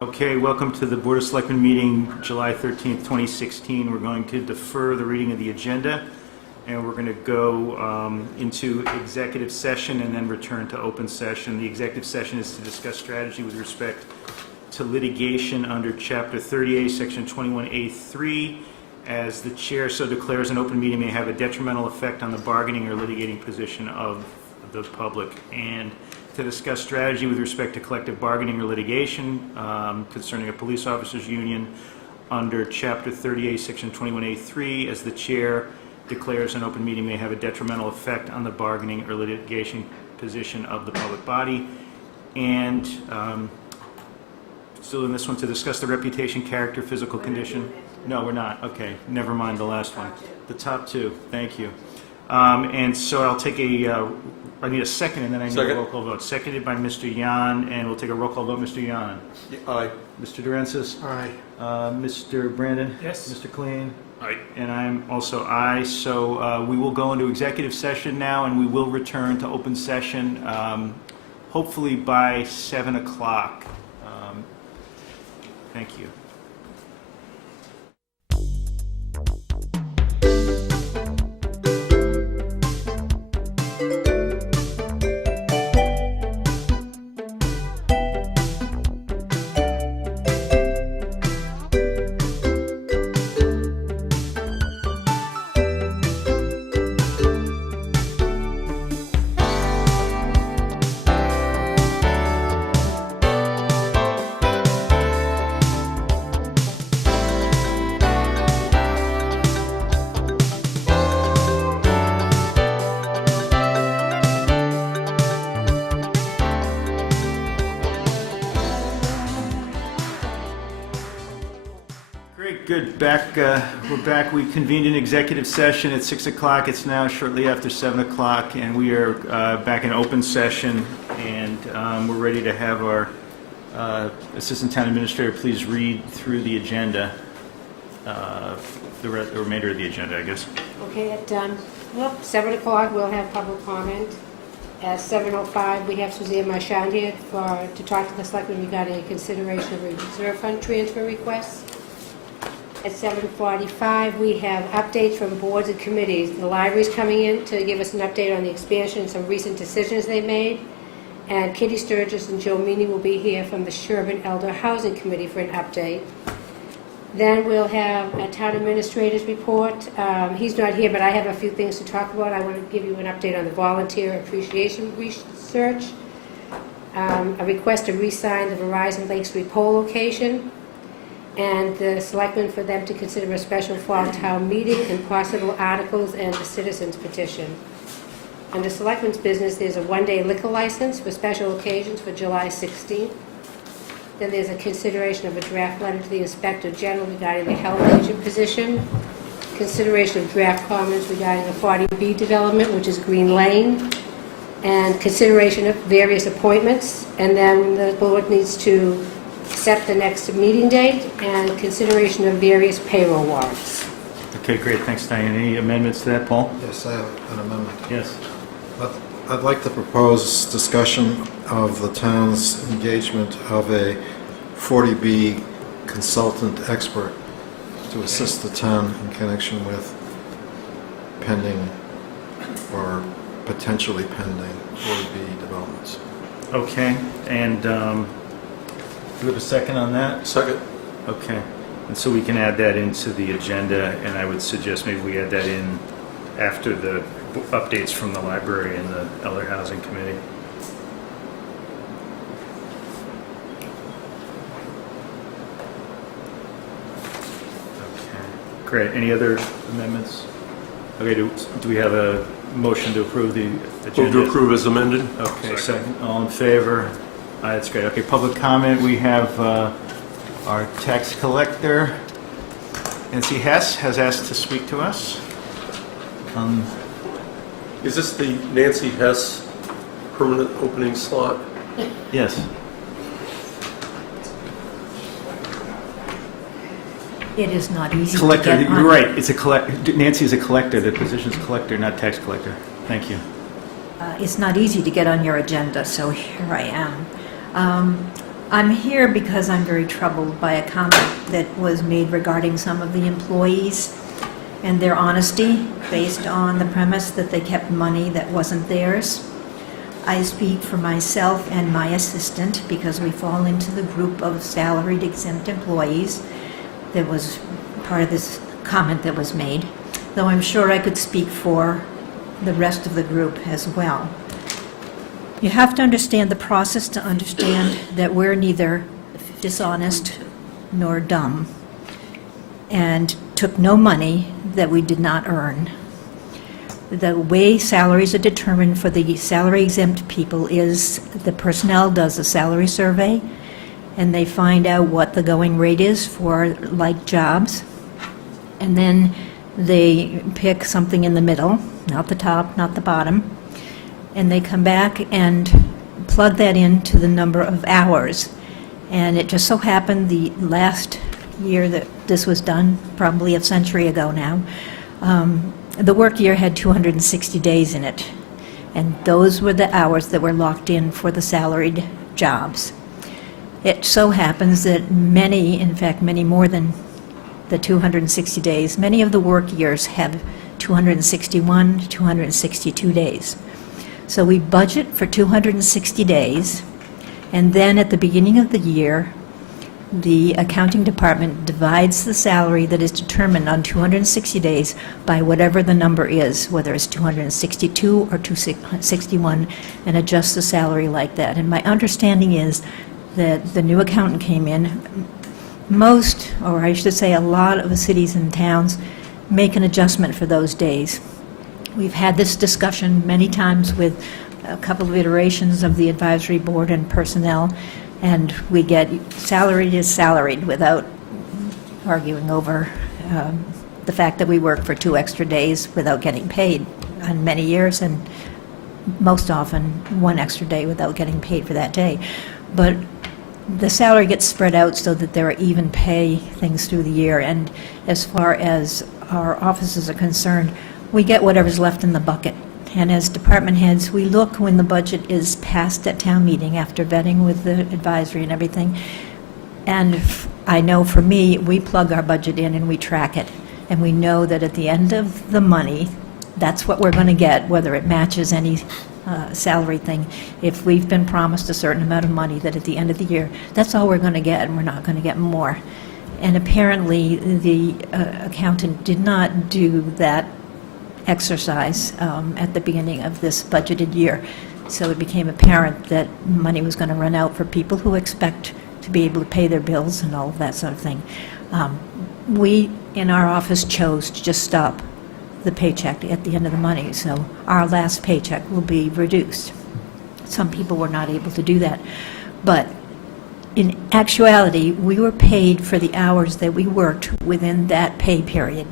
Okay, welcome to the Board of Selectmen meeting July 13th, 2016. We're going to defer the reading of the agenda, and we're going to go into executive session and then return to open session. The executive session is to discuss strategy with respect to litigation under Chapter 38, Section 21A3. As the chair so declares, an open meeting may have a detrimental effect on the bargaining or litigating position of the public, and to discuss strategy with respect to collective bargaining or litigation concerning a police officers union under Chapter 38, Section 21A3. As the chair declares, an open meeting may have a detrimental effect on the bargaining or litigation position of the public body. And still in this one, to discuss the reputation, character, physical condition. No, we're not. Okay, never mind the last one. The top two. Thank you. And so I'll take I need a second, and then I need a roll call vote. Seconded by Mr. Yan, and we'll take a roll call vote. Mr. Yan. Aye. Mr. Durensis. Aye. Mr. Brandon. Yes. Mr. Clean. Aye. And I'm also aye. So we will go into executive session now, and we will return to open session hopefully by 7 o'clock. Thank you. Good. We're back. We convened an executive session at 6 o'clock. It's now shortly after 7 o'clock, and we are back in open session, and we're ready to have our Assistant Town Administrator please read through the agenda, the remainder of the agenda, I guess. Okay, at 7 o'clock we'll have public comment. At 7:05 we have Suzanne Marchand here to talk to the selectmen regarding a consideration of a reserve fund transfer request. At 7:45, we have updates from boards and committees. The library's coming in to give us an update on the expansion and some recent decisions they made. And Kitty Sturgis and Joe Meany will be here from the Sherborn Elder Housing Committee for an update. Then we'll have a town administrator's report. He's not here, but I have a few things to talk about. I want to give you an update on the volunteer appreciation research, a request to re-sign the Verizon Lake Street poll location, and the selectmen for them to consider a special fall town meeting and possible articles and a citizens petition. Under selectmen's business, there's a one-day liquor license for special occasions for July 16th. Then there's a consideration of a draft letter to the Inspector General regarding the health agent position, consideration of draft comments regarding the 40B development, which is Green Lane, and consideration of various appointments. And then the board needs to set the next meeting date and consideration of various payroll warrants. Okay, great. Thanks, Diane. Any amendments to that, Paul? Yes, I have an amendment. Yes. I'd like to propose discussion of the town's engagement of a 40B consultant expert to assist the town in connection with pending or potentially pending 40B developments. Okay, and do we have a second on that? Second. Okay, and so we can add that into the agenda, and I would suggest maybe we add that in after the updates from the library and the Elder Housing Committee. Okay, great. Any other amendments? Okay, do we have a motion to approve the agenda? Move to approve as amended. Okay, second. All in favor? That's great. Okay, public comment. We have our tax collector, Nancy Hess, has asked to speak to us. Is this the Nancy Hess permanent opening slot? Yes. It is not easy Collector, to get on. you're right. It's a Nancy is a collector. The position's collector, not tax collector. Thank you. It's not easy to get on your agenda, so here I am. I'm here because I'm very troubled by a comment that was made regarding some of the employees and their honesty based on the premise that they kept money that wasn't theirs. I speak for myself and my assistant because we fall into the group of salaried exempt employees that was part of this comment that was made, though I'm sure I could speak for the rest of the group as well. You have to understand the process to understand that we're neither dishonest nor dumb and took no money that we did not earn. The way salaries are determined for the salary exempt people is the personnel does a salary survey and they find out what the going rate is for like jobs, and then they pick something in the middle, not the top, not the bottom, and they come back and plug that into the number of hours. And it just so happened the last year that this was done, probably a century ago now, the work year had 260 days in it. And those were the hours that were locked in for the salaried jobs. It so happens that many, in fact, many more than the 260 days, many of the work years have 261, 262 days. So we budget for 260 days, and then at the beginning of the year, the accounting department divides the salary that is determined on 260 days by whatever the number is, whether it's 262 or 261, and adjusts the salary like that. And my understanding is that the new accountant came in. Most, or I should say a lot of the cities and towns make an adjustment for those days. We've had this discussion many times with a couple of iterations of the advisory board and personnel, and we get salaried is salaried without arguing over the fact that we work for 2 extra days without getting paid on many years, and most often 1 extra day without getting paid for that day. But the salary gets spread out so that there are even pay things through the year, and as far as our offices are concerned, we get whatever's left in the bucket. And as department heads, we look when the budget is passed at town meeting after vetting with the advisory and everything. And I know for me, we plug our budget in and we track it. And we know that at the end of the money, that's what we're going to get, whether it matches any salary thing. If we've been promised a certain amount of money, that at the end of the year, that's all we're going to get, and we're not going to get more. And apparently, the accountant did not do that exercise at the beginning of this budgeted year. So it became apparent that money was going to run out for people who expect to be able to pay their bills and all of that sort of thing. We, in our office, chose to just stop the paycheck at the end of the money, so our last paycheck will be reduced. Some people were not able to do that. But in actuality, we were paid for the hours that we worked within that pay period,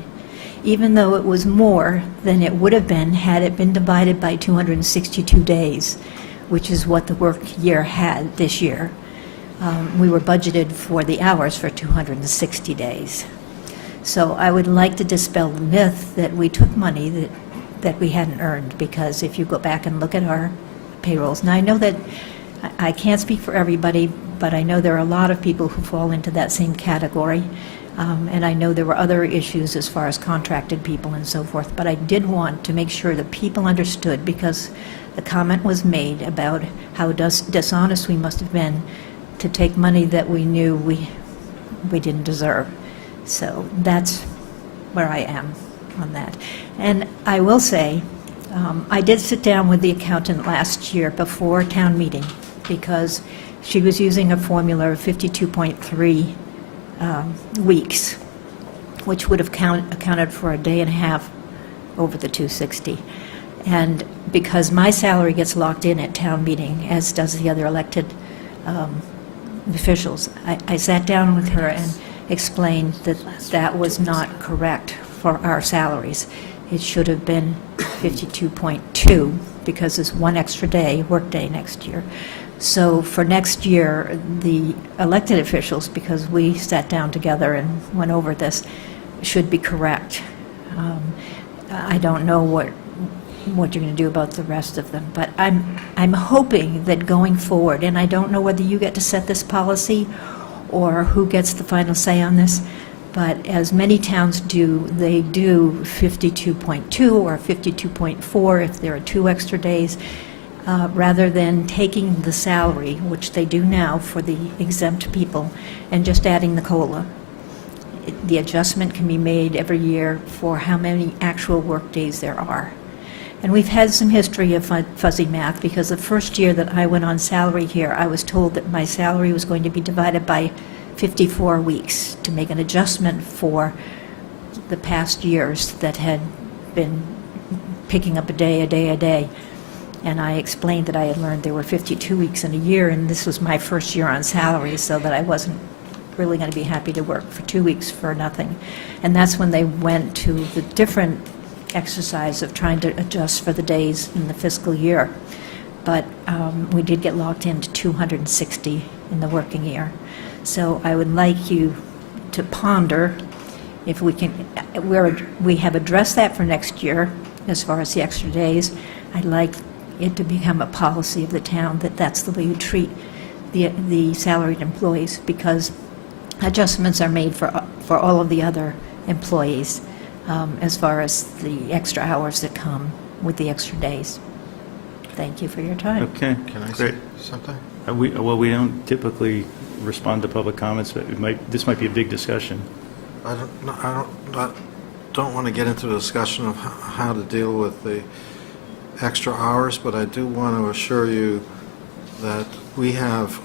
even though it was more than it would have been had it been divided by 262 days, which is what the work year had this year. We were budgeted for the hours for 260 days. So I would like to dispel the myth that we took money that we hadn't earned, because if you go back and look at our payrolls, and I know that I can't speak for everybody, but I know there are a lot of people who fall into that same category. And I know there were other issues as far as contracted people and so forth, but I did want to make sure that people understood, because the comment was made about how dishonest we must have been to take money that we knew we didn't deserve. So that's where I am on that. And I will say, I did sit down with the accountant last year before town meeting, because she was using a formula of 52.3 weeks, which would have accounted for a day and a half over the 260. And because my salary gets locked in at town meeting, as does the other elected officials, I sat down with her and explained that that was not correct for our salaries. It should have been 52.2, because there's 1 extra day, work day next year. So for next year, the elected officials, because we sat down together and went over this, should be correct. I don't know what you're going to do about the rest of them. But I'm hoping that going forward, and I don't know whether you get to set this policy or who gets the final say on this, but as many towns do, they do 52.2 or 52.4 if there are 2 extra days, rather than taking the salary, which they do now for the exempt people, and just adding the COLA. The adjustment can be made every year for how many actual work days there are. And we've had some history of fuzzy math, because the first year that I went on salary here, I was told that my salary was going to be divided by 54 weeks to make an adjustment for the past years that had been picking up a day. And I explained that I had learned there were 52 weeks in a year, and this was my first year on salary, so that I wasn't really going to be happy to work for 2 weeks for nothing. And that's when they went to the different exercise of trying to adjust for the days in the fiscal year. But we did get locked into 260 in the working year. So I would like you to ponder if we can, we have addressed that for next year as far as the extra days. I'd like it to become a policy of the town that that's the way you treat the salaried employees, because adjustments are made for all of the other employees as far as the extra hours that come with the extra days. Thank you for your time. Okay. Can I Great. say something? Well, we don't typically respond to public comments, but this might be a big discussion. I don't want to get into a discussion of how to deal with the extra hours, but I do want to assure you that we have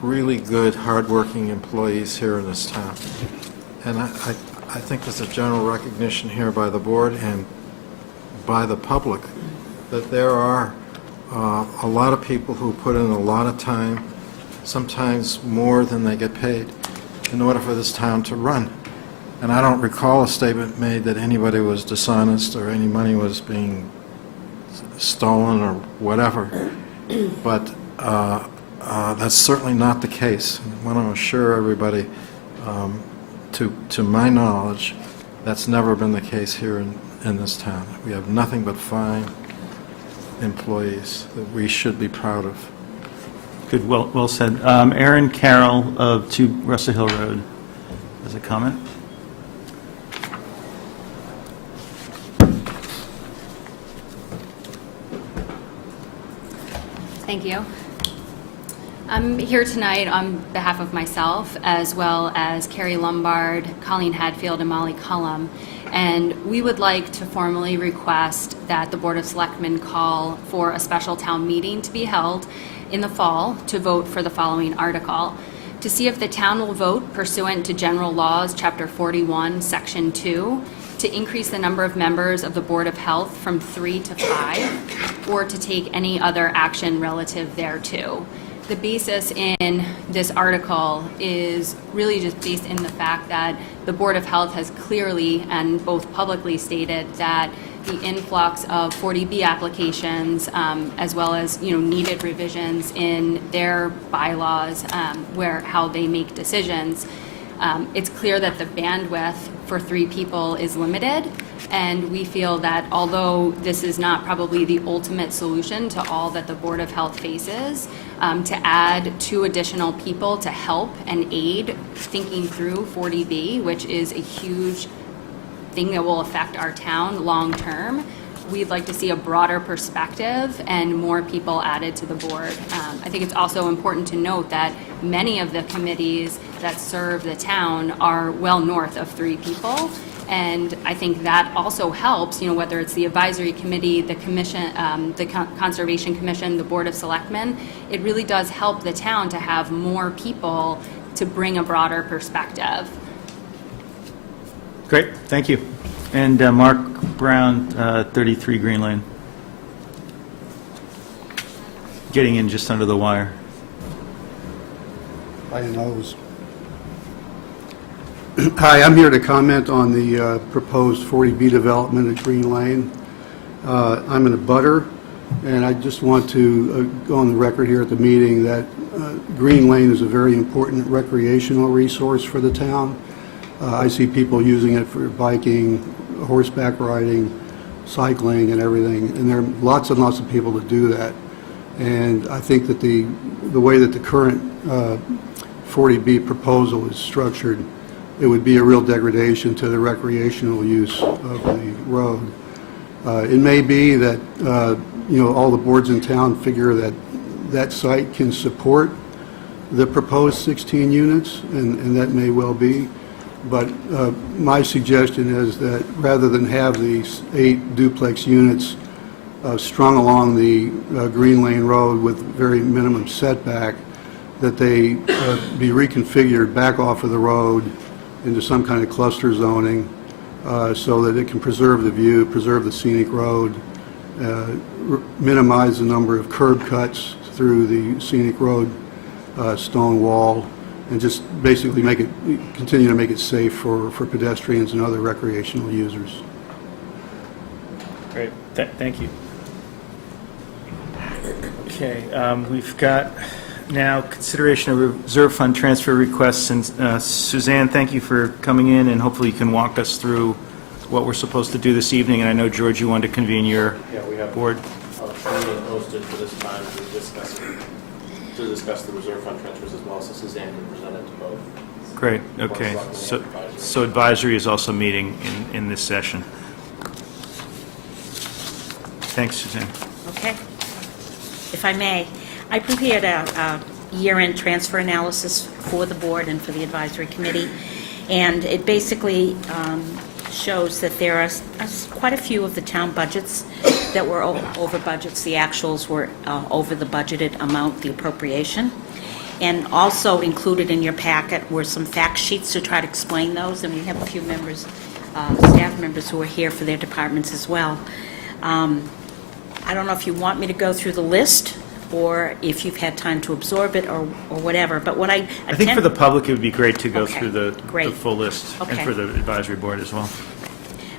really good, hardworking employees here in this town. And I think there's a general recognition here by the board and by the public that there are a lot of people who put in a lot of time, sometimes more than they get paid, in order for this town to run. And I don't recall a statement made that anybody was dishonest or any money was being stolen or whatever. But that's certainly not the case. I want to assure everybody, to my knowledge, that's never been the case here in this town. We have nothing but fine employees that we should be proud of. Good, well said. Aaron Carroll of 2 Russell Hill Road has a comment. Thank you. I'm here tonight on behalf of myself, as well as Carrie Lombard, Colleen Hadfield, and Molly Cullum. And we would like to formally request that the Board of Selectmen call for a special town meeting to be held in the fall to vote for the following article: to see if the town will vote pursuant to General Laws, Chapter 41, Section 2, to increase the number of members of the Board of Health from 3 to 5, or to take any other action relative thereto. The basis in this article is really just based in the fact that the Board of Health has clearly and both publicly stated that the influx of 40B applications, as well as needed revisions in their bylaws, where how they make decisions, it's clear that the bandwidth for 3 people is limited, and we feel that although this is not probably the ultimate solution to all that the Board of Health faces, to add 2 additional people to help and aid thinking through 40B, which is a huge thing that will affect our town long term, we'd like to see a broader perspective and more people added to the board. I think it's also important to note that many of the committees that serve the town are well north of 3 people. And I think that also helps, whether it's the advisory committee, the commission, the Conservation Commission, the Board of Selectmen, it really does help the town to have more people to bring a broader perspective. Great, thank you. And Mark Brown, 33 Green Lane. Getting in just under the wire. I knows. Hi, I'm here to comment on the proposed 40B development at Green Lane. I'm in a butter, and I just want to go on the record here at the meeting that Green Lane is a very important recreational resource for the town. I see people using it for biking, horseback riding, cycling and everything, and there are lots and lots of people that do that. And I think that the way that the current 40B proposal is structured, it would be a real degradation to the recreational use of the road. It may be that, all the boards in town figure that that site can support the proposed 16 units, and that may well be. But my suggestion is that rather than have these 8 duplex units strung along the Green Lane Road with very minimum setback, that they be reconfigured back off of the road into some kind of cluster zoning so that it can preserve the view, preserve the scenic road, minimize the number of curb cuts through the scenic road stone wall, and just basically continue to make it safe for pedestrians and other recreational users. Great, thank you. Okay, we've got now consideration of reserve fund transfer requests, and Suzanne, thank you for coming in, and hopefully you can walk us through what we're supposed to do this evening. And I know, George, you wanted to convene your We have board. a meeting posted for this time to discuss the reserve fund transfers as well, so Suzanne can present it to both. Great, okay. So advisory is also meeting in this session. Thanks, Suzanne. Okay. If I may, I prepared a year-end transfer analysis for the board and for the advisory committee, and it basically shows that there are quite a few of the town budgets that were over budgets. The actuals were over the budgeted amount, the appropriation. And also included in your packet were some fact sheets to try to explain those, and we have a few members, staff members who are here for their departments as well. I don't know if you want me to go through the list or if you've had time to absorb it or whatever, but what I think for the public, it would be great to go Okay, through the great. full list, and Okay. for the advisory board as well.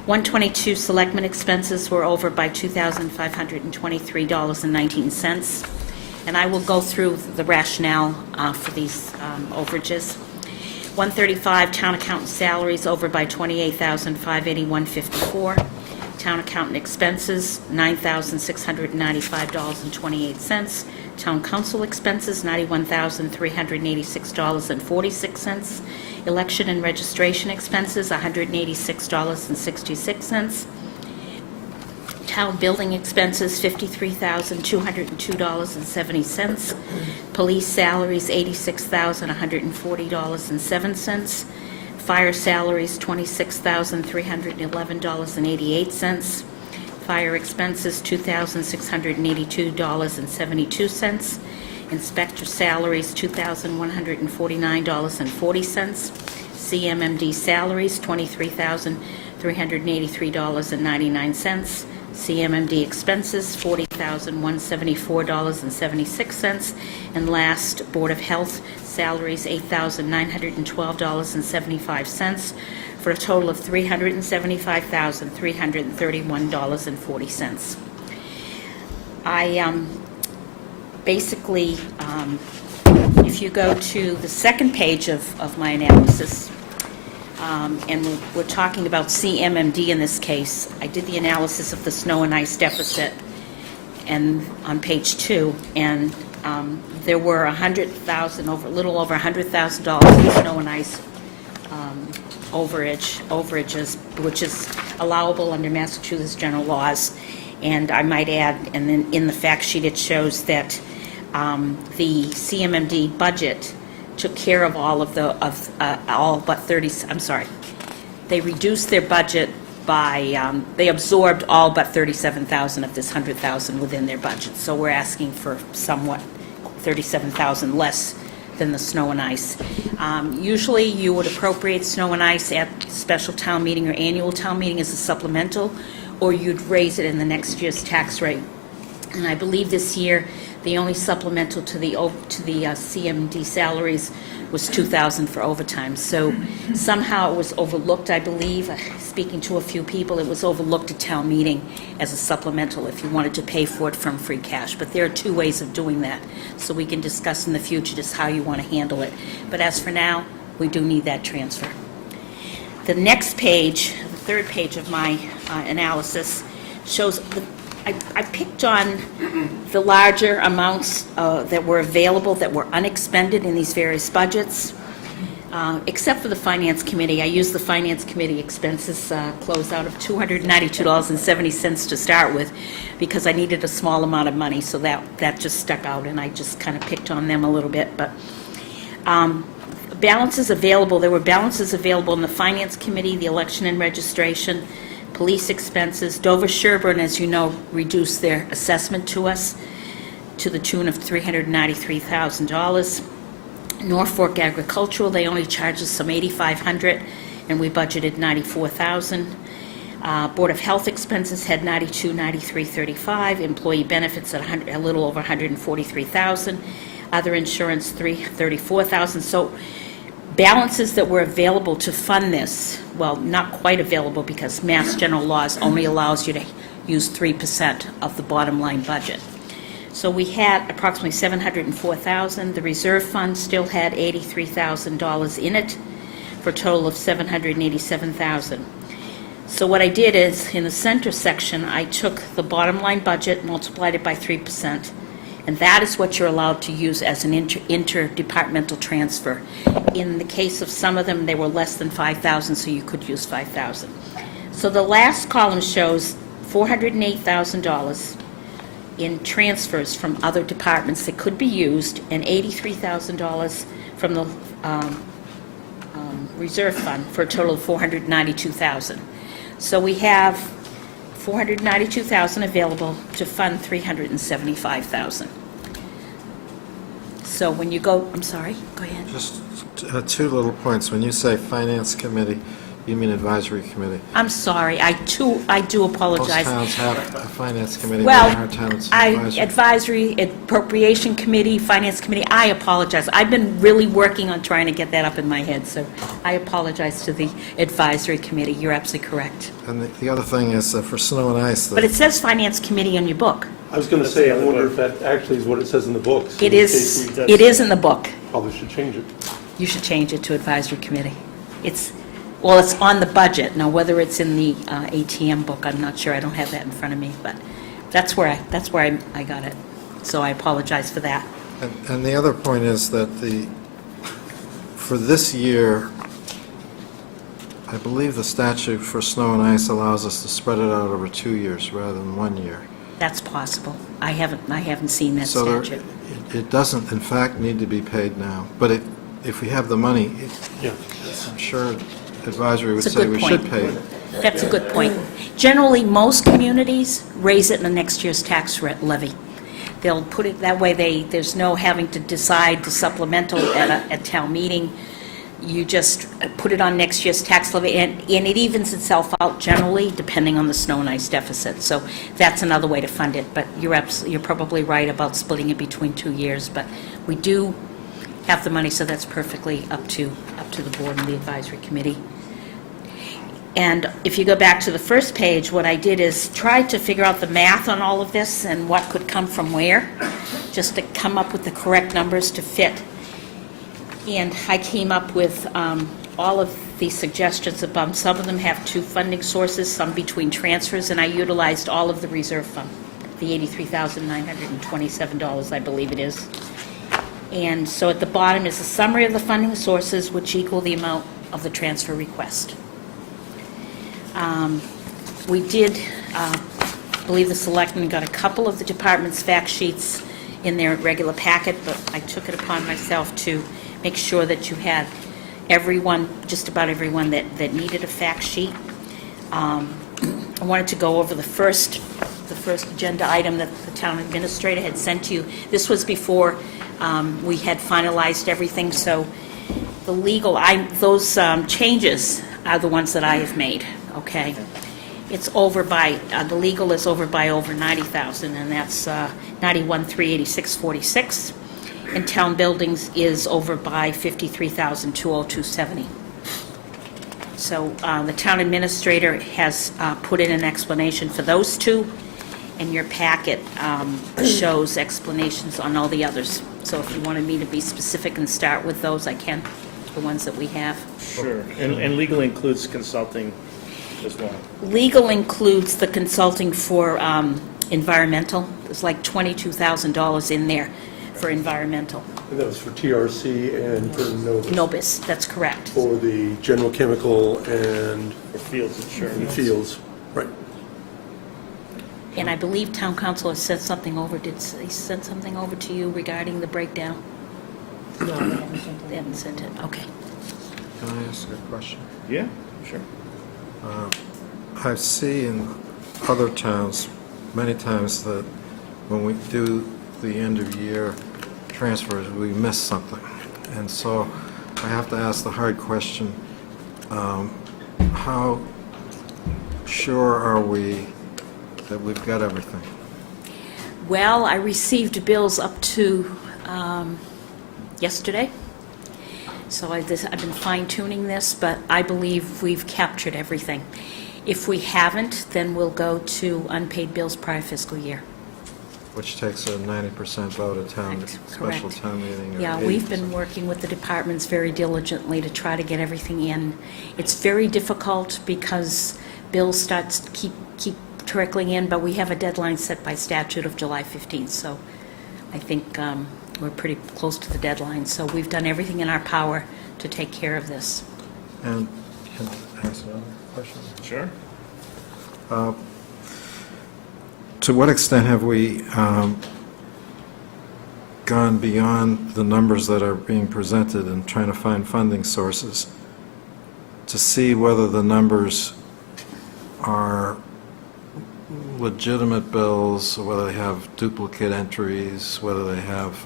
122 selectmen expenses were over by $2,523.19, and I will go through the rationale for these overages. 135 town accountant salaries over by $28,581.54. Town accountant expenses, $9,695.28. Town council expenses, $91,386.46. Election and registration expenses, $186.66. Town building expenses, $53,202.70. Police salaries, $86,140.07. Fire salaries, $26,311.88. Fire expenses, $2,682.72. Inspector salaries, $2,149.40. CMMD salaries, $23,383.99. CMMD expenses, $40,174.76. And last, Board of Health salaries, $8,912.75, for a total of $375,331.40. I basically, if you go to the second page of my analysis, and we're talking about CMMD in this case, I did the analysis of the snow and ice deficit and on page 2, and there were a little over $100,000 in snow and ice overages, which is allowable under Massachusetts general laws. And I might add, and then in the fact sheet it shows that the CMMD budget took care of all but 30. I'm sorry, they reduced their budget by they absorbed all but 37,000 of this 100,000 within their budget. So we're asking for somewhat 37,000 less than the snow and ice. Usually you would appropriate snow and ice at special town meeting or annual town meeting as a supplemental, or you'd raise it in the next year's tax rate. And I believe this year the only supplemental to the CMD salaries was $2,000 for overtime. So somehow it was overlooked, I believe. Speaking to a few people, it was overlooked at town meeting as a supplemental if you wanted to pay for it from free cash. But there are two ways of doing that, so we can discuss in the future just how you want to handle it. But as for now, we do need that transfer. The next page, the third page of my analysis, shows, I picked on the larger amounts that were available, that were unexpended in these various budgets, except for the Finance Committee. I used the Finance Committee expenses closeout of $292.70 to start with, because I needed a small amount of money, so that just stuck out, and I just kind of picked on them a little bit. But balances available, there were balances available in the Finance Committee, the election and registration, police expenses. Dover Sherborn, as you know, reduced their assessment to us to the tune of $393,000. Norfolk Agricultural, they only charged us some $8,500, and we budgeted $94,000. Board of Health expenses had $92,9335. Employee benefits at a little over $143,000. Other insurance, $34,000. So balances that were available to fund this, well, not quite available, because Mass General Laws only allows you to use 3% of the bottom line budget. So we had approximately $704,000. The reserve fund still had $83,000 in it, for a total of $787,000. So what I did is, in the center section, I took the bottom line budget, multiplied it by 3%, and that is what you're allowed to use as an interdepartmental transfer. In the case of some of them, they were less than $5,000, so you could use $5,000. So the last column shows $408,000 in transfers from other departments that could be used, and $83,000 from the reserve fund, for a total of $492,000. So we have $492,000 available to fund $375,000. So when you go, I'm sorry, go ahead. Just two little points. When you say Finance Committee, you mean Advisory Committee. I'm sorry, I do Most apologize. towns have a Finance Committee, Well, but in our town it's Advisory. Advisory, Appropriation Committee, Finance Committee, I apologize. I've been really working on trying to get that up in my head, so I apologize to the Advisory Committee. You're absolutely correct. And the other thing is for snow and ice, But it says Finance Committee on your book. I was going to say, I wonder if that actually is what it says in the books. It In is, case we- it is in the book. Probably should change it. You should change it to Advisory Committee. It's on the budget. Now, whether it's in the ATM book, I'm not sure. I don't have that in front of me, but that's where I got it. So I apologize for that. and the other point is that for this year, I believe the statute for snow and ice allows us to spread it out over 2 years rather than 1 year. That's possible. I haven't seen that So statute. it doesn't, in fact, need to be paid now. But if we have the money, Yeah. I'm sure Advisory would It's a say good we point. should pay it. That's a good point. Generally, most communities raise it in the next year's tax levy. They'll put it that way. There's no having to decide the supplemental at town meeting. You just put it on next year's tax levy, and it evens itself out generally, depending on the snow and ice deficit. So that's another way to fund it. But you're probably right about splitting it between 2 years. But we do have the money, so that's perfectly up to the board and the Advisory Committee. And if you go back to the first page, what I did is try to figure out the math on all of this and what could come from where, just to come up with the correct numbers to fit. And I came up with all of these suggestions above. Some of them have two funding sources, some between transfers, and I utilized all of the reserve fund, the $83,927, I believe it is. And so at the bottom is a summary of the funding sources, which equal the amount of the transfer request. We did believe the selectmen got a couple of the department's fact sheets in their regular packet, but I took it upon myself to make sure that you had everyone, just about everyone that needed a fact sheet. I wanted to go over the first agenda item that the town administrator had sent to you. This was before we had finalized everything, so the legal, those changes are the ones that I have made, okay? It's over by, the legal is over by over $90,000, and that's $91,386.46. And town buildings is over by $53,202.70. So the town administrator has put in an explanation for those two, and your packet shows explanations on all the others. So if you wanted me to be specific and start with those, I can, the ones that we have. Sure. And legal includes consulting Just one. Legal includes the consulting for environmental. There's like $22,000 in there for environmental. And that was for TRC and for Novus. Nobis, that's correct. For the general chemical and For fields insurance. fields, right. And I believe town council has sent something over, did they send something over to you regarding the breakdown? No, they haven't sent it. They haven't sent it, okay. Can I ask a question? Yeah, sure. I see in other towns, many times, that when we do the end-of-year transfers, we miss something. And so I have to ask the hard question, how sure are we that we've got everything? Well, I received bills up to yesterday, so I've been fine-tuning this, but I believe we've captured everything. If we haven't, then we'll go to unpaid bills prior fiscal year. Which takes a 90% vote at town, Correct, special correct. town meeting. Or Yeah, we've 80%. been working with the departments very diligently to try to get everything in. It's very difficult because bills start to keep trickling in, but we have a deadline set by statute of July 15th, so I think we're pretty close to the deadline. So we've done everything in our power to take care of this. And can I ask another question? Sure. To what extent have we gone beyond the numbers that are being presented and trying to find funding sources to see whether the numbers are legitimate bills, or whether they have duplicate entries, whether they have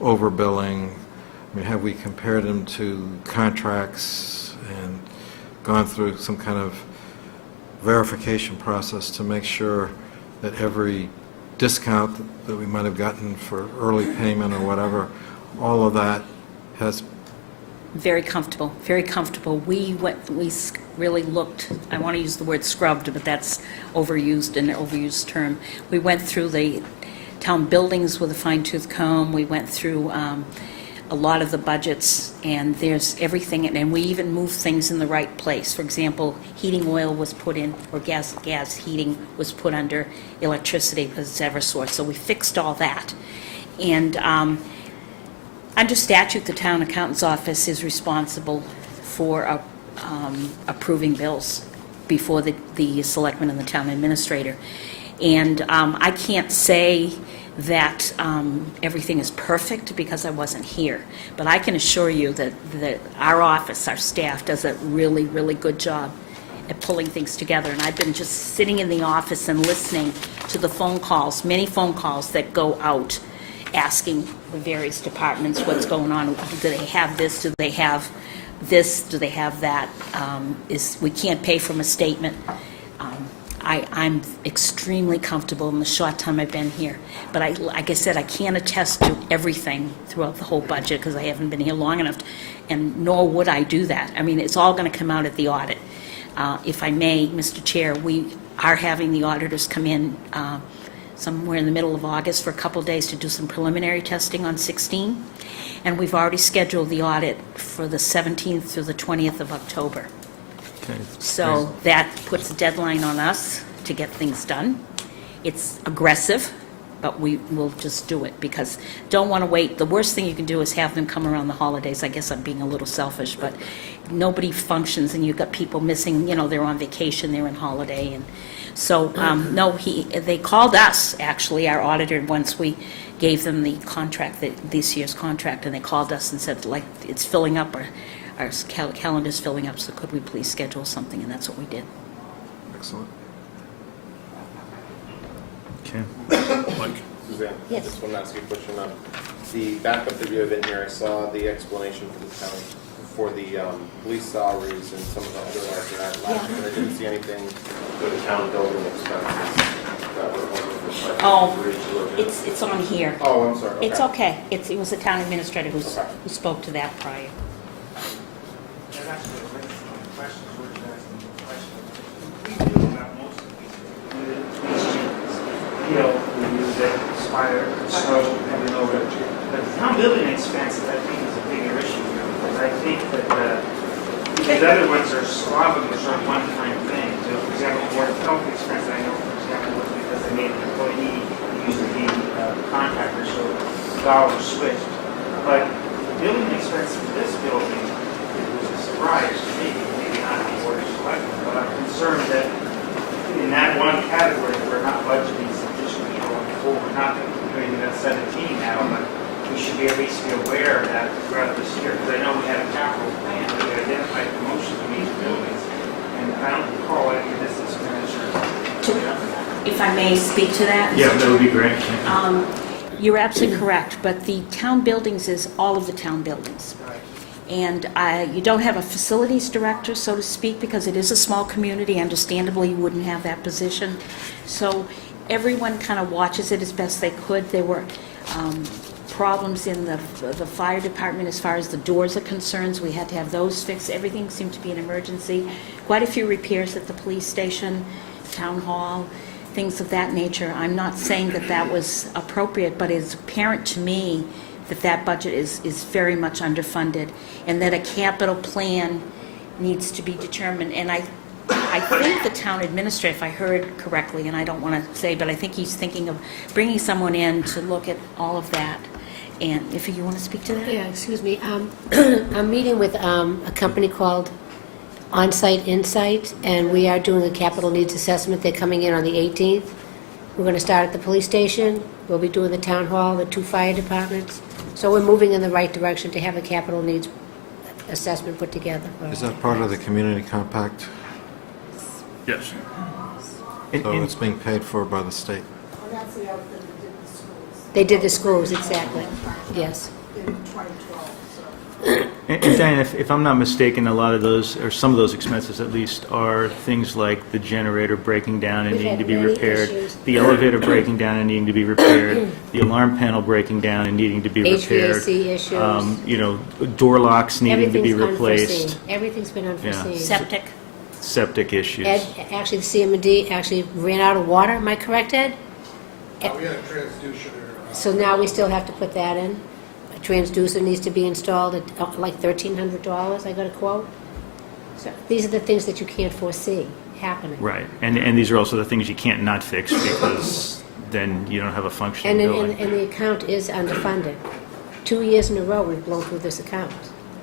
overbilling? I mean, have we compared them to contracts and gone through some kind of verification process to make sure that every discount that we might have gotten for early payment or whatever, all of that has, Very comfortable, very comfortable. We really looked, I want to use the word scrubbed, but that's overused, an overused term. We went through the town buildings with a fine-tooth comb. We went through a lot of the budgets, and there's everything, and we even moved things in the right place. For example, heating oil was put in, or gas heating was put under electricity because it's Eversource, so we fixed all that. And under statute, the town accountant's office is responsible for approving bills before the selectmen and the town administrator. And I can't say that everything is perfect because I wasn't here, but I can assure you that our office, our staff, does a really, really good job at pulling things together. And I've been just sitting in the office and listening to the phone calls, many phone calls that go out, asking the various departments what's going on. Do they have this? Do they have this? Do they have that? We can't pay from a statement. I'm extremely comfortable in the short time I've been here. But like I said, I can't attest to everything throughout the whole budget because I haven't been here long enough, and nor would I do that. I mean, it's all going to come out at the audit. If I may, Mr. Chair, we are having the auditors come in somewhere in the middle of August for a couple days to do some preliminary testing on 16. And we've already scheduled the audit for the 17th through the 20th of October. okay. So that puts a deadline on us to get things done. It's aggressive, but we will just do it because don't want to wait. The worst thing you can do is have them come around the holidays. I guess I'm being a little selfish, but nobody functions and you've got people missing, they're on vacation, they're on holiday. And so, no, they called us, actually, our auditor, once we gave them the contract, this year's contract, and they called us and said, like, it's filling up, our calendar's filling up, so could we please schedule something? And that's what we did. Excellent. Okay. Mike? Suzanne? Yes. I just want to ask you a question. The backup that you have in here, I saw the explanation for the town, for the police salaries and some of the other lines in that last year, but I didn't see anything for the town building expenses that were over for Oh, it's on here. Oh, I'm sorry. It's okay. It was the town administrator who Okay. spoke to that prior. That actually relates to my questions. We're just asking the question. We do about most of these changes. We use it, Spire, so, and over. But the town building expenses, I think, is a bigger issue here, because I think that These other ones are, a lot of them are sort of one-time things. So, for example, Board of Health expense, I know, for example, was because they made an employee who used to be a contractor, so dollars switched. But the building expense for this building, it was a surprise to me, maybe not the Board of Selectmen, but I'm concerned that in that one category, we're not budgeting sufficiently going forward. Not that we're doing that 17 now, but we should be at least be aware of that throughout this year. Because I know we had a capital plan that we identified promotions in each buildings, and I don't recall any of this expenditure coming up in that. If I may speak to that? Yeah, that would be great. You're absolutely correct, but the town buildings is all of the town buildings. And you don't have a facilities director, so to speak, because it is a small community. Understandably, you wouldn't have that position. So everyone kind of watches it as best they could. There were problems in the fire department as far as the doors are concerned. We had to have those fixed. Everything seemed to be an emergency. Quite a few repairs at the police station, town hall, things of that nature. I'm not saying that that was appropriate, but it's apparent to me that that budget is very much underfunded, and that a capital plan needs to be determined. And I think the town administrator, if I heard correctly, and I don't want to say, but I think he's thinking of bringing someone in to look at all of that. And if you want to speak to that? Yeah, excuse me. I'm meeting with a company called On-Site Insight, and we are doing a capital needs assessment. They're coming in on the 18th. We're going to start at the police station. We'll be doing the town hall, the 2 fire departments. So we're moving in the right direction to have a capital needs assessment put together. Is that part of the community compact? Yes. So it's being paid for by the state? They did the schools, exactly. Yes. And Diane, if I'm not mistaken, a lot of those, or some of those expenses at least, are things like the generator breaking down and We've needing had to be many repaired, issues. the elevator breaking down and needing to be repaired, the alarm panel breaking down and needing to be repaired. HVAC issues. You know, door locks needing to be Everything's replaced. unforeseen. Everything's been unforeseen. Septic? Septic issues. Ed, actually, the CM&D actually ran out of water. Am I correct, Ed? We had a transducer. So now we still have to put that in. A transducer needs to be installed at like $1,300, I got a quote. So these are the things that you can't foresee happening. Right, and these are also the things you can't not fix because then you don't have a functioning And building. the account is underfunded. 2 years in a row, we've blown through this account.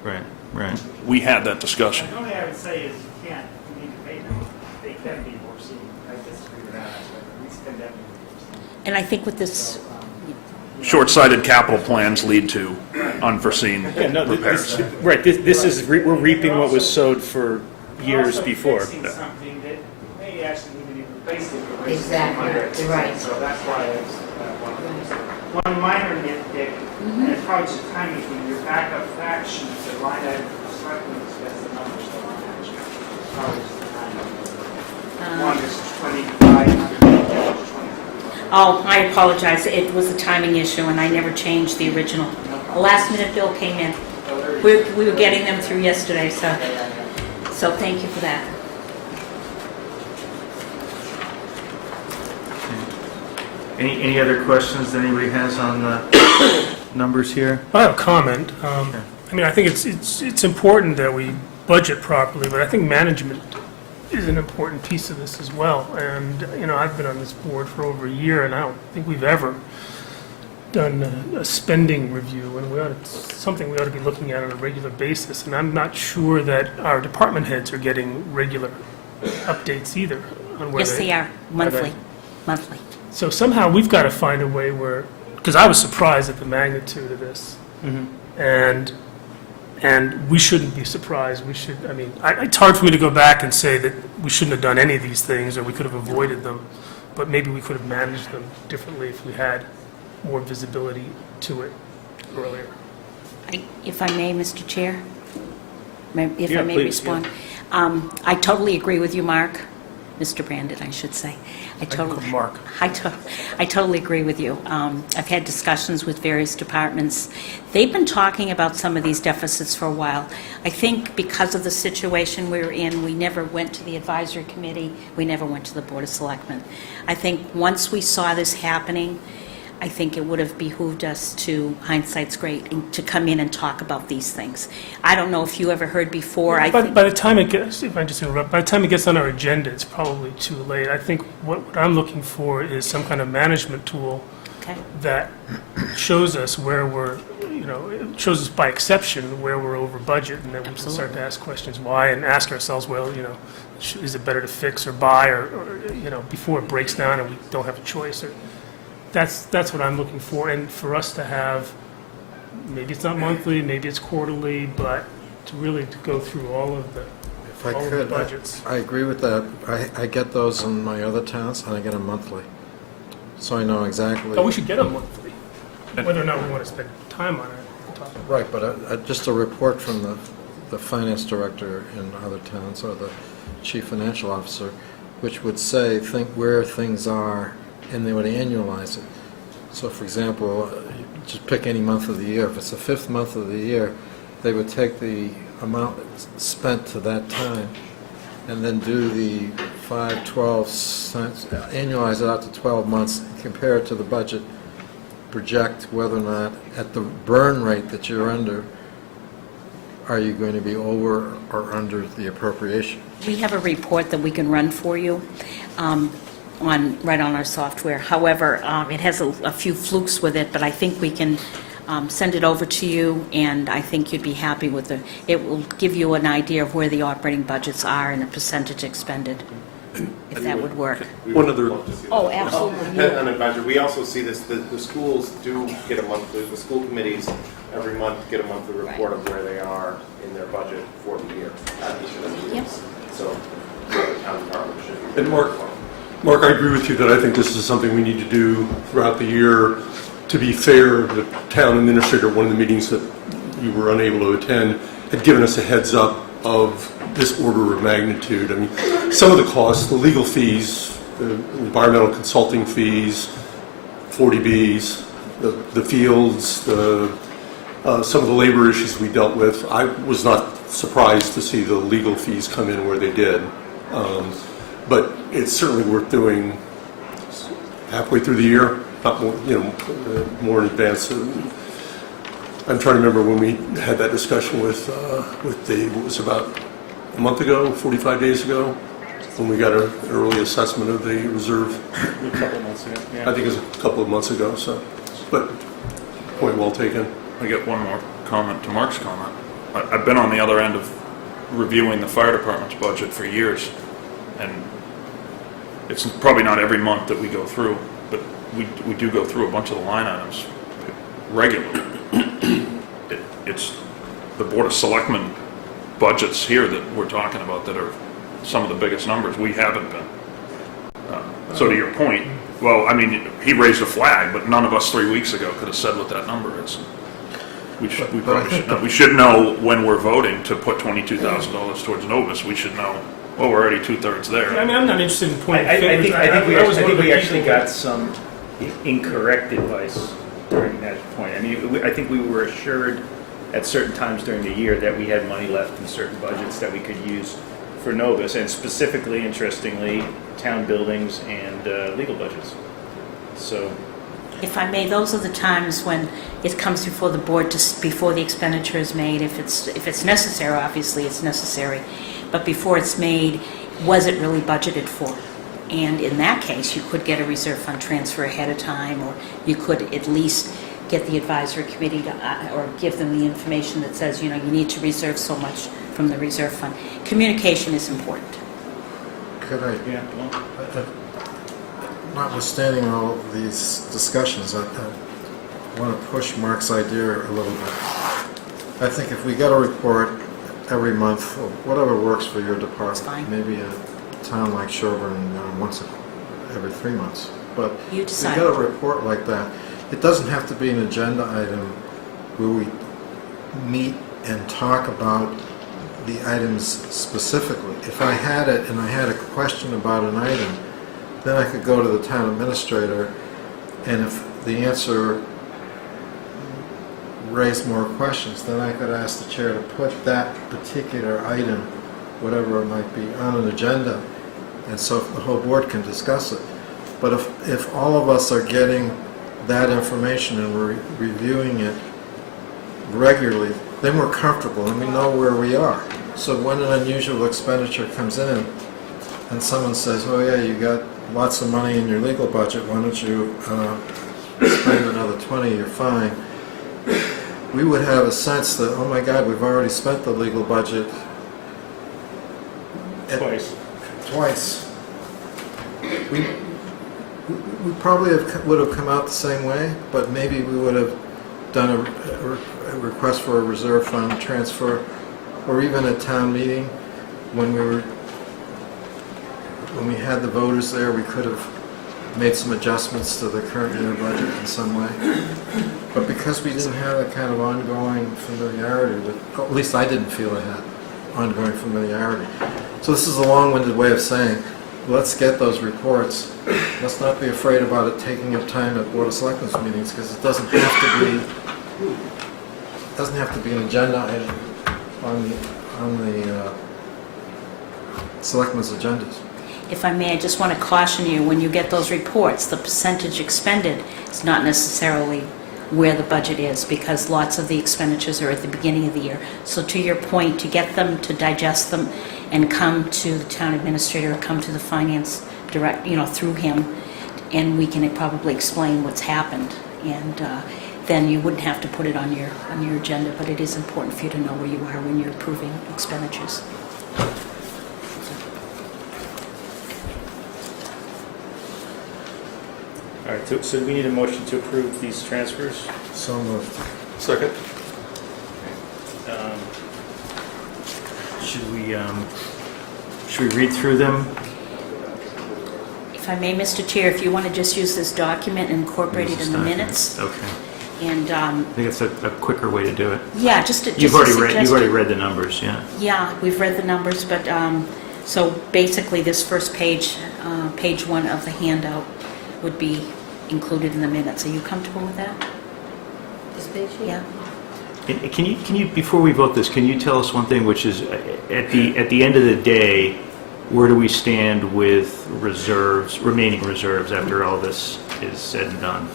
Right, right. We had that discussion. The only thing I would say is you can't, you need to pay them. They can be foreseen. I disagree with that aspect. These can definitely be foreseen. And I think with this, Short-sighted capital plans lead to unforeseen Yeah, no, repairs. right, this is, we're reaping what was sowed for years before. Fixing something that may actually need to be replaced if we're wasting Exactly, money. you're right. So that's why it's one of those. One minor nitpick, and it's probably just timing, when your backup fact sheet, the line item for the selectmen expense, the numbers don't match. Probably just the timing. One is 2,500, the other is 2,500. oh, I apologize, it was a timing issue, and I never changed the original. A last-minute bill came in. We were getting them through yesterday, so thank you for that. Any other questions that anybody has on the numbers here? I have a comment. I mean, I think it's important that we budget properly, but I think management is an important piece of this as well. And, you know, I've been on this board for over a year, and I don't think we've ever done a spending review, and it's something we ought to be looking at on a regular basis. And I'm not sure that our department heads are getting regular updates either on where Yes, they are, monthly. So somehow we've got to find a way where, because I was surprised at the magnitude of this, and we shouldn't be surprised. We should. I mean, it's hard for me to go back and say that we shouldn't have done any of these things, or we could have avoided them, but maybe we could have managed them differently if we had more visibility to it earlier. If I may, Mr. Chair, if Yeah, I may please, respond. I totally agree with you, Mark. Mr. Brandon, I should say. I totally agree with you. I've had discussions with various departments. They've been talking about some of these deficits for a while. I think because of the situation we were in, we never went to the advisory committee. We never went to the Board of Selectmen. I think once we saw this happening, I think it would have behooved us to, hindsight's great, and to come in and talk about these things. I don't know if you ever heard before, I By think, the time it gets, if I just interrupt, by the time it gets on our agenda, it's probably too late. I think what I'm looking for is some kind of management tool okay, that shows us where we're, it shows us by exception where we're over budget, and then we can start to ask questions why, and ask ourselves, well, is it better to fix or buy, or before it breaks down and we don't have a choice. Or that's what I'm looking for, and for us to have, maybe it's not monthly, maybe it's quarterly, but to really to go through all of the If I all of the could, budgets. I agree with that. I get those in my other towns, and I get them monthly. So I know exactly. Oh, we should get them monthly, whether or not we want to spend time on it. we'll talk about it. Right, but just a report from the finance director in other towns, or the chief financial officer, which would say, think where things are, and they would annualize it. So for example, just pick any month of the year. If it's the 5th month of the year, they would take the amount spent to that time and then do the 5/12 cents, annualize it out to 12 months, compare it to the budget, project whether or not at the burn rate that you're under, are you going to be over or under the appropriation? we have a report that we can run for you right on our software. However, it has a few flukes with it, but I think we can send it over to you, and I think you'd be happy with it. It will give you an idea of where the operating budgets are and a percentage expended, if that would work. One other- Oh, absolutely. On advisory, we also see this, the schools do get a monthly, the school committees every month get a monthly report of where they are in their budget for the year at each of the meetings. So, the town department should. And Mark, I agree with you that I think this is something we need to do throughout the year. To be fair, the town administrator, one of the meetings that you were unable to attend, had given us a heads up of this order of magnitude. I mean, some of the costs, the legal fees, the environmental consulting fees, 40Bs, the fields, some of the labor issues we dealt with, I was not surprised to see the legal fees come in where they did. But it's certainly worth doing halfway through the year, not more, more in advance. I'm trying to remember when we had that discussion with Dave. It was about a month ago, 45 days ago, when we got an early assessment of the reserve. A couple months ago, yeah. I think it was a couple of months ago. So, but point well taken. I get one more comment to Mark's comment. I've been on the other end of reviewing the fire department's budget for years, and it's probably not every month that we go through, but we do go through a bunch of the line items regularly. It's the Board of Selectmen budgets here that we're talking about that are some of the biggest numbers. We haven't been. So to your point, well, I mean, he raised a flag, but none of us 3 weeks ago could have said what that number is. We probably should know. We should know when we're voting to put $22,000 towards Novus. We should know, well, we're already 2/3 there. I mean, I'm not interested in pointing I fingers. think was one of the we actually people got some incorrect advice during that point. I mean, I think we were assured at certain times during the year that we had money left in certain budgets that we could use for Novus, and specifically, interestingly, town buildings and legal budgets. So, If I may, those are the times when it comes before the board, before the expenditure is made. If it's necessary, obviously it's necessary, but before it's made, was it really budgeted for? And in that case, you could get a reserve fund transfer ahead of time, or you could at least get the advisory committee to, or give them the information that says, you need to reserve so much from the reserve fund. Communication is important. Could I, yeah, well, notwithstanding all these discussions, I want to push Mark's idea a little bit. I think if we get a report every month, or whatever works for your department, fine. maybe a town like Sherborn every 3 months, but You if decide. you get a report like that, it doesn't have to be an agenda item where we meet and talk about the items specifically. If I had it and I had a question about an item, then I could go to the town administrator, and if the answer raised more questions, then I could ask the chair to put that particular item, whatever it might be, on an agenda, and so the whole board can discuss it. But if all of us are getting that information and we're reviewing it regularly, then we're comfortable and we know where we are. So when an unusual expenditure comes in and someone says, oh yeah, you got lots of money in your legal budget, why don't you spend another 20, you're fine. We would have a sense that, oh my God, we've already spent the legal budget twice. We probably would have come out the same way, but maybe we would have done a request for a reserve fund transfer, or even a town meeting when we had the voters there, we could have made some adjustments to the current year budget in some way. But because we didn't have that kind of ongoing familiarity with, at least I didn't feel I had ongoing familiarity. So this is a long-winded way of saying, let's get those reports. Let's not be afraid about it taking up time at Board of Selectmen's meetings, because it doesn't have to be an agenda item on the Selectmen's agendas. If I may, I just want to caution you, when you get those reports, the percentage expended is not necessarily where the budget is, because lots of the expenditures are at the beginning of the year. So to your point, to get them, to digest them, and come to the town administrator, or come to the finance direct, through him, and we can probably explain what's happened. And then you wouldn't have to put it on your agenda, but it is important for you to know where you are when you're approving expenditures. All right, so we need a motion to approve these transfers. So moved. Second? Should we read through them? If I may, Mr. Chair, if you want to just use this document and incorporate it in the Document. minutes, Okay. and, I think it's a quicker way to do it. yeah, just a You've already suggestion. read the numbers, yeah. Yeah, we've read the numbers, but, so basically this first page, page 1 of the handout would be included in the minutes. Are you comfortable with that? This page here? Yeah. And can you, before we vote this, can you tell us one thing, which is, at the end of the day, where do we stand with remaining reserves after all this is said and done?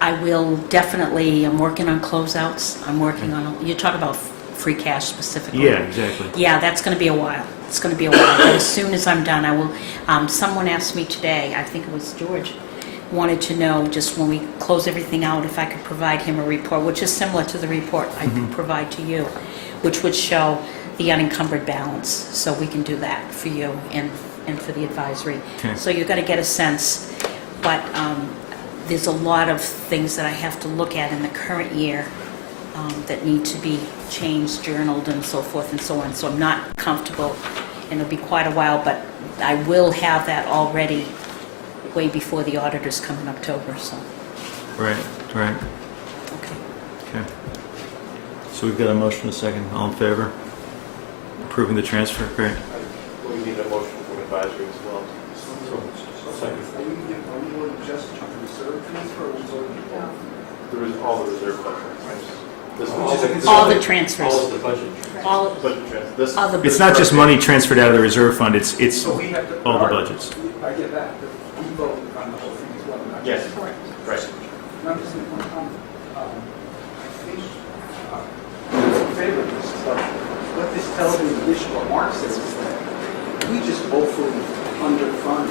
I will definitely, I'm working on closeouts. I'm working on, you talk about free cash specifically. Yeah, exactly. Yeah, that's going to be a while. It's going to be a while. But as soon as I'm done, I will, someone asked me today, I think it was George, wanted to know, just when we close everything out, if I could provide him a report, which is similar to the report I provide to you, which would show the unencumbered balance. So we can do that for you and for the advisory. Okay. So you're going to get a sense, but there's a lot of things that I have to look at in the current year that need to be changed, journaled, and so forth and so on. So I'm not comfortable, and it'll be quite a while, but I will have that already way before the auditors come in October, so, Right. okay. Okay. So we've got a motion and a second. All in favor? Approving the transfer? Great. We need a motion from advisory as well. There is all the reserve funds. All the transfers. All of the budget. All of This, all the. It's not just money transferred out of the reserve fund, it's So we have to. all the budgets. I get that, but we vote on the whole thing as well, not yes, just. right. And I'm just going to point out, in favor of this, but what this tells me, in addition to what Mark says, is that we just woefully underfund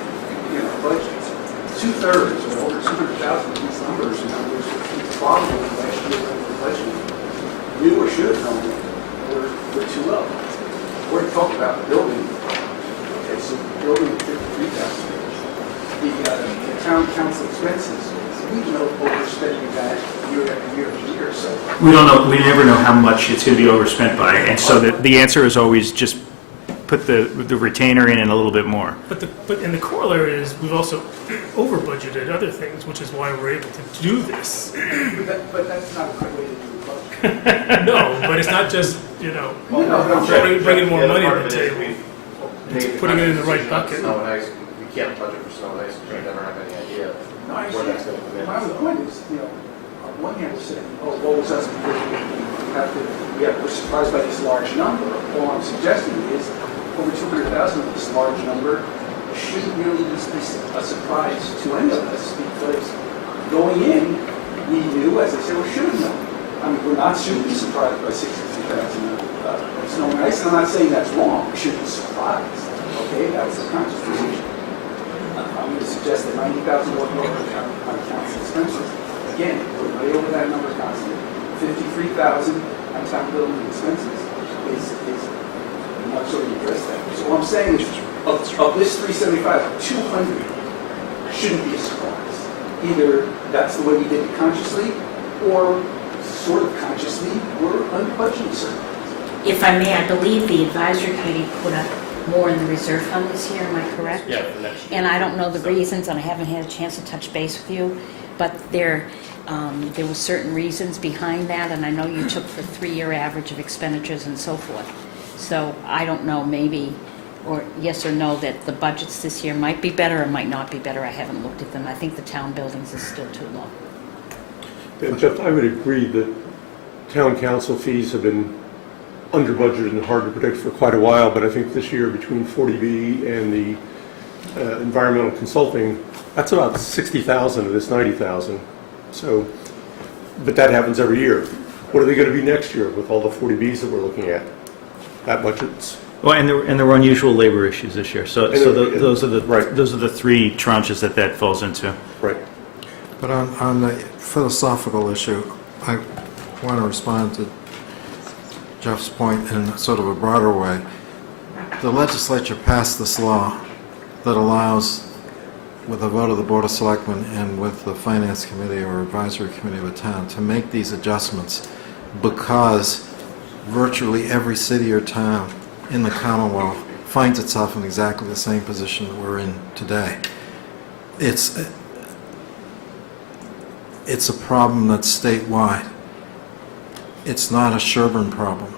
in our budgets. 2/3 or over 200,000 of these numbers, it's probably last year when the budget knew or should have known were too low. We're talking about the building. Okay, so building 53,000. The town council expenses, we know overspending that year after year after year, so. We don't know, we never know how much it's going to be overspent by, and so the answer is always just put the retainer in and a little bit more. But the corollary is we've also over budgeted other things, which is why we're able to do this. But that's not a good way to do the budget. No, but it's not just, bringing more money to the table. It's putting it in the right bucket. Snow and ice, we can't budget for snow and ice, because we never have any idea No, I where that's going to come in. My only point is, on one hand, we're saying, oh, what was us because we're surprised by this large number. All I'm suggesting is over 200,000 of this large number shouldn't really be a surprise to any of us, because going in, we knew, as I said, we should have known. I mean, we're not should be surprised by 62,000 snow and ice. And I'm not saying that's wrong. We should be surprised. Okay, that was a conscious decision. I'm going to suggest that 90,000 more on council expenses. Again, we're way over that number constantly. 53,000 on town building expenses is I'm not sure you address that. So what I'm saying is, of this 375, 200 shouldn't be a surprise. Either that's the way we did it consciously, or sort of consciously, we're under budgeting certain things. If I may, I believe the advisory committee put up more in the reserve fund this year, am I correct? Yeah, for next year. And I don't know the reasons, and I haven't had a chance to touch base with you, but there were certain reasons behind that, and I know you took the 3-year average of expenditures and so forth. So I don't know, maybe, or yes or no, that the budgets this year might be better or might not be better. I haven't looked at them. I think the town buildings is still too low. And Jeff, I would agree that town council fees have been under budgeted and hard to predict for quite a while, but I think this year between 40B and the environmental consulting, that's about 60,000 of this 90,000. So, but that happens every year. What are they going to be next year with all the 40Bs that we're looking at? That budget's. Well, and there were unusual labor issues this year, so those are the Right. those are the 3 tranches that falls into. Right. But on the philosophical issue, I want to respond to Jeff's point in sort of a broader way. The legislature passed this law that allows, with a vote of the Board of Selectmen and with the Finance Committee or Advisory Committee of a town, to make these adjustments because virtually every city or town in the Commonwealth finds itself in exactly the same position that we're in today. It's a problem that's statewide. It's not a Sherborn problem,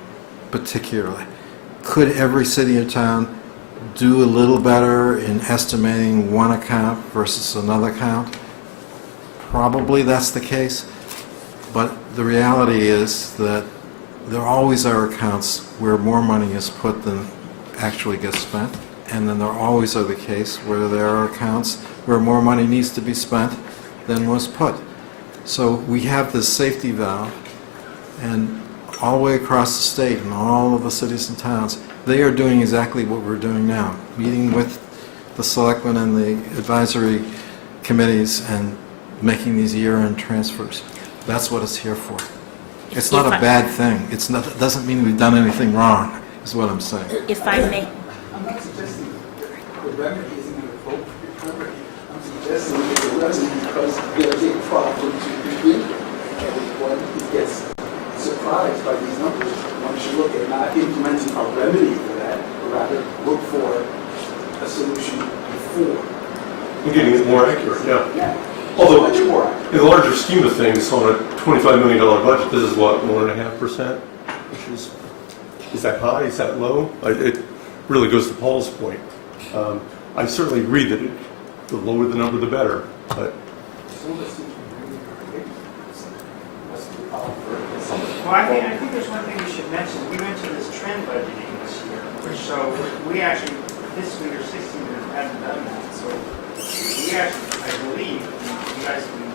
particularly. Could every city or town do a little better in estimating one account versus another account? Probably that's the case, but the reality is that there always are accounts where more money is put than actually gets spent, and then there always are the case where there are accounts where more money needs to be spent than was put. So we have this safety valve, and all the way across the state and all of the cities and towns, they are doing exactly what we're doing now, meeting with the selectmen and the advisory committees and making these year-end transfers. That's what it's here for. It's not a bad thing. It doesn't mean we've done anything wrong, is what I'm saying. If I may, I'm not suggesting the remedy isn't going to vote for the remedy. I'm suggesting it's a remedy because there's a problem to begin with. And one gets surprised by these numbers. One should look at not implementing a remedy for that, but rather look for a solution before. And getting it more accurate, yeah. Yeah. Although, Much more accurate. in the larger scheme of things, on a $25 million budget, this is what, 1.5%? Which is that high? Is that low? It really goes to Paul's point. I certainly agree that the lower the number, the better, but Well, I think there's one thing we should mention. We mentioned this trend budgeting this year, so we actually, this year, 16 haven't done that. So we actually, I believe, you guys can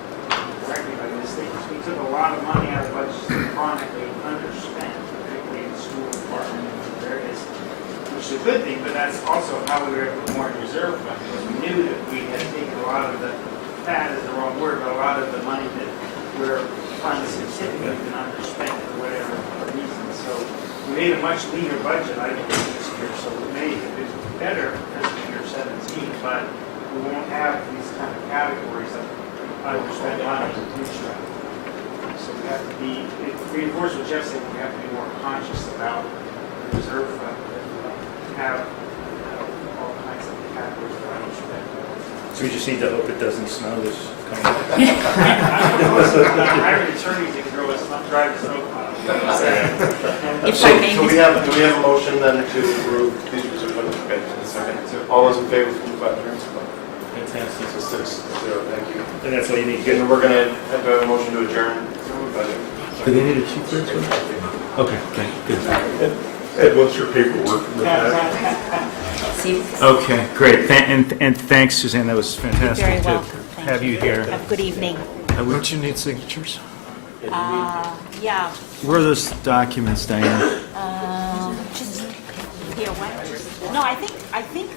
correct me if I mistake, we took a lot of money out of budgets that chronically underspent, particularly in the school department and various, which is a good thing, but that's also how we were able to put more in reserve fund, because we knew that we had taken a lot of the, fat is the wrong word, but a lot of the money that we're funds specifically been underspent for whatever reason. So we made a much leaner budget, I think, this year, so we may have been better as of year 17, but we won't have these kind of categories of underspent money in the future. So we have to be, it reinforces what Jeff said, we have to be more conscious about the reserve fund, and have all kinds of categories that are underspent. So we just need to hope it doesn't snow this coming up. I don't know, so hiring attorneys that can drive the snowplow. if I may, So we have a motion then to approve these reserve funds? Okay, a second. So all those in favor, please vote. Fantastic. So 6-0, thank you. And that's all you need. Good. And we're going to have a motion to adjourn. Do they need a chief first? Okay, okay, good. Ed, what's your paperwork? With that? see, Okay, great. And thanks, Suzanne. That was fantastic very to welcome. Thank have you here. Have a good evening. Don't you need signatures? Yeah, Where are those documents, Diane? just, here, what? No, I think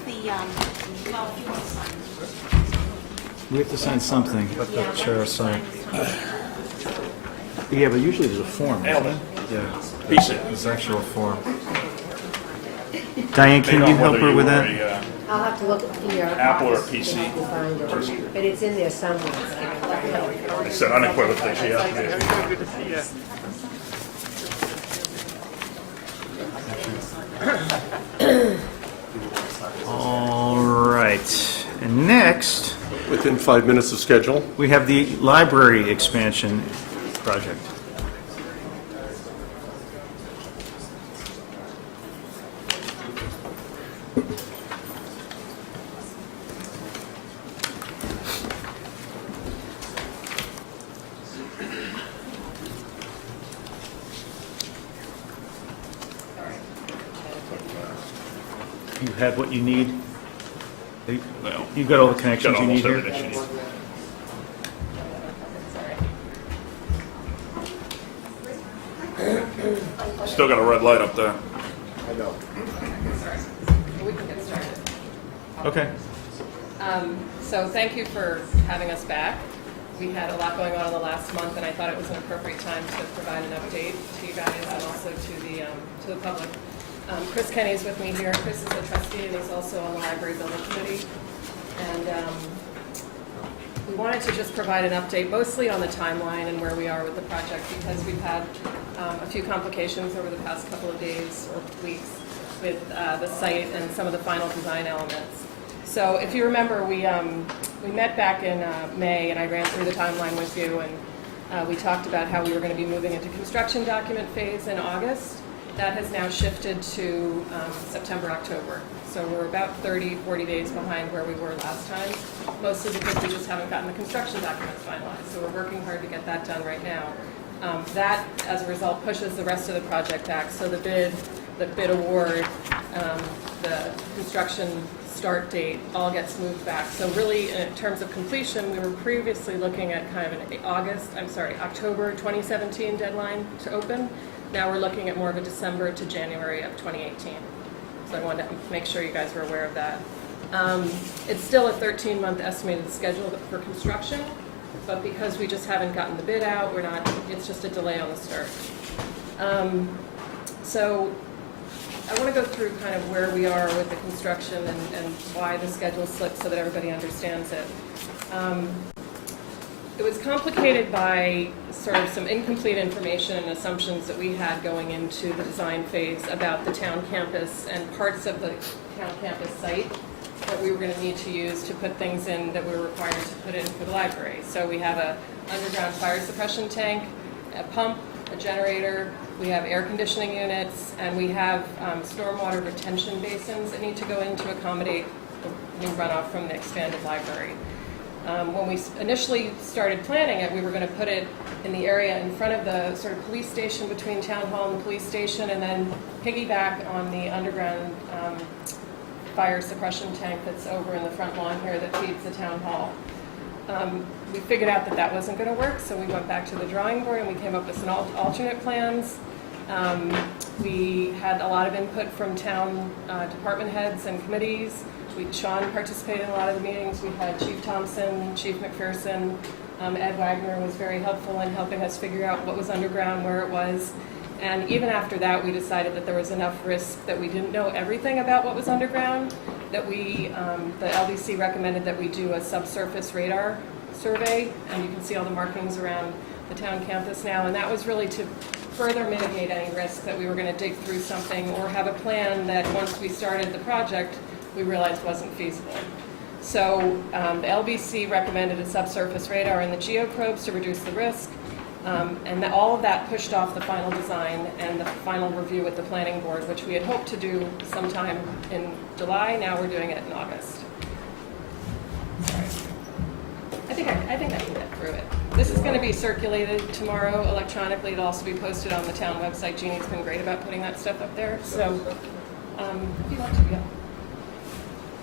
the, well, if you want to sign. We have to sign something. Let the chair sign. Yeah, but usually there's a form, isn't there? Yeah, Piece it. there's actual form. Diane, can Depending you on help whether her with were that? a, I'll have to look in your Apple or office PC if I can find it. But it's in there somewhere. I said unequivocally, she has to be. All right. And next, Within 5 minutes of schedule. we have the library expansion project. You have what you need? Well, You've got all the got connections you need almost here? everything she needs. Still got a red light up there. We can get started. Okay. So thank you for having us back. We had a lot going on in the last month, and I thought it was an appropriate time to provide an update to you guys and also to the public. Chris Kenny is with me here. Chris is a trustee, and he's also on the library building committee. And we wanted to just provide an update, mostly on the timeline and where we are with the project, because we've had a few complications over the past couple of days or weeks with the site and some of the final design elements. So if you remember, we met back in May, and I ran through the timeline with you, and we talked about how we were going to be moving into construction document phase in August. That has now shifted to September, October. So we're about 30, 40 days behind where we were last time, mostly because we just haven't gotten the construction documents finalized. So we're working hard to get that done right now. That, as a result, pushes the rest of the project back. So the bid award, the construction start date all gets moved back. So really, in terms of completion, we were previously looking at kind of an October 2017 deadline to open. Now we're looking at more of a December to January of 2018. So I wanted to make sure you guys were aware of that. It's still a 13-month estimated schedule for construction, but because we just haven't gotten the bid out, it's just a delay on the start. So I want to go through kind of where we are with the construction and why the schedule slipped so that everybody understands it. It was complicated by sort of some incomplete information and assumptions that we had going into the design phase about the town campus and parts of the town campus site that we were going to need to use to put things in that we were required to put in for the library. So we have a underground fire suppression tank, a pump, a generator, we have air conditioning units, and we have stormwater retention basins that need to go in to accommodate the new runoff from the expanded library. When we initially started planning it, we were going to put it in the area in front of the sort of police station, between town hall and the police station, and then piggyback on the underground fire suppression tank that's over in the front lawn here that feeds the town hall. We figured out that that wasn't going to work, so we went back to the drawing board and we came up with some alternate plans. We had a lot of input from town department heads and committees. Sean participated in a lot of the meetings. We had Chief Thompson, Chief McPherson, Ed Wagner was very helpful in helping us figure out what was underground, where it was. And even after that, we decided that there was enough risk that we didn't know everything about what was underground, that the LDC recommended that we do a subsurface radar survey, and you can see all the markings around the town campus now, and that was really to further mitigate any risk that we were going to dig through something or have a plan that once we started the project, we realized wasn't feasible. So the LBC recommended a subsurface radar and the geoprobes to reduce the risk, and all of that pushed off the final design and the final review with the planning board, which we had hoped to do sometime in July. Now we're doing it in August. Sorry. I think I can get through it. This is going to be circulated tomorrow electronically. It'll also be posted on the town website. Jeannie's been great about putting that stuff up there. So if you want to,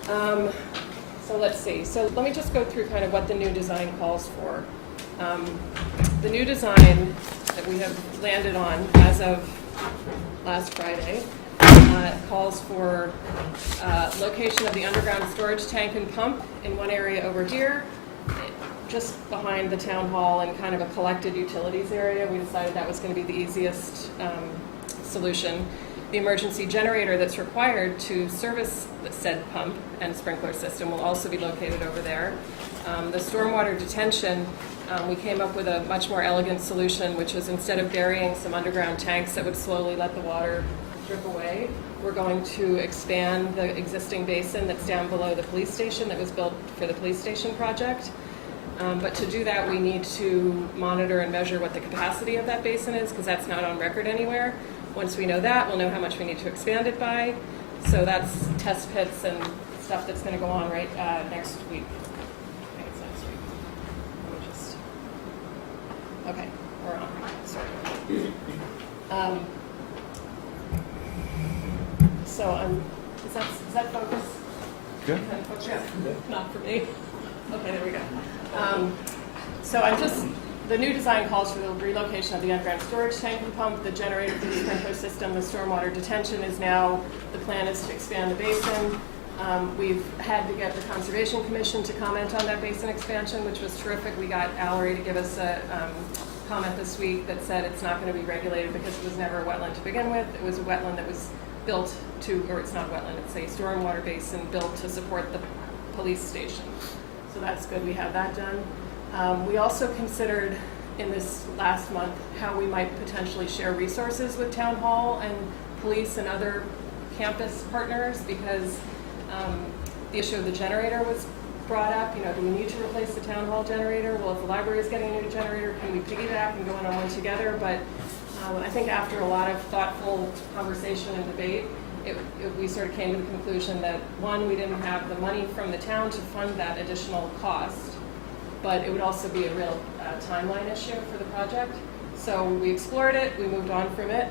yeah. So let's see. So let me just go through kind of what the new design calls for. The new design that we have landed on as of last Friday calls for location of the underground storage tank and pump in one area over here, just behind the town hall and kind of a collected utilities area. We decided that was going to be the easiest solution. The emergency generator that's required to service the said pump and sprinkler system will also be located over there. The stormwater detention, we came up with a much more elegant solution, which is instead of burying some underground tanks that would slowly let the water drip away, we're going to expand the existing basin that's down below the police station that was built for the police station project. But to do that, we need to monitor and measure what the capacity of that basin is, because that's not on record anywhere. Once we know that, we'll know how much we need to expand it by. So that's test pits and stuff that's going to go on right next week. I think it's next week. Let me just... Okay, we're on. Sorry. So is that focus? Good. Yeah. Not for me. Okay, there we go. So the new design calls for the relocation of the underground storage tank and pump, the generator for the sprinkler system, the stormwater detention is now, the plan is to expand the basin. We've had to get the Conservation Commission to comment on that basin expansion, which was terrific. We got Allery to give us a comment this week that said it's not going to be regulated because it was never a wetland to begin with. It was a wetland that was built to, or it's not wetland, it's a stormwater basin built to support the police station. So that's good, we have that done. We also considered in this last month how we might potentially share resources with Town Hall and police and other campus partners, because the issue of the generator was brought up. You know, do we need to replace the Town Hall generator? Well, if the library is getting a new generator, can we piggyback and go in on one together? But I think after a lot of thoughtful conversation and debate, we sort of came to the conclusion that, one, we didn't have the money from the town to fund that additional cost, but it would also be a real timeline issue for the project. So we explored it, we moved on from it.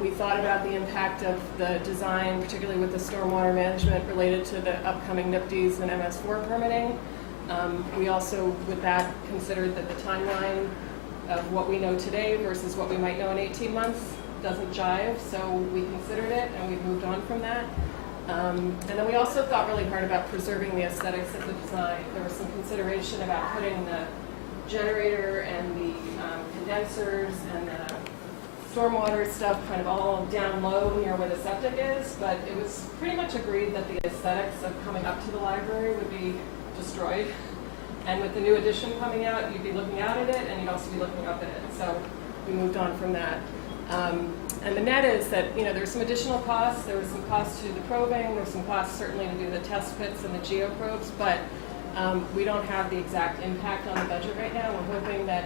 We thought about the impact of the design, particularly with the stormwater management related to the upcoming NIPDs and MS4 permitting. We also, with that, considered that the timeline of what we know today versus what we might know in 18 months doesn't jive, so we considered it and we've moved on from that. And then we also thought really hard about preserving the aesthetics of the design. There was some consideration about putting the generator and the condensers and the stormwater stuff kind of all down low near where the septic is, but it was pretty much agreed that the aesthetics of coming up to the library would be destroyed. And with the new addition coming out, you'd be looking out at it and you'd also be looking up at it. So we moved on from that. And the net is that, you know, there's some additional costs. There was some costs to the probing. There's some costs certainly to do the test pits and the geoprobes, but we don't have the exact impact on the budget right now. We're hoping that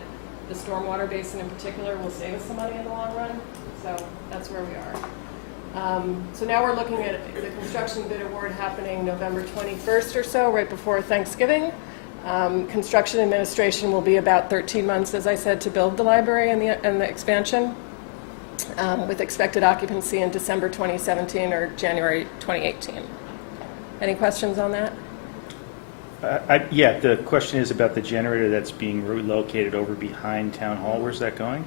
the stormwater basin in particular will save us some money in the long run. So that's where we are. So now we're looking at the construction bid award happening November 21st or so, right before Thanksgiving. Construction administration will be about 13 months, as I said, to build the library and the expansion, with expected occupancy in December 2017 or January 2018. Any questions on that? Yeah, the question is about the generator that's being relocated over behind Town Hall. Where's that going?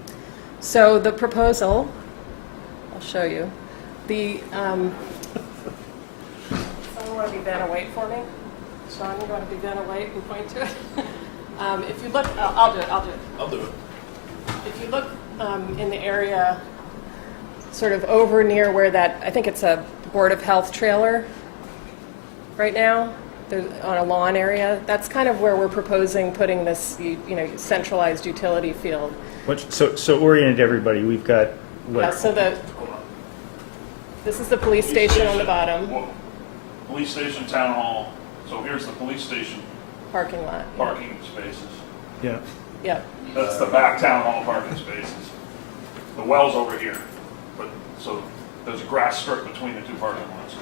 So the proposal, I'll show you. Someone want to be Vanna White for me? Sean, you want to be Vanna White and point to it? If you look, I'll do it. I'll do it. If you look in the area sort of over near where that, I think it's a Board of Health trailer right now, on a lawn area, that's kind of where we're proposing putting this, centralized utility field. So oriented everybody, we've got what? Yeah, so this is the police station on the bottom. Well, police station, town hall. So here's the police station Parking lot. parking spaces. Yeah. Yep. That's the back town hall parking spaces. The well's over here, so there's a grass strip between the two parking lots.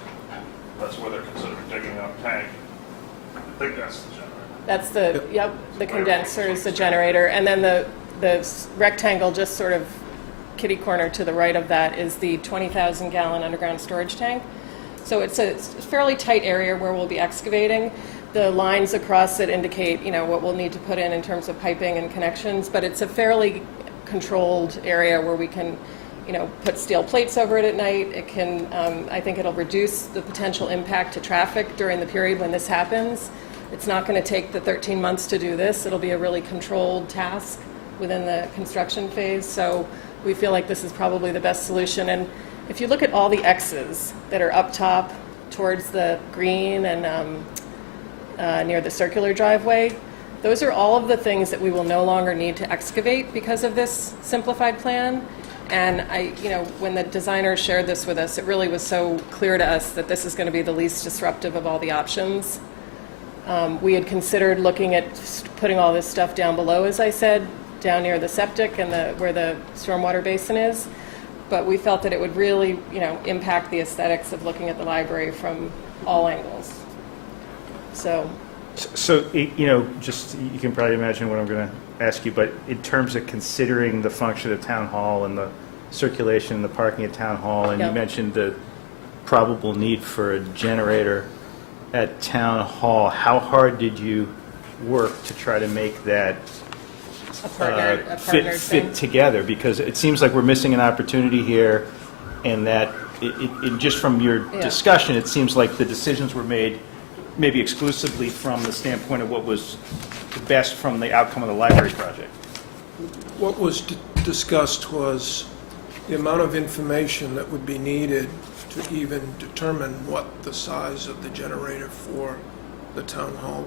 That's where they're considering digging up a tank. I think that's the generator. That's the condenser is the generator, and then the rectangle just sort of kitty corner to the right of that is the 20,000 gallon underground storage tank. So it's a fairly tight area where we'll be excavating. The lines across it indicate, what we'll need to put in terms of piping and connections, but it's a fairly controlled area where we can, put steel plates over it at night. It can, I think it'll reduce the potential impact to traffic during the period when this happens. It's not going to take the 13 months to do this. It'll be a really controlled task within the construction phase. So we feel like this is probably the best solution. And if you look at all the X's that are up top towards the green and near the circular driveway, those are all of the things that we will no longer need to excavate because of this simplified plan. And when the designers shared this with us, it really was so clear to us that this is going to be the least disruptive of all the options. We had considered looking at putting all this stuff down below, as I said, down near the septic and where the stormwater basin is. But we felt that it would really, impact the aesthetics of looking at the library from all angles. So, just you can probably imagine what I'm going to ask you, but in terms of considering the function of town hall and the circulation and the parking at town hall, and you mentioned the probable need for a generator at town hall, how hard did you work to try to make that fit together? Because it seems like we're missing an opportunity here, and that it just from your discussion, it seems like the decisions were made maybe exclusively from the standpoint of what was the best from the outcome of the library project. What was discussed was the amount of information that would be needed to even determine what the size of the generator for the town hall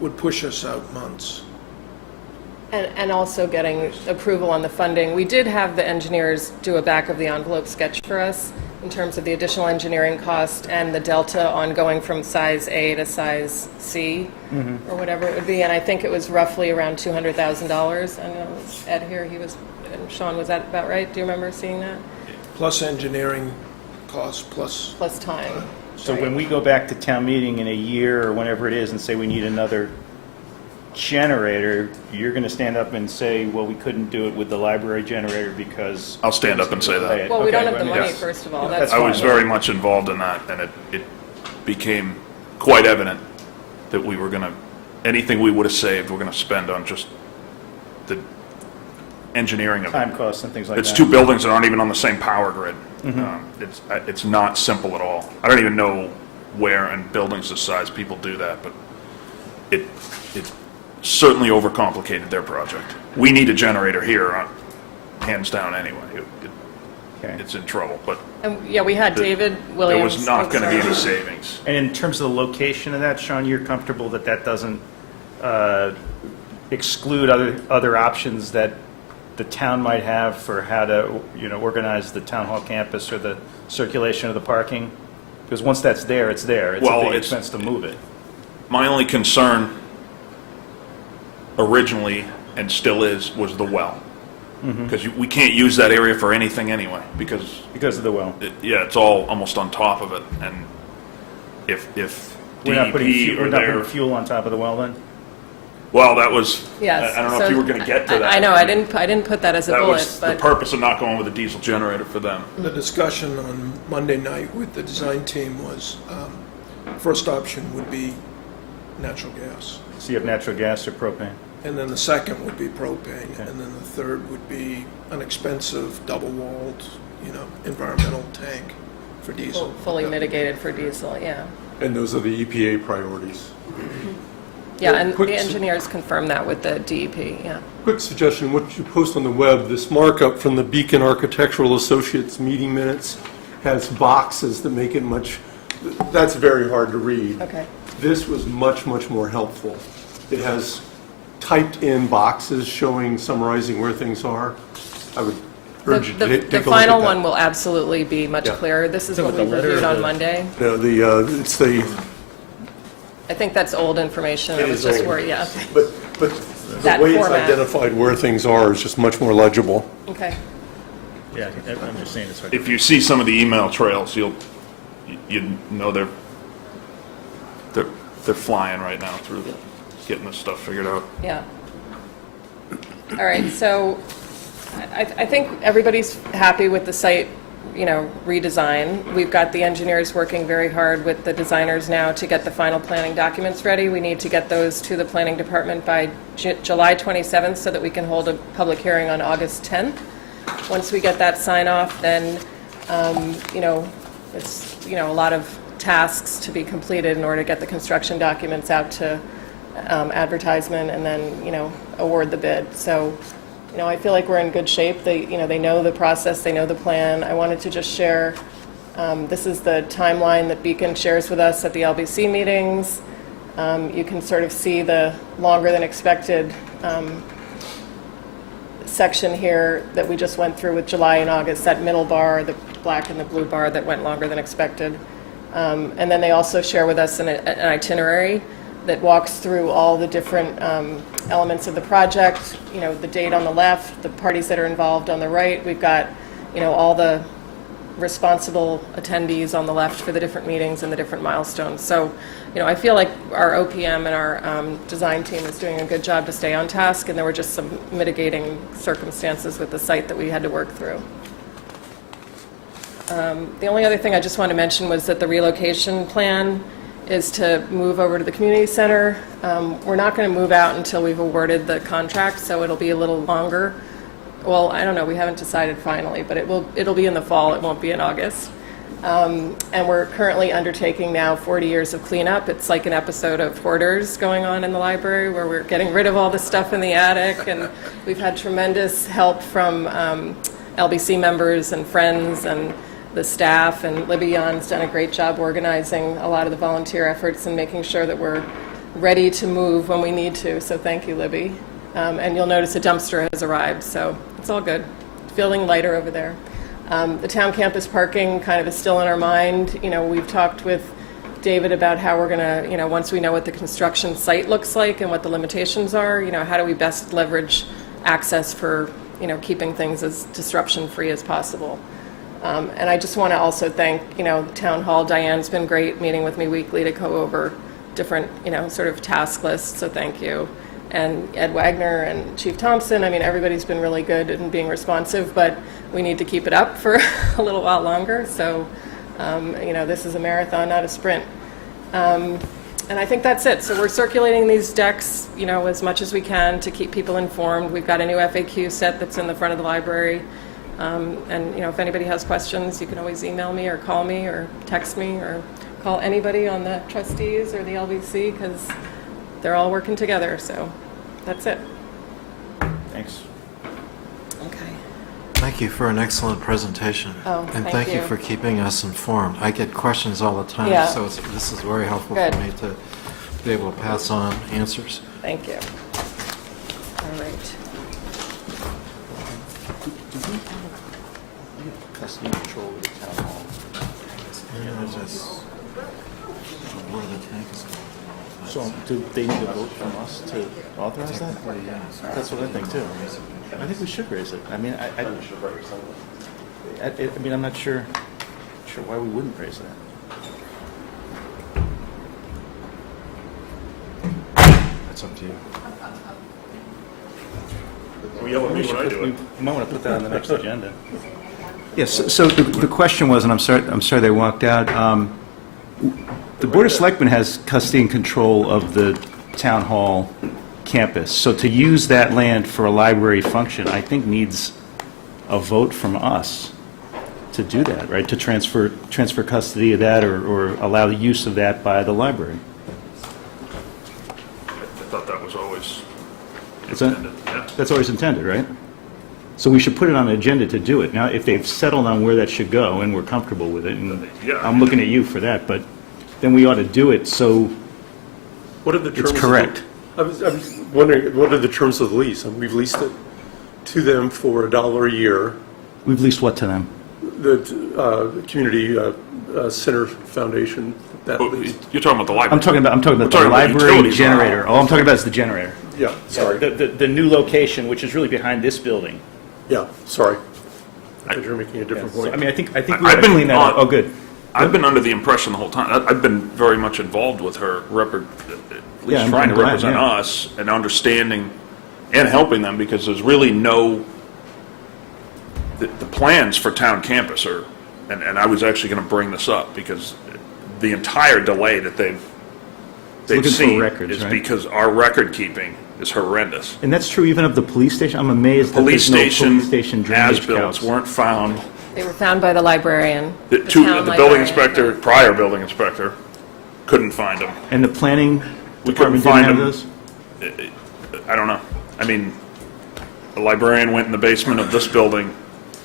would push us out months. and also getting approval on the funding. We did have the engineers do a back of the envelope sketch for us in terms of the additional engineering cost and the delta on going from size A to size C, or whatever it would be. And I think it was roughly around $200,000. I know Ed here, and Sean, was that about right? Do you remember seeing that? Plus engineering costs, Plus time. So when we go back to town meeting in a year or whenever it is and say we need another generator, you're going to stand up and say, well, we couldn't do it with the library generator because... I'll stand up and say that. Well, we don't have the money, first of all. That's I was very much involved in that, and it became quite evident that we were going to, anything we would have saved, we're going to spend on just the engineering of it. Time costs and things like that. It's two buildings that aren't even on the same power grid. It's not simple at all. I don't even know where in buildings this size people do that, but it certainly overcomplicated their project. We need a generator here, hands down anyway. It's in trouble, but we had David Williams. there was not going to be any savings. And in terms of the location of that, Sean, you're comfortable that that doesn't exclude other options that the town might have for how to, organize the town hall campus or the circulation of the parking? Because once that's there, it's there. It's a big expense to move it. My only concern originally, and still is, was the well. Because we can't use that area for anything anyway, because of the well. It's all almost on top of it, and if We're not DEP putting fuel on top of the well then? well, that was, Yes. I don't know if you were going to get to that. I know, I didn't put that as a That bullet, was the but purpose of not going with a diesel generator for them. The discussion on Monday night with the design team was, first option would be natural gas. So you have natural gas or propane? And then the second would be propane, and then the third would be an expensive, double-walled, environmental tank for diesel. fully mitigated for diesel, yeah. And those are the EPA priorities. Yeah, and Quick the engineers confirmed that with the DEP, yeah. Quick suggestion, what you post on the web, this markup from the Beacon Architectural Associates meeting minutes has boxes that make it that's very hard to read. Okay. This was much, much more helpful. It has typed in boxes summarizing where things are. I would urge you to take a look at that. The final one will absolutely be much clearer. This is what we reviewed on Monday. No, it's the... I think that's old information. It I was is just old. worried, yeah. But the That way it's format. identified where things are is just much more legible. Okay. Yeah, I'm just saying it's hard. If you see some of the email trails, you know they're flying right now through getting this stuff figured out. Yeah. All right, so I think everybody's happy with the site redesign. We've got the engineers working very hard with the designers now to get the final planning documents ready. We need to get those to the planning department by July 27th so that we can hold a public hearing on August 10th. Once we get that sign off, then, it's, a lot of tasks to be completed in order to get the construction documents out to advertisement and then, award the bid. So, I feel like we're in good shape. They know the process, they know the plan. I wanted to just share, this is the timeline that Beacon shares with us at the LBC meetings. You can sort of see the longer than expected section here that we just went through with July and August, that middle bar, the black and the blue bar that went longer than expected. And then they also share with us an itinerary that walks through all the different elements of the project, the date on the left, the parties that are involved on the right. We've got, all the responsible attendees on the left for the different meetings and the different milestones. So, I feel like our OPM and our design team is doing a good job to stay on task, and there were just some mitigating circumstances with the site that we had to work through. The only other thing I just wanted to mention was that the relocation plan is to move over to the community center. We're not going to move out until we've awarded the contract, so it'll be a little longer. Well, I don't know, we haven't decided finally, but it'll be in the fall, it won't be in August. And we're currently undertaking now 40 years of cleanup. It's like an episode of Hoarders going on in the library where we're getting rid of all the stuff in the attic, and we've had tremendous help from LBC members and friends and the staff, and Libby Yon's done a great job organizing a lot of the volunteer efforts and making sure that we're ready to move when we need to. So thank you, Libby. And you'll notice a dumpster has arrived, so it's all good. Feeling lighter over there. The town campus parking kind of is still in our mind. We've talked with David about how we're going to, once we know what the construction site looks like and what the limitations are, how do we best leverage access for, keeping things as disruption-free as possible. And I just want to also thank, the town hall. Diane's been great meeting with me weekly to go over different, sort of task lists, so thank you. And Ed Wagner and Chief Thompson, everybody's been really good in being responsive, but we need to keep it up for a little while longer. So, this is a marathon, not a sprint. And I think that's it. So we're circulating these decks, as much as we can to keep people informed. We've got a new FAQ set that's in the front of the library. And if anybody has questions, you can always email me or call me or text me or call anybody on the trustees or the LBC, because they're all working together. So that's it. Thanks. Okay. Thank you for an excellent presentation. Oh, and thank you you. for keeping us informed. I get questions all the time, Yeah. so this is very helpful Good. for me to be able to pass on answers. Thank you. All right. Custody and control of the town hall. Where the tank is going. So do they need a vote from us to authorize that? That's what I think too. I think we should raise it. I'm not sure why we wouldn't raise that. That's up to you. We yell at me when I do it. We might want to put that on the next agenda. Yes, so the question was, and I'm sorry they walked out, the Board of Selectmen has custody and control of the town hall campus. So to use that land for a library function, I think needs a vote from us to do that, right? To transfer custody of that or allow the use of that by the library. I thought that was always Is that- intended. Yeah. That's always intended, right? So we should put it on the agenda to do it. Now, if they've settled on where that should go and we're comfortable with it, and Yeah. I'm looking at you for that, but then we ought to do it so What are the terms? it's correct. I was wondering, what are the terms of the lease? And we've leased it to them for $1 a year. We've leased what to them? The community center foundation. That Oh, lease. you're talking about the library. I'm talking about We're the talking about library utilities. generator. All I'm talking about is the generator. Yeah, sorry. The new location, which is really behind this building. Yeah, sorry. I think you're making a different So, point. I mean, I think we I've ought to been clean that up. on- Oh, good. I've been under the impression the whole time, I've been very much involved with her, at Yeah, least I'm trying to glad, represent yeah. us and understanding and helping them, because there's really no the plans for town campus are, and I was actually going to bring this up, because the entire delay that they've looking for seen records, is right? because our record keeping is horrendous. And that's true even of the police station? I'm amazed that Police there's no station police station drainage as-bills calcs. weren't found. They were found by the librarian. The town building librarian. inspector, prior building inspector, couldn't find them. And the planning We couldn't department didn't find have them. those? I don't know. I mean, the librarian went in the basement of this building,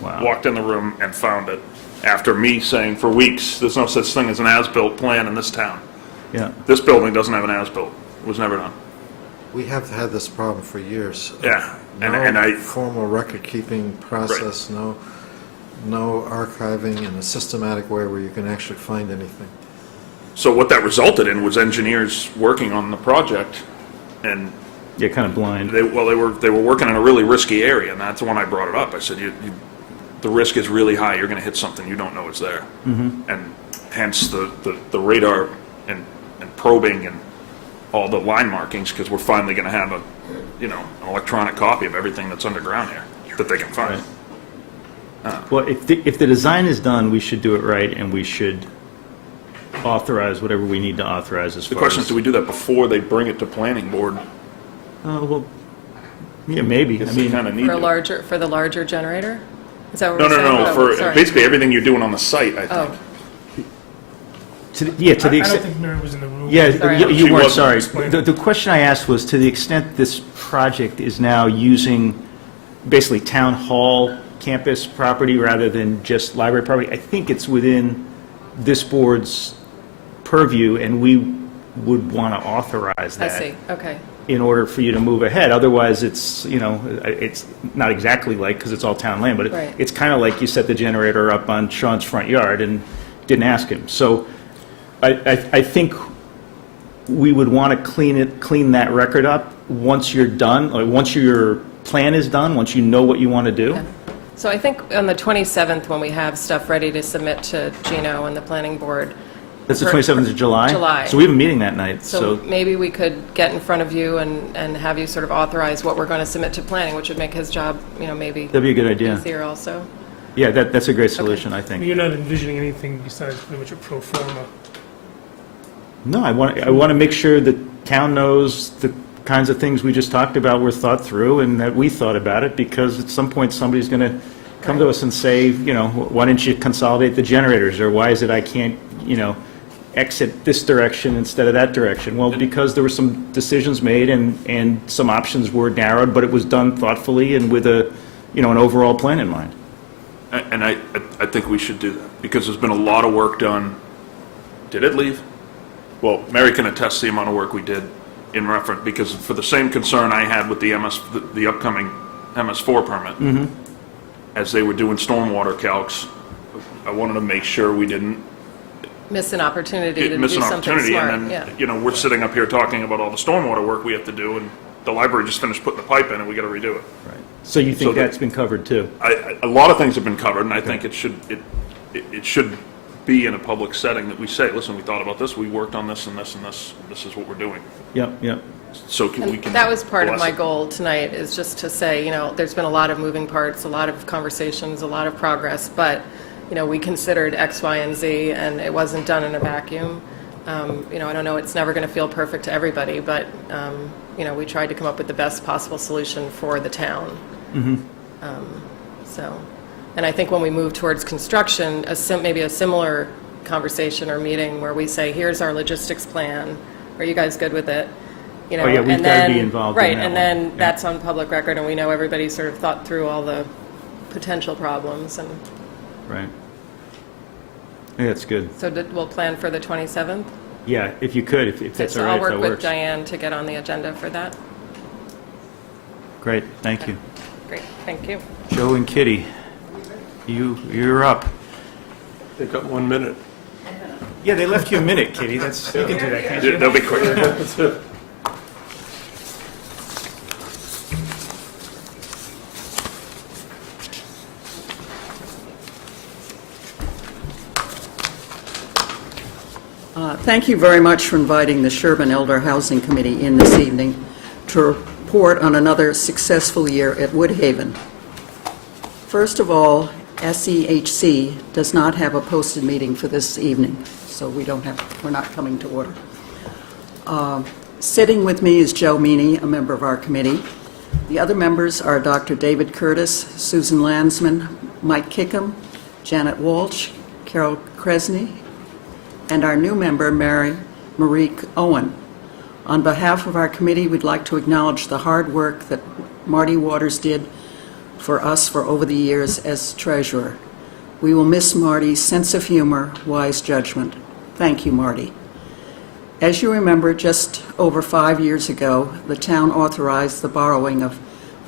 Wow. walked in the room and found it, after me saying for weeks, there's no such thing as an as-built plan in this town. Yeah. This building doesn't have an as-built. It was never done. We have had this problem for years. Yeah, and No I, formal record-keeping process, no archiving in a systematic way where you can actually find anything. so what that resulted in was engineers working on the project, and Yeah, kind of blind. they were working in a really risky area, and that's when I brought it up. I said, the risk is really high, you're gonna hit something you don't know is there. And hence the radar and probing and all the line markings, because we're finally gonna have an electronic copy of everything that's underground here that they can find. Well, if the design is done, we should do it right, and we should authorize whatever we need to authorize as The far question as... is, do we do that before they bring it to planning board? Well, yeah, maybe. I Because they mean, kinda need to. For the larger generator? Is that what No, we're saying? no, Oh, for sorry. basically everything you're doing on the site, I think. Oh, to the I don't extent... think Mary was in the room. Yeah, Sorry. you She weren't, wasn't. sorry. Explain. The question I asked was, to the extent this project is now using basically town hall campus property rather than just library property, I think it's within this board's purview, and we would want to authorize I that see, okay. in order for you to move ahead. Otherwise, it's, it's not exactly like, because it's all town land, but Right. it's kind of like you set the generator up on Sean's front yard and didn't ask him. So I think we would want to clean that record up once you're done, or once your plan is done, once you know what you want to do. Okay. So I think on the 27th, when we have stuff ready to submit to Gino and the planning board. That's the 27th of July? July. So we have a meeting that night, So so, maybe we could get in front of you and have you sort of authorize what we're going to submit to planning, which would make his job, maybe that'd be a good idea. easier also. Yeah, that's a great solution, I I think. mean, you're not envisioning anything besides pretty much a pro forma. No, I want to make sure the town knows the kinds of things we just talked about were thought through, and that we thought about it, because at some point, somebody's going to come to us and say, why didn't you consolidate the generators, or why is it I can't, exit this direction instead of that direction? Well, because there were some decisions made, and some options were narrowed, but it was done thoughtfully and with an overall plan in mind. And I think we should do that, because there's been a lot of work done. Did it leave? Well, Mary can attest the amount of work we did in reference, because for the same concern I had with the upcoming MS4 permit, as they were doing stormwater calcs, I wanted to make sure we didn't Miss an opportunity to do miss an something opportunity, smart, and yeah. then, we're sitting up here talking about all the stormwater work we have to do, and the library just finished putting the pipe in, and we got to redo it. Right. So you think So the- that's been covered, too? A lot of things have been covered, and I think it should be in a public setting that we say, listen, we thought about this, we worked on this and this and this, this is what we're doing. Yep. So we And can. that was part of bless my it. goal tonight, is just to say, there's been a lot of moving parts, a lot of conversations, a lot of progress, but, we considered X, Y, and Z, and it wasn't done in a vacuum. I don't know, it's never going to feel perfect to everybody, but, we tried to come up with the best possible solution for the town. And I think when we move towards construction, maybe a similar conversation or meeting where we say, here's our logistics plan, are you guys good with it? Oh, yeah, we've and got to then- be involved in Right, that and one. then Yeah. that's on public record, and we know everybody sort of thought through all the potential problems, and Right. Yeah, that's good. so we'll plan for the 27th? Yeah, if you could, if that's So all right, I'll if work that with works. Diane to get on the agenda for that. Great, thank you. Great, thank you. Joe and Kitty, you're up. They've got 1 minute. Yeah, they left you a minute, Kitty. You can do that, can't you? They'll be quick. That's it. Thank you very much for inviting the Sherborn Elder Housing Committee in this evening to report on another successful year at Woodhaven. First of all, SEHC does not have a posted meeting for this evening, so we're not coming to order. Sitting with me is Joe Meany, a member of our committee. The other members are Dr. David Curtis, Susan Landsman, Mike Kickham, Janet Walsh, Carol Kresny, and our new member, Marie Owen. On behalf of our committee, we'd like to acknowledge the hard work that Marty Waters did for us for over the years as treasurer. We will miss Marty's sense of humor, wise judgment. Thank you, Marty. As you remember, just over 5 years ago, the town authorized the borrowing of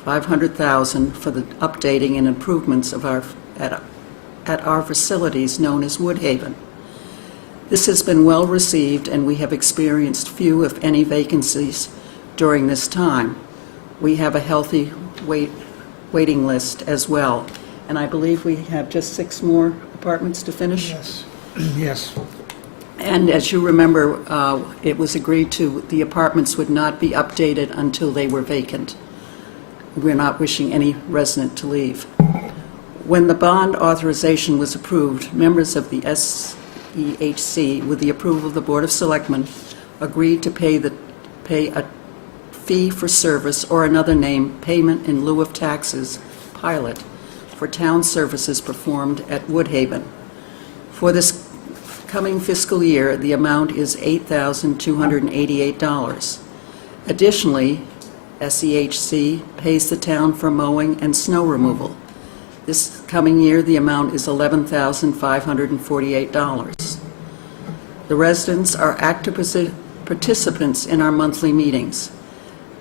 $500,000 for the updating and improvements of at our facilities known as Woodhaven. This has been well received, and we have experienced few, if any, vacancies during this time. We have a healthy waiting list as well, and I believe we have just 6 more apartments to finish. Yes. Yes. And as you remember, it was agreed to the apartments would not be updated until they were vacant. We're not wishing any resident to leave. When the bond authorization was approved, members of the SEHC, with the approval of the Board of Selectmen, agreed to pay a fee for service, or another name, payment in lieu of taxes, pilot, for town services performed at Woodhaven. For this coming fiscal year, the amount is $8,288. Additionally, SEHC pays the town for mowing and snow removal. This coming year, the amount is $11,548. The residents are active participants in our monthly meetings.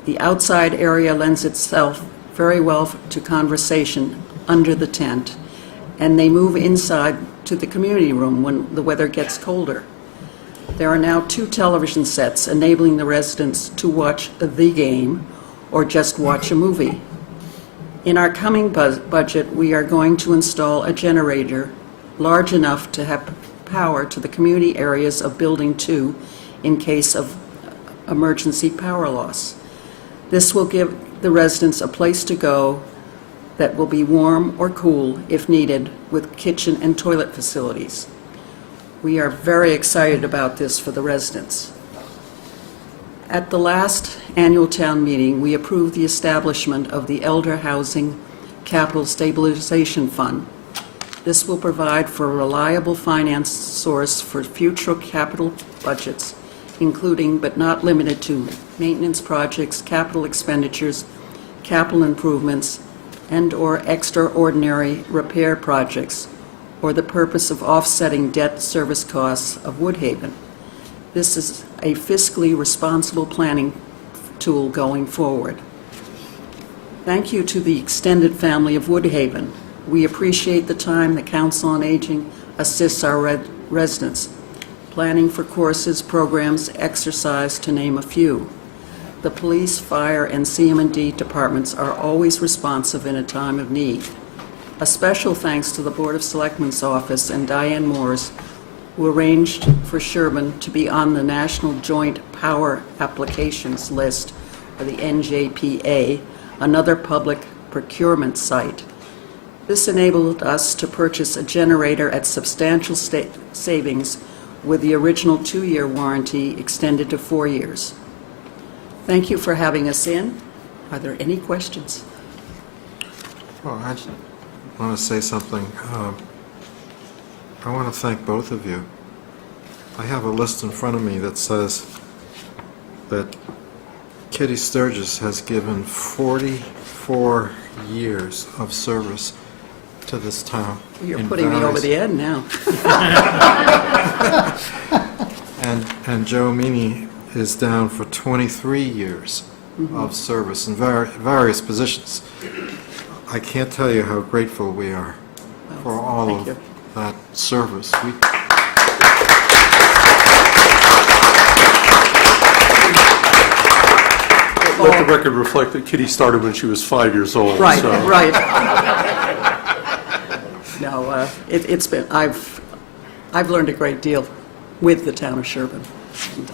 The outside area lends itself very well to conversation under the tent, and they move inside to the community room when the weather gets colder. There are now 2 television sets enabling the residents to watch the game or just watch a movie. In our coming budget, we are going to install a generator large enough to have power to the community areas of Building 2 in case of emergency power loss. This will give the residents a place to go that will be warm or cool if needed, with kitchen and toilet facilities. We are very excited about this for the residents. At the last annual town meeting, we approved the establishment of the Elder Housing Capital Stabilization Fund. This will provide for a reliable finance source for future capital budgets, including but not limited to maintenance projects, capital expenditures, capital improvements, and/or extraordinary repair projects, or the purpose of offsetting debt service costs of Woodhaven. This is a fiscally responsible planning tool going forward. Thank you to the extended family of Woodhaven. We appreciate the time the Council on Aging assists our residents, planning for courses, programs, exercise, to name a few. The police, fire, and CM&D departments are always responsive in a time of need. A special thanks to the Board of Selectmen's office and Diane Moores, who arranged for Sherborn to be on the National Joint Power Applications list, or the NJPA, another public procurement site. This enabled us to purchase a generator at substantial savings, with the original 2-year warranty extended to 4 years. Thank you for having us in. Are there any questions? Well, I just want to say something. I want to thank both of you. I have a list in front of me that says that Kitty Sturgis has given 44 years of service to this town. You're putting me over the end now. And Joe Meany is down for 23 years of service in various positions. I can't tell you how grateful we are for all of that service. Let the record reflect that Kitty started when she was 5 years old. Right, so. right. No, it's been, I've learned a great deal with the town of Sherborn.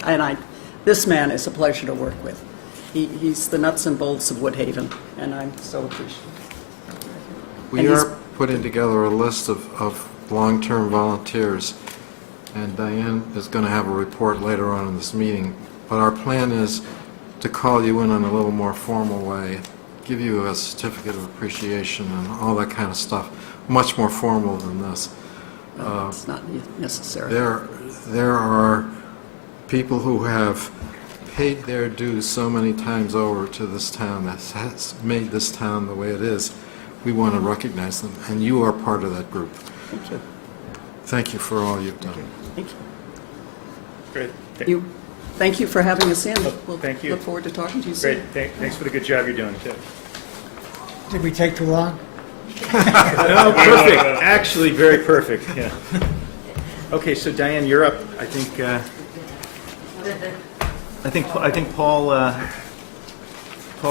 And this man is a pleasure to work with. He's the nuts and bolts of Woodhaven, and I'm so appreciative. We And these- are putting together a list of long-term volunteers, and Diane is going to have a report later on in this meeting. But our plan is to call you in a little more formal way, give you a certificate of appreciation and all that kind of stuff, much more formal than this. It's not necessary. There are people who have paid their dues so many times over to this town, that has made this town the way it is. We want to recognize them, and you are part of that group. Thank you. Thank you for all you've done. Thank you. Great. Thank you for having us in. We'll thank you. look forward to talking to you soon. Great, thanks for the good job you're doing, too. Did we take too long? No, perfect, actually, very perfect, yeah. Okay, so Diane, you're up. I think Paul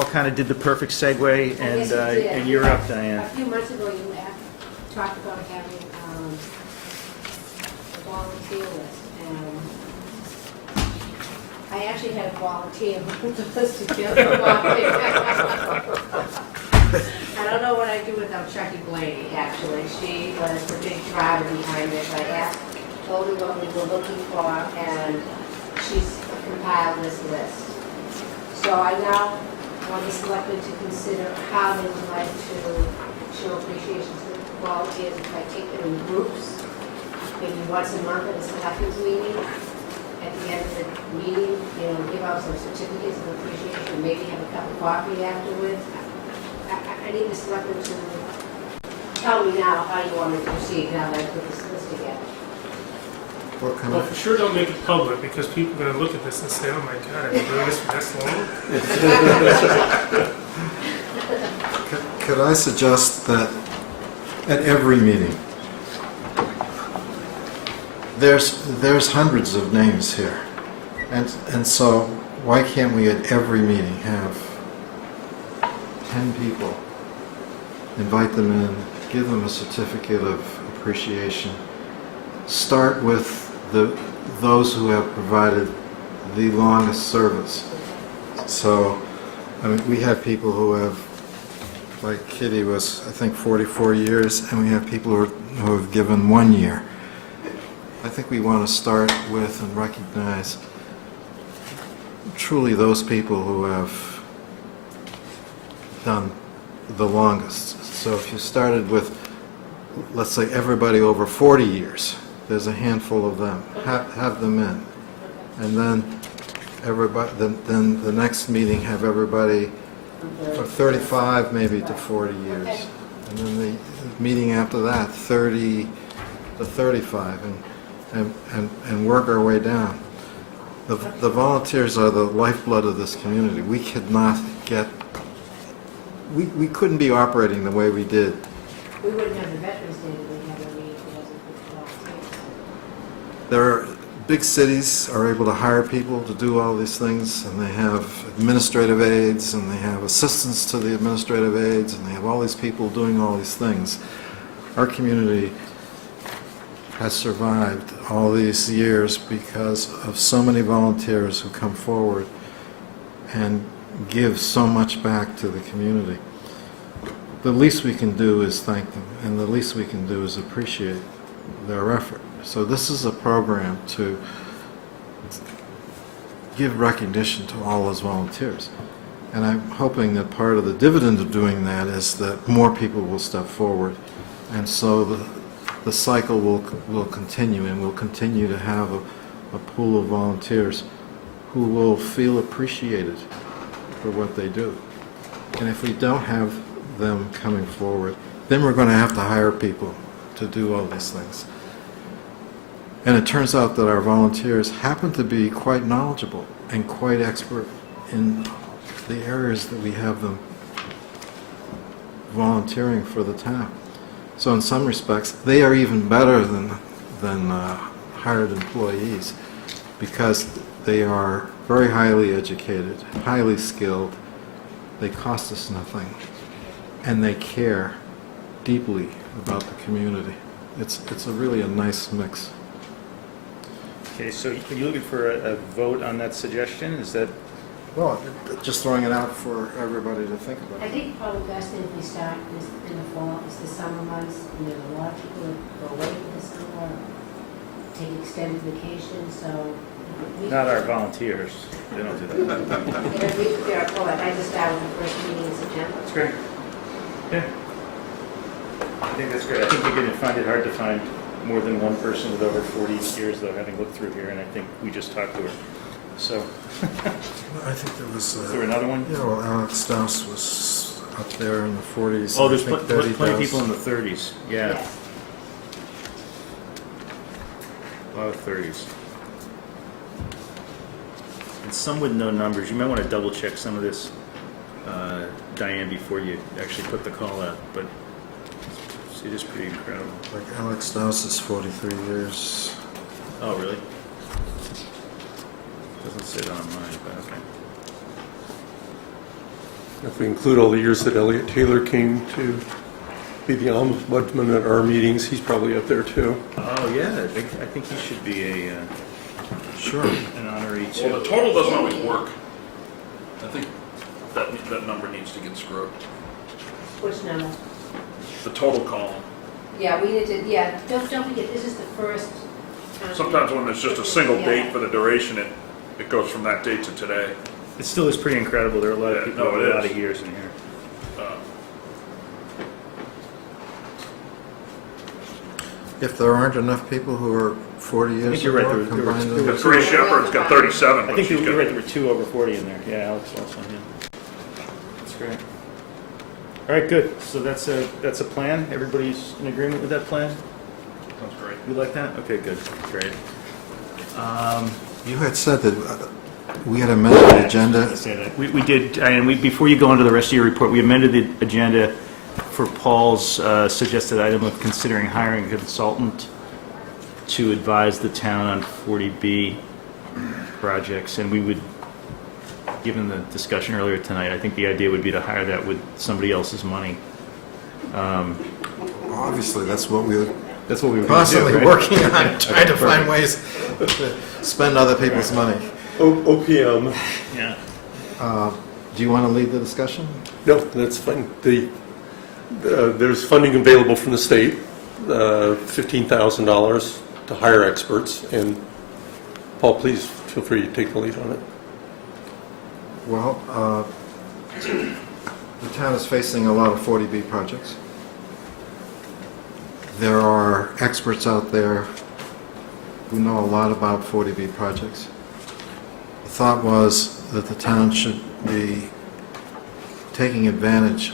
kind of did the perfect segue, Yes, he did. and you're up, Diane. A few months ago, you talked about having a volunteer list, and I actually had a volunteer who put the list together. I don't know what I'd do without Chucky Blaney, actually. She was the big driver behind this. I told her what we were looking for, and she's compiled this list. So I now want the selectmen to consider how they would like to show appreciation to the volunteers if I take them in groups, maybe once a month at a selectmen's meeting. At the end of the meeting, give out some certificates of appreciation, maybe have a cup of coffee afterwards. I need the selectmen to tell me now how you want me to proceed now that I put this list together. What kind Well, of, for sure don't make it public, because people are gonna look at this and say, oh my God, I've been doing this for this long? could I suggest that at every meeting, there's hundreds of names here, and so why can't we at every meeting have 10 people, invite them in, give them a certificate of appreciation, start with those who have provided the longest service. So, I mean, we have people who have, like Kitty was, I think, 44 years, and we have people who have given 1 year. I think we want to start with and recognize truly those people who have done the longest. So if you started with, let's say, everybody over 40 years, there's a handful of them. Have them in, and then everybody. Then the next meeting have everybody from 35 maybe to 40 years, and then the meeting after that 30 to 35, and work our way down. The volunteers are the lifeblood of this community. We could not get. We couldn't be operating the way we did. We wouldn't have the Veterans Day that we have every year if it wasn't for volunteers. There are big cities are able to hire people to do all these things, and they have administrative aides, and they have assistants to the administrative aides, and they have all these people doing all these things. Our community has survived all these years because of so many volunteers who come forward and give so much back to the community. The least we can do is thank them, and the least we can do is appreciate their effort. So this is a program to give recognition to all those volunteers. And I'm hoping that part of the dividend of doing that is that more people will step forward. And so the cycle will continue, and we'll continue to have a pool of volunteers who will feel appreciated for what they do. And if we don't have them coming forward, then we're going to have to hire people to do all these things. And it turns out that our volunteers happen to be quite knowledgeable and quite expert in the areas that we have them volunteering for the town. So in some respects, they are even better than hired employees, because they are very highly educated, highly skilled, they cost us nothing, and they care deeply about the community. It's really a nice mix. Okay, so are you looking for a vote on that suggestion? Is that Well, just throwing it out for everybody to think I about. think probably best thing if we start is in the fall, is the summer months, and there's a lot of people that go away for the summer, take extended vacations, so. Not our volunteers, they don't do that. I just started the first meeting in September. That's great. Yeah. I think that's great. I think you're going to find it hard to find more than one person with over 40 years, though, having looked through here, and I think we just talked to her. So, I think there was... is there another one? Yeah, well, Alex Strauss was up there in the 40s. Oh, there's I think plenty Betty of Dowse. people in the 30s, yeah. Yes. A lot of 30s. And some with no numbers. You might want to double check some of this, Diane, before you actually put the call out, but it is pretty incredible. Like Alex Strauss is 43 years. Oh, really? Doesn't say that on mine, but okay. If we include all the years that Elliot Taylor came to be the ombudsman at our meetings, he's probably up there too. Oh, yeah, I think he should be a, Sure. an honoree too. Well, the total doesn't always work. I think that number needs to get scrubbed. Which number? The total column. Yeah, we need to, yeah, don't forget, this is the first. Sometimes when there's just a single Yeah. date for the duration, it goes from that date to today. It still is pretty incredible. There are a lot of Yeah, people no, with it a lot is. of years in here. If there aren't enough people who are 40 years think you're or right, more, there were combined two- with- The three Shepherds got 37, I but think she's you're right, got... there were 2 over 40 in there. Yeah, Alex also, yeah. That's great. All right, good. So that's a plan? Everybody's in agreement with that plan? Sounds great. You like that? Okay, good. Great. You had said that we had amended the agenda. Say that. We did, and before you go into the rest of your report, we amended the agenda for Paul's suggested item of considering hiring a consultant to advise the town on 40B projects, and we would, given the discussion earlier tonight, I think the idea would be to hire that with somebody else's money. Obviously, that's what we were That's what we were constantly gonna do, right? working on, trying to find ways to spend other people's money. OPM. Yeah. Do you want to lead the discussion? No, that's fine. There's funding available from the state, $15,000 to hire experts, and Paul, please feel free to take the lead on it. Well, the town is facing a lot of 40B projects. There are experts out there who know a lot about 40B projects. The thought was that the town should be taking advantage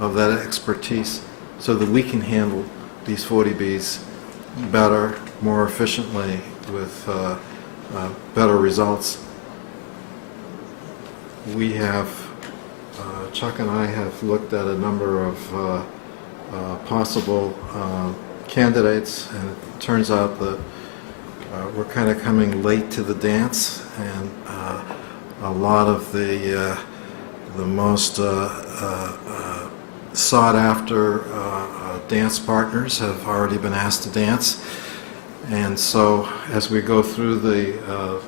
of that expertise so that we can handle these 40Bs better, more efficiently, with better results. We have, Chuck and I have looked at a number of possible candidates, and it turns out that we're kind of coming late to the dance, and a lot of the most sought-after dance partners have already been asked to dance. And so as we go through the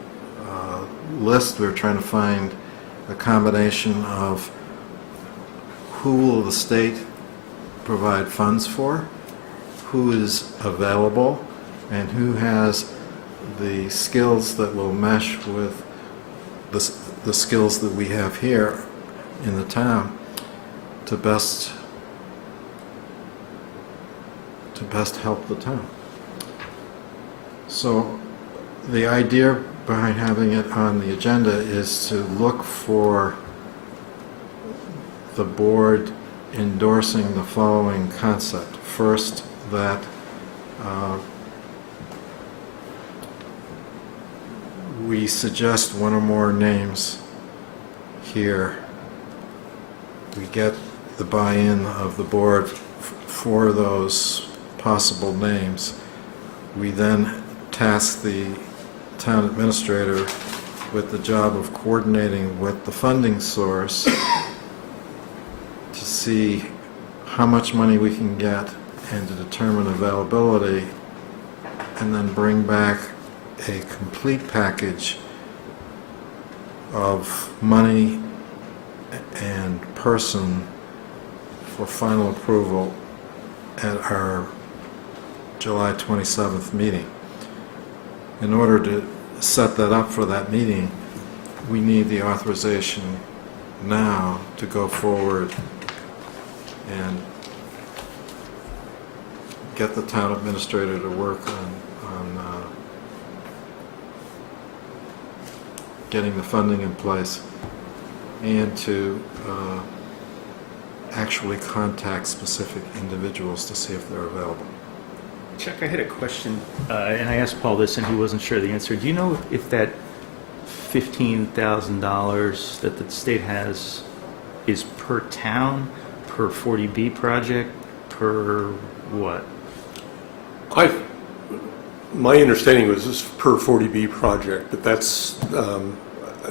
list, we're trying to find a combination of who will the state provide funds for, who is available, and who has the skills that will mesh with the skills that we have here in the town to best help the town. So the idea behind having it on the agenda is to look for the board endorsing the following concept. First, that we suggest one or more names here. We get the buy-in of the board for those possible names. We then task the town administrator with the job of coordinating with the funding source to see how much money we can get and to determine availability, and then bring back a complete package of money and person for final approval at our July 27th meeting. In order to set that up for that meeting, we need the authorization now to go forward and get the town administrator to work on getting the funding in place and to actually contact specific individuals to see if they're available. Chuck, I had a question, and I asked Paul this, and he wasn't sure of the answer. Do you know if that $15,000 that the state has is per town, per 40B project, per what? My understanding was this per 40B project, but that's, I'm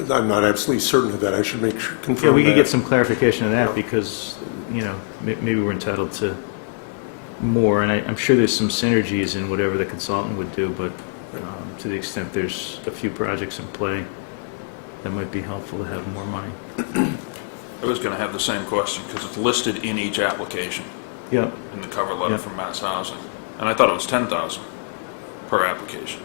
not absolutely certain of that. I should make sure, confirm Yeah, we could that. get some clarification on that because, you know, maybe we're entitled to more, and I'm sure there's some synergies in whatever the consultant would do, but to the extent there's a few projects in play, that might be helpful to have more money. I was going to have the same question because it's listed in each application. Yep. In the cover letter Yep. from Mass Housing, and I thought it was 10,000 per application.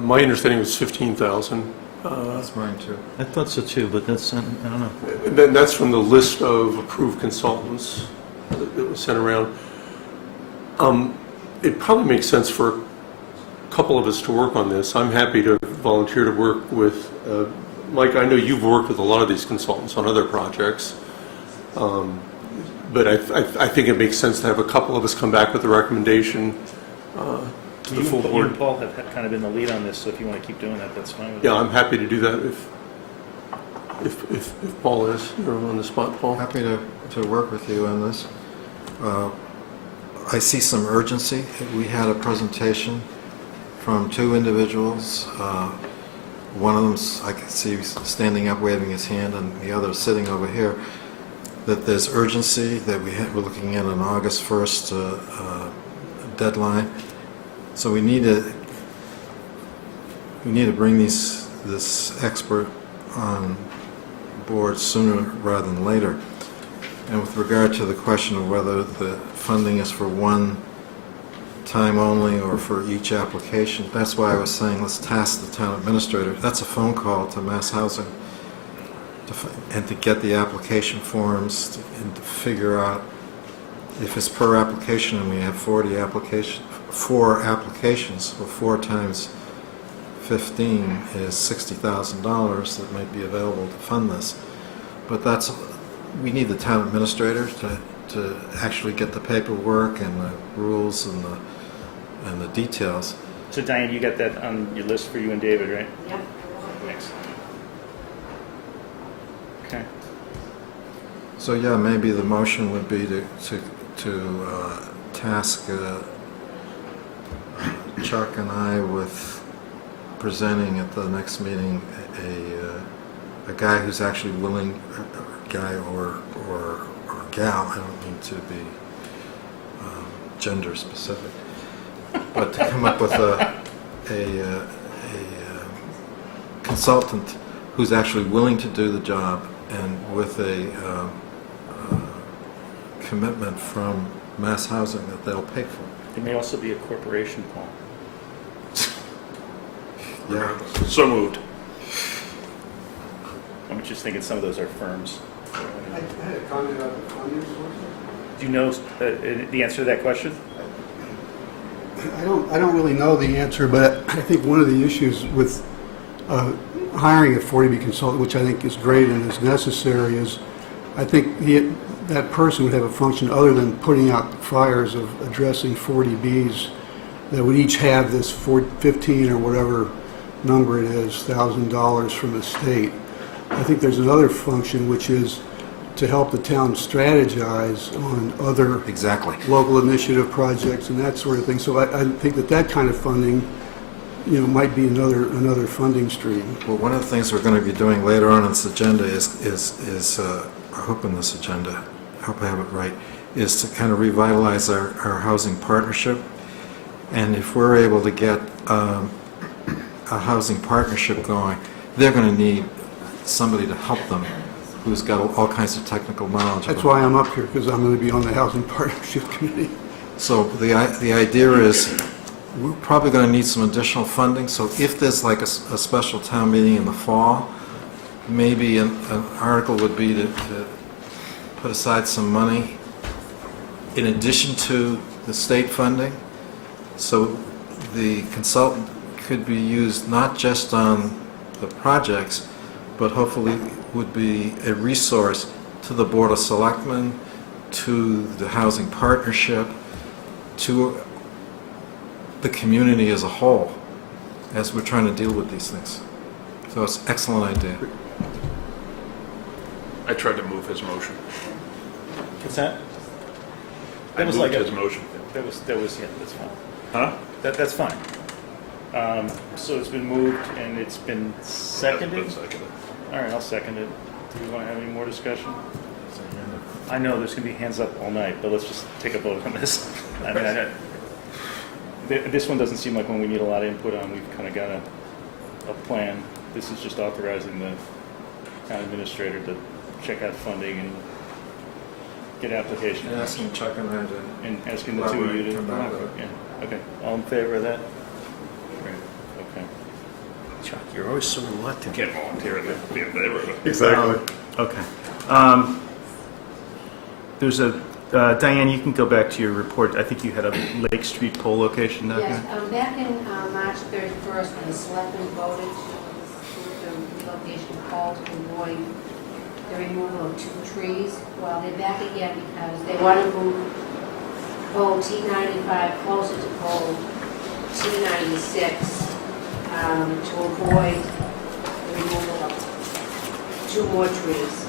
My understanding was 15,000. That's mine too. I thought so too, but that's, I don't know. And then that's from the list of approved consultants that was sent around. It probably makes sense for a couple of us to work on this. I'm happy to volunteer to work with, Mike, I know you've worked with a lot of these consultants on other projects. But I think it makes sense to have a couple of us come back with a recommendation to the full You board. and Paul have kind of been the lead on this, so if you want to keep doing that, that's fine with Yeah, me. I'm happy to do that if Paul is, you're on the spot, Paul. Happy to work with you on this. I see some urgency. We had a presentation from two individuals. One of them's, I can see standing up waving his hand, and the other sitting over here, that there's urgency, that we're looking at an August 1st deadline. So we need to bring this expert on board sooner rather than later. And with regard to the question of whether the funding is for one time only or for each application, that's why I was saying let's task the town administrator. That's a phone call to Mass Housing and to get the application forms and to figure out if it's per application and we have 4 applications, well, 4 times 15 is $60,000 that might be available to fund this. But we need the town administrator to actually get the paperwork and the rules and the details. So Diane, you got that on your list for you and David, right? Yep. Thanks. Okay. So yeah, maybe the motion would be to task Chuck and I with presenting at the next meeting a guy who's actually willing, a guy or gal, I don't mean to be gender specific, but to come up with a consultant who's actually willing to do the job and with a commitment from Mass Housing that they'll pay for. It may also be a corporation, Paul. Yeah. So moved. I'm just thinking some of those are firms. I had a comment on the funding sources. Do you know the answer to that question? I don't really know the answer, but I think one of the issues with hiring a 40B consultant, which I think is great and is necessary, is I think that person would have a function other than putting out fires of addressing 40Bs that would each have this 15 or whatever number it is, $1,000 from the state. I think there's another function which is to help the town strategize on other local initiative projects and that sort of thing. So I think that kind of funding, might be another funding stream. Well, one of the things we're going to be doing later on in this agenda is I hope in this agenda, I hope I have it right, is to kind of revitalize our housing partnership. And if we're able to get a housing partnership going, they're going to need somebody to help them who's got all kinds of technical knowledge. That's about why I'm up here, because I'm going to be on the Housing Partnership Committee. So the idea is, we're probably going to need some additional funding, so if there's like a special town meeting in the fall, maybe an article would be to put aside some money in addition to the state funding, so the consultant could be used not just on the projects, but hopefully would be a resource to the Board of Selectmen, to the Housing Partnership, to the community as a whole, as we're trying to deal with these things. So it's an excellent idea. I tried to move his motion. Consent? I That was moved like his motion. That was, yeah, that's fine. Huh? That's fine. So it's been moved and it's been seconded? All right, I'll second it. Do we want to have any more discussion? I know there's going to be hands up all night, but let's just take a vote on this. I mean, this one doesn't seem like one we need a lot of input on. We've kind of got a plan. This is just authorizing the town administrator to check out funding and get application. And asking Chuck and I to... And asking the two of you to... come back with it. Yeah, okay. All in favor of that? Great, okay. Chuck, you're always so reluctant. Can't volunteer to be in favor of it. Exactly. Okay. There's a, Diane, you can go back to your report. I think you had a Lake Street poll location document. Yes, back in March 31st, when the selectmen voted to the relocation call to avoid the removal of 2 trees, well, they're back again because they want to move pole T95 closer to pole T96 to avoid the removal of 2 more trees.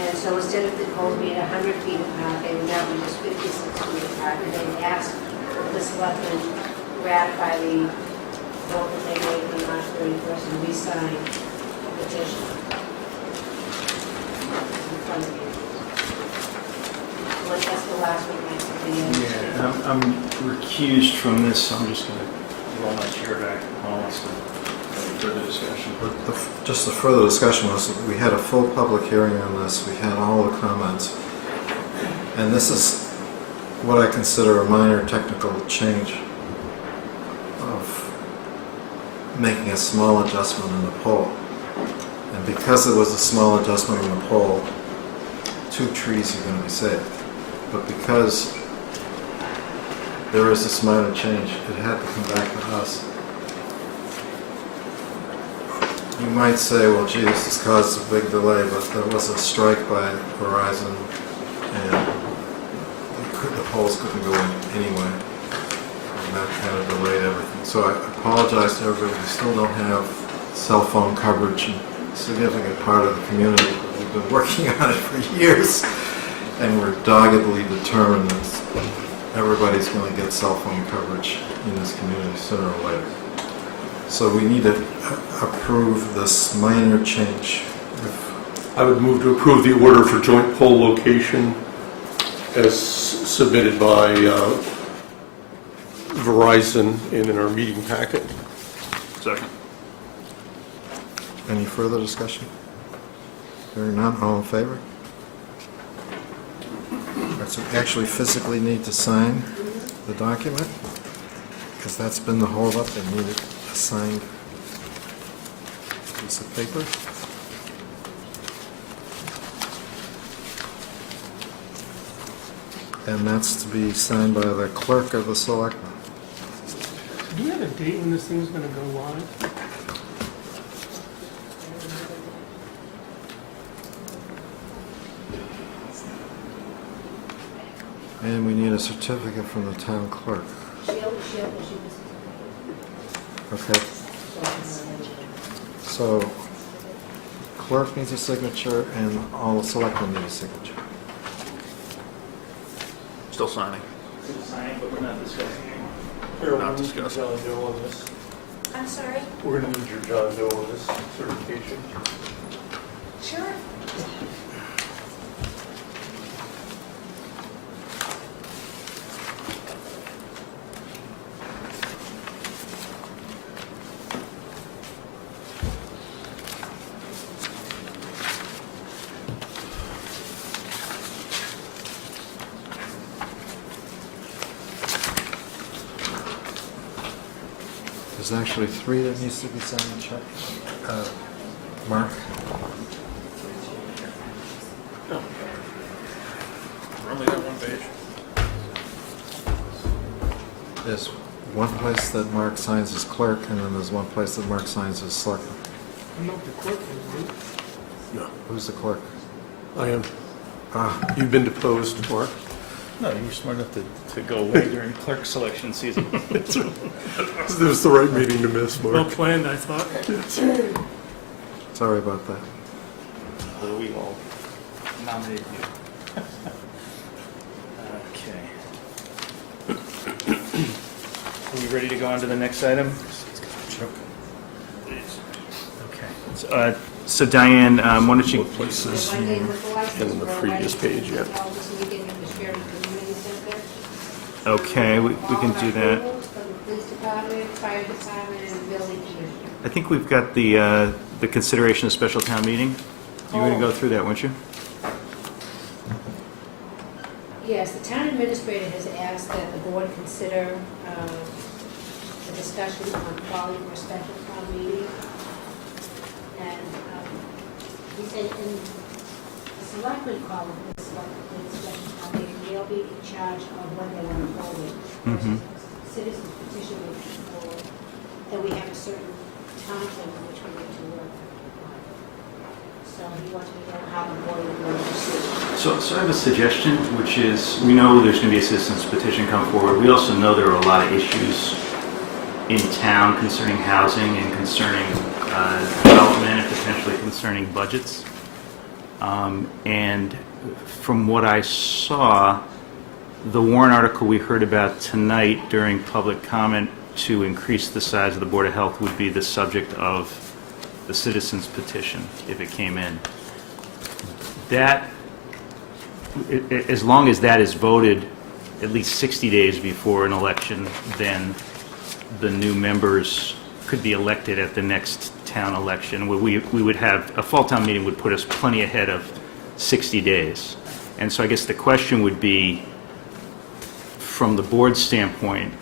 And so instead of the poles being 100 feet apart, they would now be just 56 feet apart. And they asked the selectmen to ratify the vote that they made on March 31st and re-sign the petition. In front of you. So like that's the last one next to the end. Yeah, I'm recused from this, so I'm just going to roll my chair back. Paul wants to have further discussion. Just the further discussion was that we had a full public hearing on this. We had all the comments. And this is what I consider a minor technical change of making a small adjustment in the pole. And because it was a small adjustment in the pole, 2 trees are going to be saved. But because there is this minor change, it had to come back to us. You might say, well, gee, this has caused a big delay, but there was a strike by Verizon, and the poles couldn't go in anyway, and that kind of delayed everything. So I apologize to everybody. We still don't have cell phone coverage in a significant part of the community. We've been working on it for years, and we're doggedly determined that everybody's going to get cell phone coverage in this community sooner or later. So we need to approve this minor change. I would move to approve the order for joint poll location as submitted by Verizon in our meeting packet. Second. Any further discussion? Hearing none, all in favor? All right, so we actually physically need to sign the document, because that's been the holdup. They needed a signed piece of paper. And that's to be signed by the clerk of the selectmen. Do we have a date when this thing's going to go live? And we need a certificate from the town clerk. Okay. So clerk needs a signature and all the selectmen need a signature. Still signing. Still signing, but we're not discussing We're not discussing. John Doe on this. I'm sorry? We're going to need your John Doe on this certification. Sure. There's actually 3 that needs to be signed, Chuck. Mark? Only got one page. There's one place that Mark signs as clerk, and then there's one place that Mark signs as selectman. I'm not the clerk, is No, Who's the clerk? I am. Ah, You've been deposed, Mark. No, you were smart enough to go away during clerk selection season. This was the right meeting to miss, Well Mark. planned, I thought. sorry about that. Well, we all nominated you. Okay. Are we ready to go on to the next item? Okay. So Diane, why don't you, Places. Monday liquor license And the for previous Wednesday, page, yeah. August meeting in the Sherborn Community Center. okay, we can do that. All approvals from the police department, fire department, and building commissioner. I think we've got the consideration of special town meeting. You were going to go through that, weren't you? Yes, the town administrator has asked that the board consider a discussion on calling for a special town meeting. And he said in the selectmen call for the special town meeting, they'll be in charge of when they want to hold it. Mhm. Citizens petition will be forward, that we have a certain time frame in which we need to work on. So he wanted to know how the board would want to proceed. So I have a suggestion, which is, we know there's going to be a citizens petition come forward. We also know there are a lot of issues in town concerning housing and concerning development and potentially concerning budgets. And from what I saw, the warrant article we heard about tonight during public comment to increase the size of the Board of Health would be the subject of the citizens petition if it came in. That, as long as that is voted at least 60 days before an election, then the new members could be elected at the next town election. We would have, a fall town meeting would put us plenty ahead of 60 days. And so I guess the question would be, from the board's standpoint,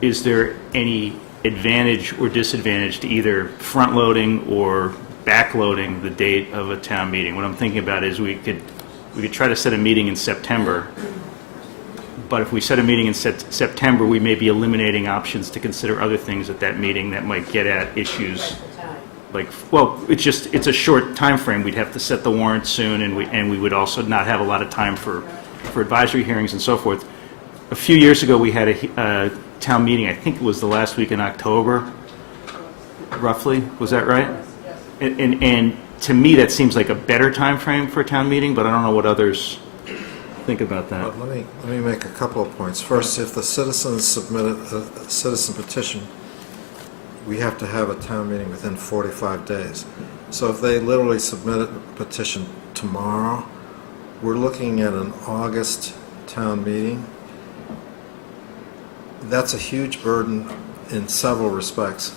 is there any advantage or disadvantage to either front-loading or back-loading the date of a town meeting? What I'm thinking about is we could try to set a meeting in September, but if we set a meeting in September, we may be eliminating options to consider other things at that meeting that might get at issues like, well, it's a short time frame. We'd have to set the warrant soon, and we would also not have a lot of time for advisory hearings and so forth. A few years ago, we had a town meeting, I think it was the last week in October, roughly, was that right? And to me, that seems like a better time frame for a town meeting, but I don't know what others think about that. But let me make a couple of points. First, if the citizens submit a citizen petition, we have to have a town meeting within 45 days. So if they literally submit a petition tomorrow, we're looking at an August town meeting. That's a huge burden in several respects.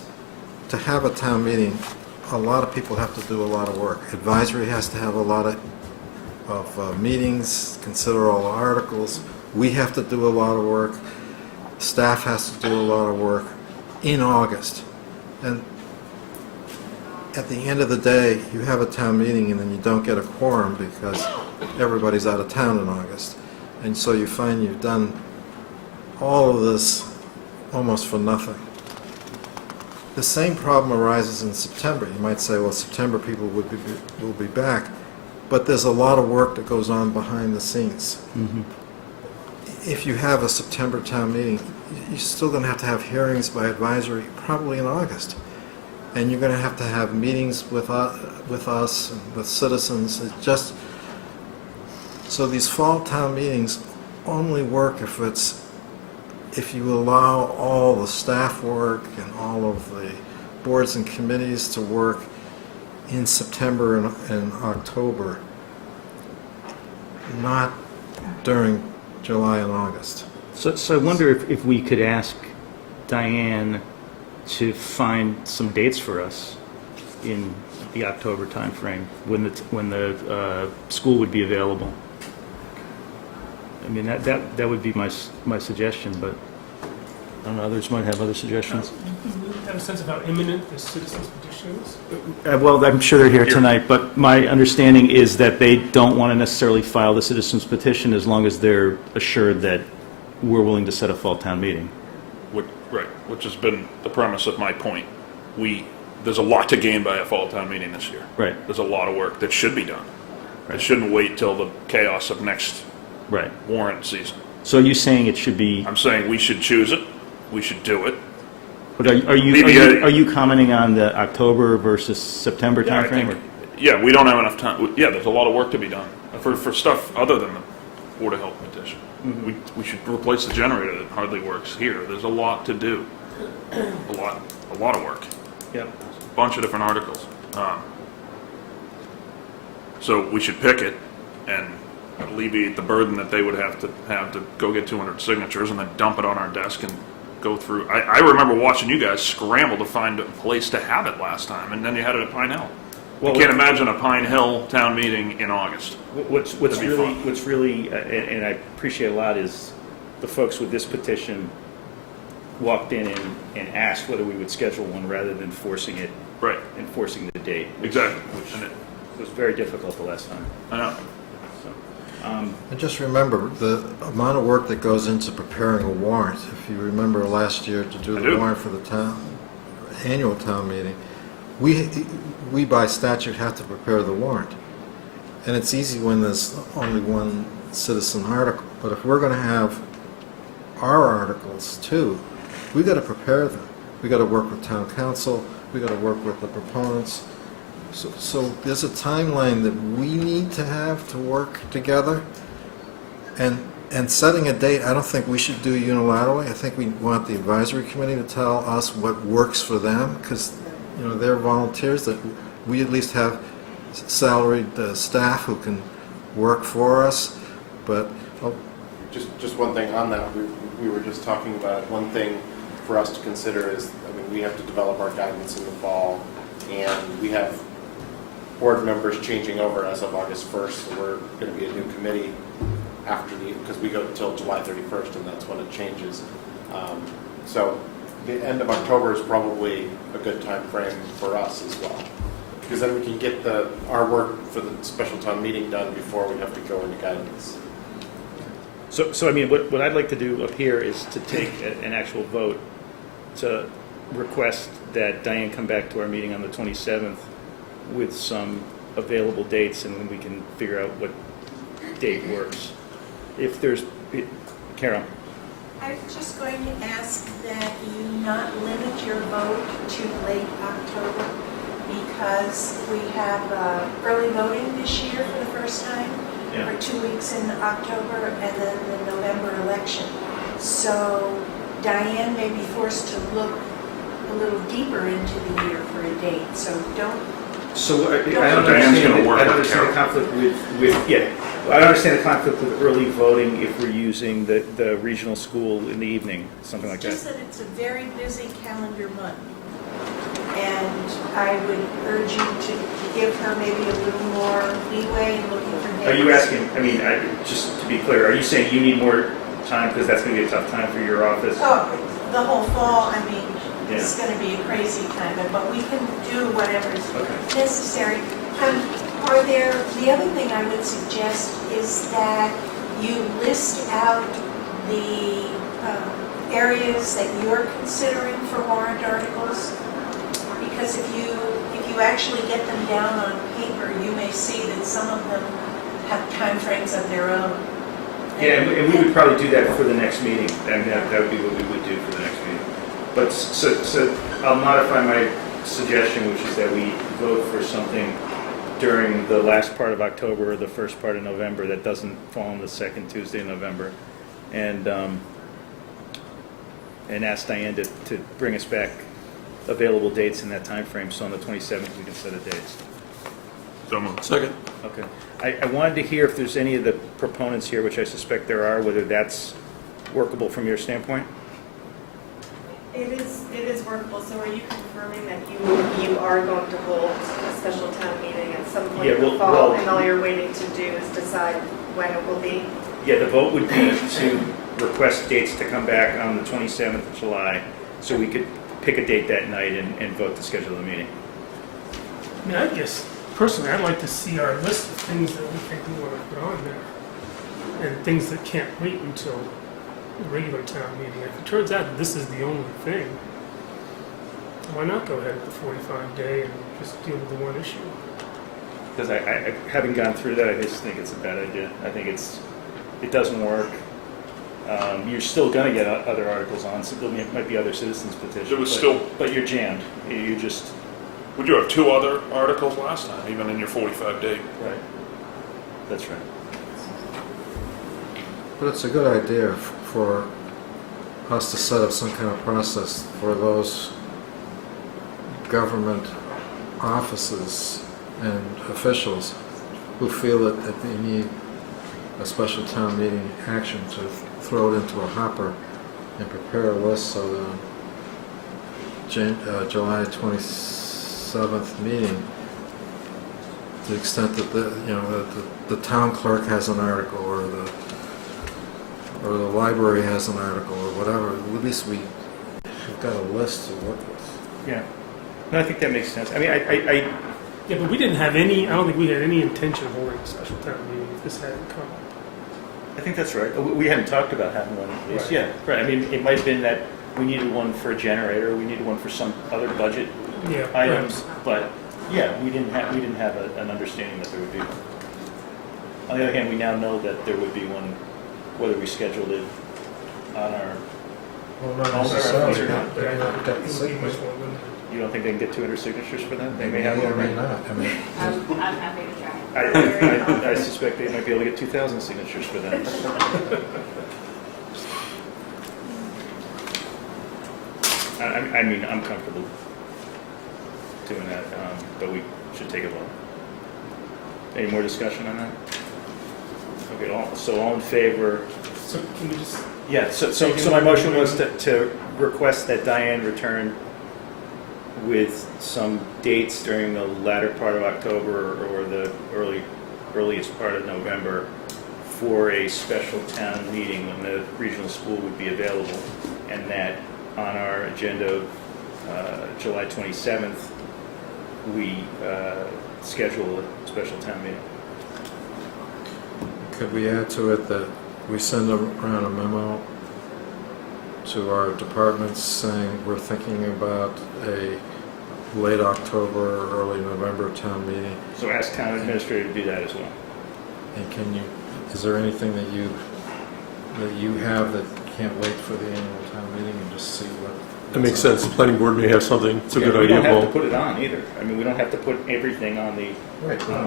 To have a town meeting, a lot of people have to do a lot of work. Advisory has to have a lot of meetings, consider all the articles. We have to do a lot of work. Staff has to do a lot of work in August. And at the end of the day, you have a town meeting and then you don't get a quorum because everybody's out of town in August. And so you find you've done all of this almost for nothing. The same problem arises in September. You might say, well, September people will be back, but there's a lot of work that goes on behind the scenes. Mm-hmm. If you have a September town meeting, you're still going to have hearings by advisory probably in August. And you're going to have meetings with us and with citizens. It just, so these fall town meetings only work if you allow all the staff work and all of the boards and committees to work in September and October, not during July and August. So I wonder if we could ask Diane to find some dates for us in the October timeframe when the school would be available. I mean, that would be my suggestion, but I don't know, others might have other suggestions. Do we have a sense of how imminent this citizens petition is? Well, I'm sure they're here tonight, but my understanding is that they don't want to necessarily file the citizens petition as long as they're assured that we're willing to set a fall town meeting. Right, which has been the premise of my point. There's a lot to gain by a fall town meeting this year. Right. There's a lot of work that should be done. It shouldn't wait till the chaos of next Right. warrant season. So are you saying it should be, I'm saying we should choose it, we should do it. but are you commenting on the October versus September Yeah, I timeframe? think- Yeah, we don't have enough time. Yeah, there's a lot of work to be done for stuff other than the Board of Health petition. We should replace the generator that hardly works here. There's a lot to do. A lot of work. Yeah. A bunch of different articles. So we should pick it and alleviate the burden that they would have to go get 200 signatures and then dump it on our desk and go through. I remember watching you guys scramble to find a place to have it last time, and then you had it at Pine Hill. Well, I can't imagine a Pine Hill town meeting in August. What's That'd be really, fun. and I appreciate a lot, is the folks with this petition walked in and asked whether we would schedule one rather than forcing it. Right. And forcing the date. Exactly. Which was very difficult the last time. I know. So, And just remember, the amount of work that goes into preparing a warrant, if you remember last year to do the warrant for the annual town meeting, we by statute have to prepare the warrant. And it's easy when there's only one citizen article, but if we're going to have our articles too, we got to prepare them. We got to work with town council, we got to work with the proponents. So there's a timeline that we need to have to work together. And setting a date, I don't think we should do unilaterally. I think we want the advisory committee to tell us what works for them, because they're volunteers, that we at least have salaried staff who can work for us. But Just one thing on that, we were just talking about, one thing for us to consider is, we have to develop our guidance in the fall, and we have board members changing over as of August 1st, so we're going to be a new committee because we go until July 31st, and that's when it changes. So the end of October is probably a good time frame for us as well, because then we can get our work for the special town meeting done before we have to go into guidance. So I mean, what I'd like to do up here is to take an actual vote to request that Diane come back to our meeting on the 27th with some available dates, and then we can figure out what date works. If there's, Carol. I was just going to ask that you not limit your vote to late October, because we have early voting this year for the first time, for 2 weeks in October, and then the November election. So Diane may be forced to look a little deeper into the year for a date, so don't. So I don't Diane's understand, gonna work I don't with understand the conflict I don't understand the conflict with early voting if we're using the regional school in the evening, something like that. Just that it's a very busy calendar month. And I would urge you to give her maybe a little more leeway in looking for dates. Are you asking, I mean, just to be clear, are you saying you need more time because that's going to be a tough time for your office? Oh, the whole fall, I mean, it's Yeah. going to be a crazy time, but we can do whatever's necessary. The other thing I would suggest is that you list out the areas that you're considering for warrant articles, because if you actually get them down on paper, you may see that some of them have timeframes of their own. Yeah, and we would probably do that for the next meeting. I mean, that would be what we would do for the next meeting. But so I'll modify my suggestion, which is that we vote for something during the last part of October or the first part of November that doesn't fall on the second Tuesday in November, and ask Diane to bring us back available dates in that time frame, so on the 27th we can set a date. So moved. Second. Okay. I wanted to hear if there's any of the proponents here, which I suspect there are, whether that's workable from your standpoint? It is workable. So are you confirming that you are going to hold a special town meeting at some point in the fall, and all you're waiting to do is decide when it will be? Yeah, the vote would be to request dates to come back on the 27th of July, so we could pick a date that night and vote to schedule the meeting. I mean, I guess, personally, I'd like to see our list of things that we think we want to put on there, and things that can't wait until the regular town meeting. If it turns out that this is the only thing, why not go ahead with the 45-day and just deal with the one issue? Because I having gone through that, I just think it's a bad idea. I think it doesn't work. You're still going to get other articles on, so there might be other citizens petitions. But you're jammed. You just... Would you have 2 other articles last time, even in your 45-day? Right. That's right. But it's a good idea for us to set up some kind of process for those government offices and officials who feel that they need a special town meeting action to throw it into a hopper and prepare a list so the July 27th meeting, to the extent that the town clerk has an article or the library has an article or whatever, at least we've got a list to work with. Yeah. No, I think that makes sense. I mean, Yeah, but we didn't have any, I don't think we had any intention of holding a special town meeting if this hadn't come up. I think that's right. We hadn't talked about having one of these. Right. Yeah, right. I mean, it might have been that we needed one for a generator, we needed one for some other budget items, but yeah, we didn't have an understanding that there would be one. On the other hand, we now know that there would be one, whether we scheduled it on our... Well, not own necessarily. or not. They're gonna get the It would be signatures. much more limited. You don't think they can get 200 signatures for that? They may May have or one. may not. I mean, I'm happy to try. I suspect they might be able to get 2,000 signatures for that. I mean, I'm comfortable doing that, but we should take a vote. Any more discussion on that? Okay, all in favor? So can we just, Yeah, so my motion was to request that Diane return with some dates during the latter part of October or the earliest part of November for a special town meeting when the regional school would be available, and that on our agenda of July 27th, we schedule a special town meeting. could we add to it that we send around a memo to our departments saying we're thinking about a late October or early November town meeting? So ask town administrator to do that as well. And is there anything that you have that can't wait for the annual town meeting and just see what? That makes sense. The planning board may have something. It's a good We idea, don't have to Paul. put it on either. I mean, we don't have to put everything on the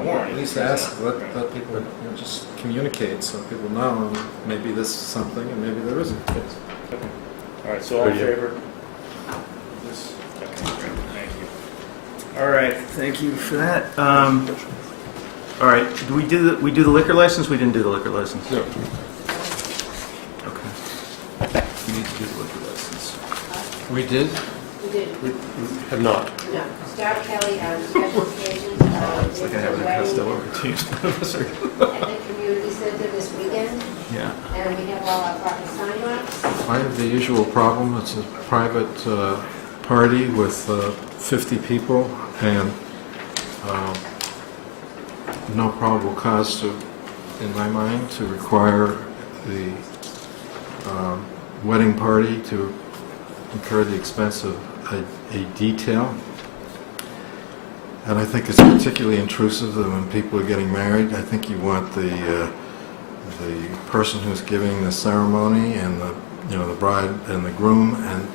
warrant. At least ask, let people just communicate so people know, and maybe this is something and maybe there isn't. Okay. All right, so all in Good idea. favor? This, okay, great, thank you. All right, thank you for that. All right, do we do the liquor license? We didn't do the liquor license. No. Okay. We need to do the liquor license. We did? We did. We have not. No. Star Kelly on special occasions. It's like I have an Costello routine. At the community center this weekend, Yeah. and we have all our proper sign-offs. I have the usual problem. It's a private party with 50 people and no probable cause to, in my mind, to require the wedding party to incur the expense of a detail. And I think it's particularly intrusive that when people are getting married, I think you want the person who's giving the ceremony and the bride and the groom and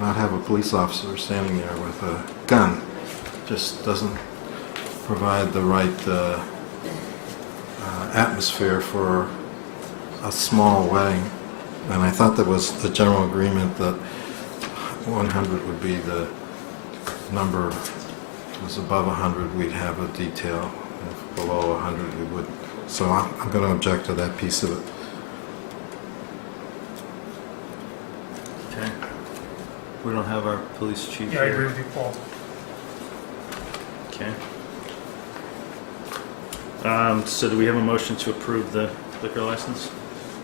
not have a police officer standing there with a gun. Just doesn't provide the right atmosphere for a small wedding. And I thought there was a general agreement that 100 would be the number. If it was above 100, we'd have a detail. If below 100, we wouldn't. So I'm going to object to that piece of it. Okay. We don't have our police chief yeah, I here. agree with you, Paul. Okay. So do we have a motion to approve the liquor license?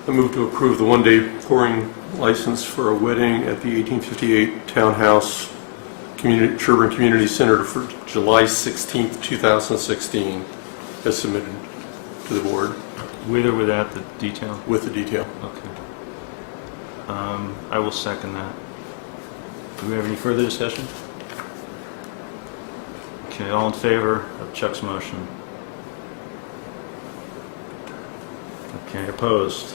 I move to approve the one-day pouring license for a wedding at the 1858 Townhouse, Sherborn Community Center for July 16th, 2016, as submitted to the board. With or without the detail? With the detail. Okay. I will second that. Do we have any further discussion? Okay, all in favor of Chuck's motion? Okay, opposed?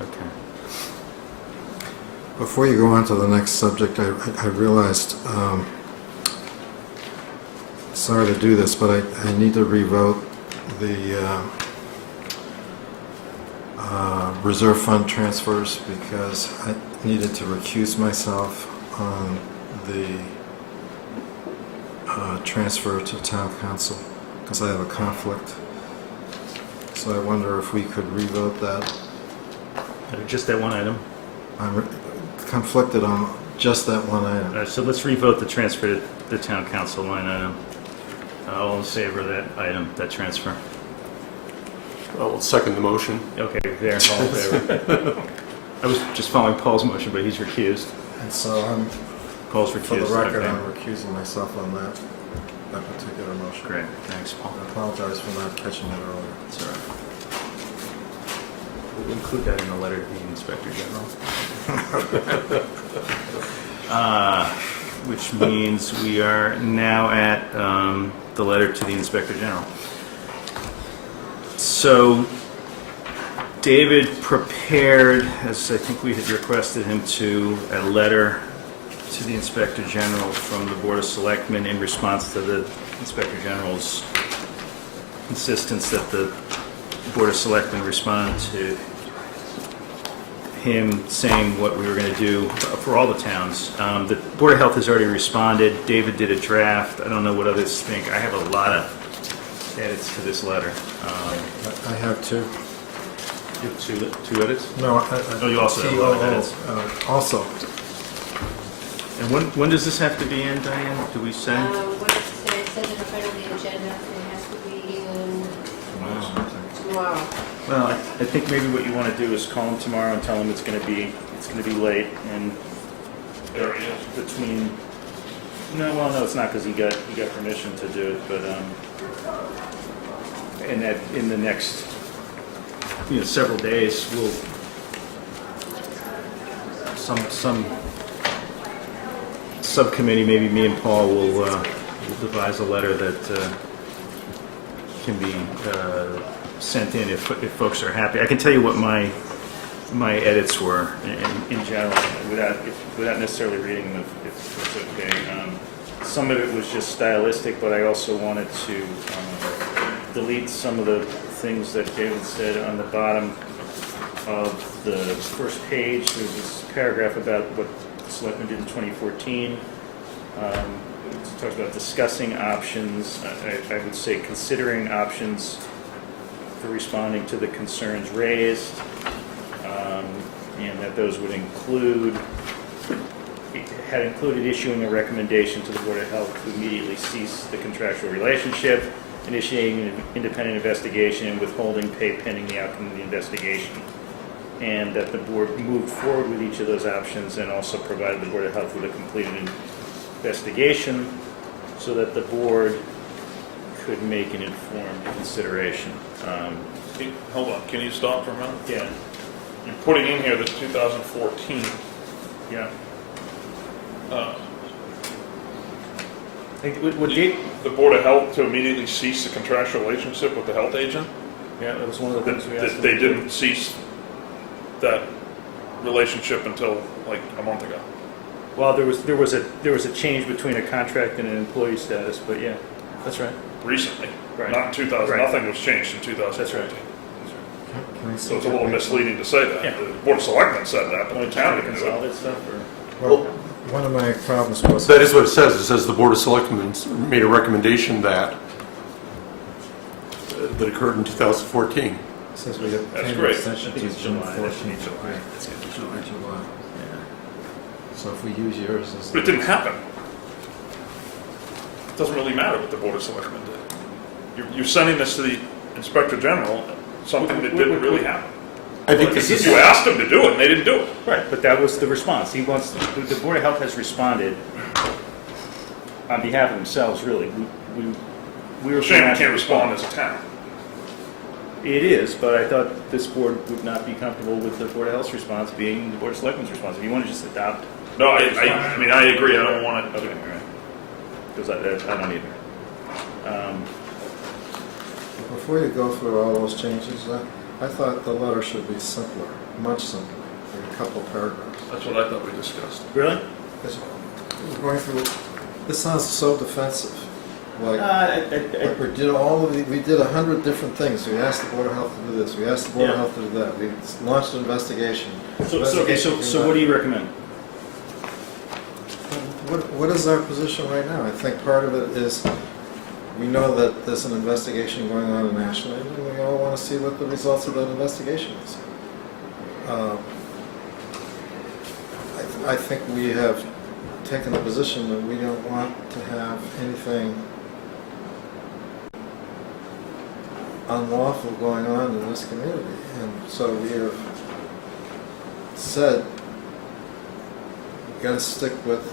Okay. Before you go on to the next subject, I realized, sorry to do this, but I need to revote the reserve fund transfers because I needed to recuse myself on the transfer to town council because I have a conflict. So I wonder if we could revote that. Just that one item? I'm conflicted on just that one item. So let's revote the transfer to the town council line item. All in favor of that item, that transfer? I will second the motion. Okay, there, all in favor. I was just following Paul's motion, but he's recused. And so I'm, Paul's recused. for the record, okay. I'm recusing myself on that particular motion. Great, thanks, Paul. I apologize for not catching it earlier. That's all right. We'll include that in the letter to the Inspector General. Which means we are now at the letter to the Inspector General. So David prepared, as I think we had requested him to, a letter to the Inspector General from the Board of Selectmen in response to the Inspector General's insistence that the Board of Selectmen respond to him saying what we were going to do for all the towns. The Board of Health has already responded. David did a draft. I don't know what others think. I have a lot of edits to this letter. I have two. You have two edits? No, Oh, you also have a lot of edits. Also. And when does this have to be in, Diane? Do we say? What it says in the front of the agenda, it has to be in tomorrow. Well, I think maybe what you want to do is call him tomorrow and tell him it's going to be late and There he is. between. No, well, no, it's not because he got permission to do it, but in the next several days we'll some subcommittee, maybe me and Paul will devise a letter that can be sent in if folks are happy. I can tell you what my edits were in general without necessarily reading them if it's okay. Some of it was just stylistic, but I also wanted to delete some of the things that David said on the bottom of the first page. There's this paragraph about what the selectmen did in 2014. It talks about discussing options. I would say considering options for responding to the concerns raised, and that those would had included issuing a recommendation to the Board of Health to immediately cease the contractual relationship, initiating an independent investigation, and withholding pay pending the outcome of the investigation. And that the board moved forward with each of those options and also provided the Board of Health with a completed investigation so that the board could make an informed consideration. Hold on, can you stop for a minute? Yeah. You're putting in here that 2014. Yeah. The Board of Health to immediately cease the contractual relationship with the health agent? Yeah, that was one of the things we asked. They didn't cease that relationship until like a month ago. Well, there was a change between a contract and an employee status, but yeah, that's right. Recently, Right. not in 2000. Right. Nothing was changed in 2014. That's right. So it's a little misleading to say that. Yeah. The Board of Selectmen said that, but Want the to town try to didn't do it. consolidate stuff, or? Well, one of my problems was... That is what it says. It says the Board of Selectmen made a recommendation that occurred in 2014. It says we have That's payment great. extension I to think it's June July. 14th. July. That's good. July. July. Yeah. So if we use yours as... But it didn't happen. It doesn't really matter what the Board of Selectmen did. You're sending this to the Inspector General, something that didn't really happen. I think this is... You asked them to do it, and they didn't do it. Right, but that was the response. He wants, the Board of Health has responded on behalf of themselves, really. We were... Shame we can't respond as a town. It is, but I thought this board would not be comfortable with the Board of Health's response being the Board of Selectmen's response. If you want to just adopt... No, I mean, I agree, I don't want it. Okay, all right. Because I don't either. Before you go through all those changes, I thought the letter should be simpler, much simpler, like a couple paragraphs. That's what I thought we discussed. Really? Because we're going through, this sounds so defensive. Like we did we did 100 different things. We asked the Board of Health to do this. We asked the Board of Health to do that. We launched an investigation. So what do you recommend? What is our position right now? I think part of it is we know that there's an investigation going on nationally, and we all want to see what the results of that investigation is. I think we have taken the position that we don't want to have anything unlawful going on in this community, and so we have said we've got to stick with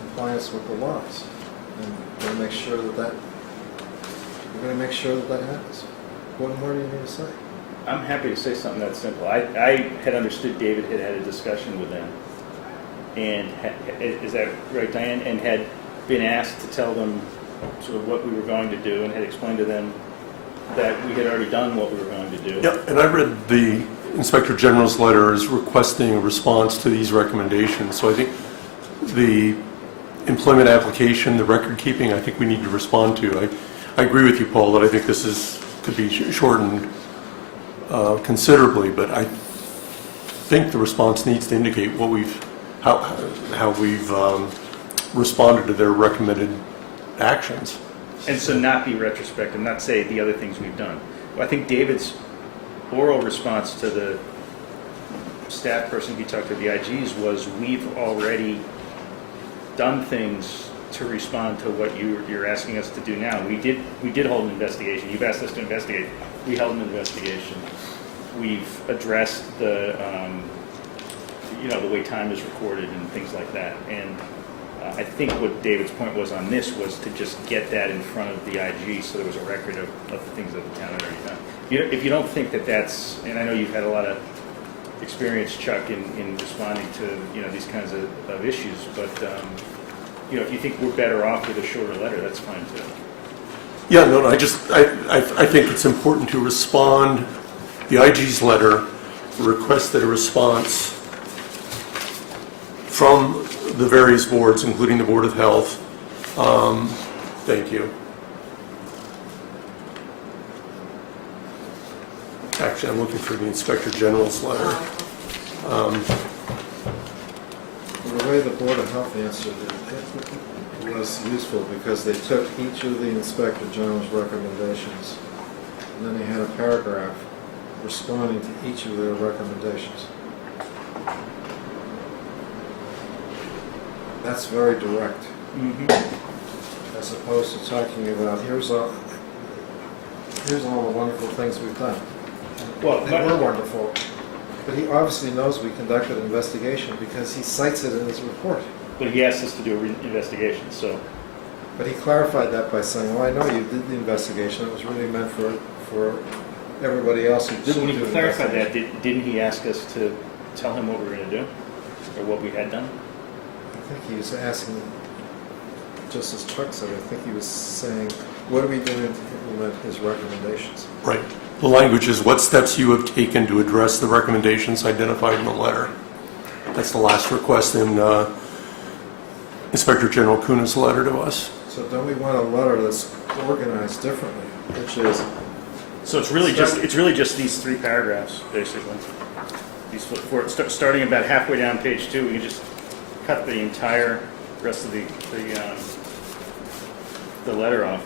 compliance with the laws, and we're going to make sure that happens. What more do you need to say? I'm happy to say something that simple. I had understood David had a discussion with them, and is that right, Diane? And had been asked to tell them sort of what we were going to do, and had explained to them that we had already done what we were going to do. Yeah, and I read the Inspector General's letter as requesting a response to these recommendations. So I think the employment application, the record keeping, I think we need to respond to. I agree with you, Paul, that I think this could be shortened considerably, but I think the response needs to indicate what how we've responded to their recommended actions. And so not be retrospective, not say the other things we've done. I think David's oral response to the staff person he talked to, the IGs, was we've already done things to respond to what you're asking us to do now. We did hold an investigation. You've asked us to investigate. We held an investigation. We've addressed the the way time is recorded and things like that. And I think what David's point was on this was to just get that in front of the IG so there was a record of the things that the town had already done. If you don't think that that's, and I know you've had a lot of experience, Chuck, in responding to these kinds of issues, but if you think we're better off with a shorter letter, that's fine too. Yeah, no, I think it's important to respond. The IG's letter requested a response from the various boards, including the Board of Health. Thank you. Actually, I'm looking for the Inspector General's letter. The way the Board of Health answered it was useful because they took each of the Inspector General's recommendations, and then they had a paragraph responding to each of their recommendations. That's very direct, as opposed to talking about here's all the wonderful things we've done. Well, they were wonderful, but he obviously knows we conducted an investigation because he cites it in his report. But he asked us to do an investigation, so. But he clarified that by saying, well, I know you did the investigation. It was really meant for everybody else who didn't do it. So when he clarified that, didn't he ask us to tell him what we were going to do? Or what we had done? I think he was asking, just as Chuck said, I think he was saying, what are we doing to implement his recommendations? Right. The language is what steps you have taken to address the recommendations identified in the letter. That's the last request in Inspector General Kuna's letter to us. So don't we want a letter that's organized differently, which is... So it's really just these three paragraphs, basically. These four, starting about halfway down page 2, we can just cut the entire rest of the letter off,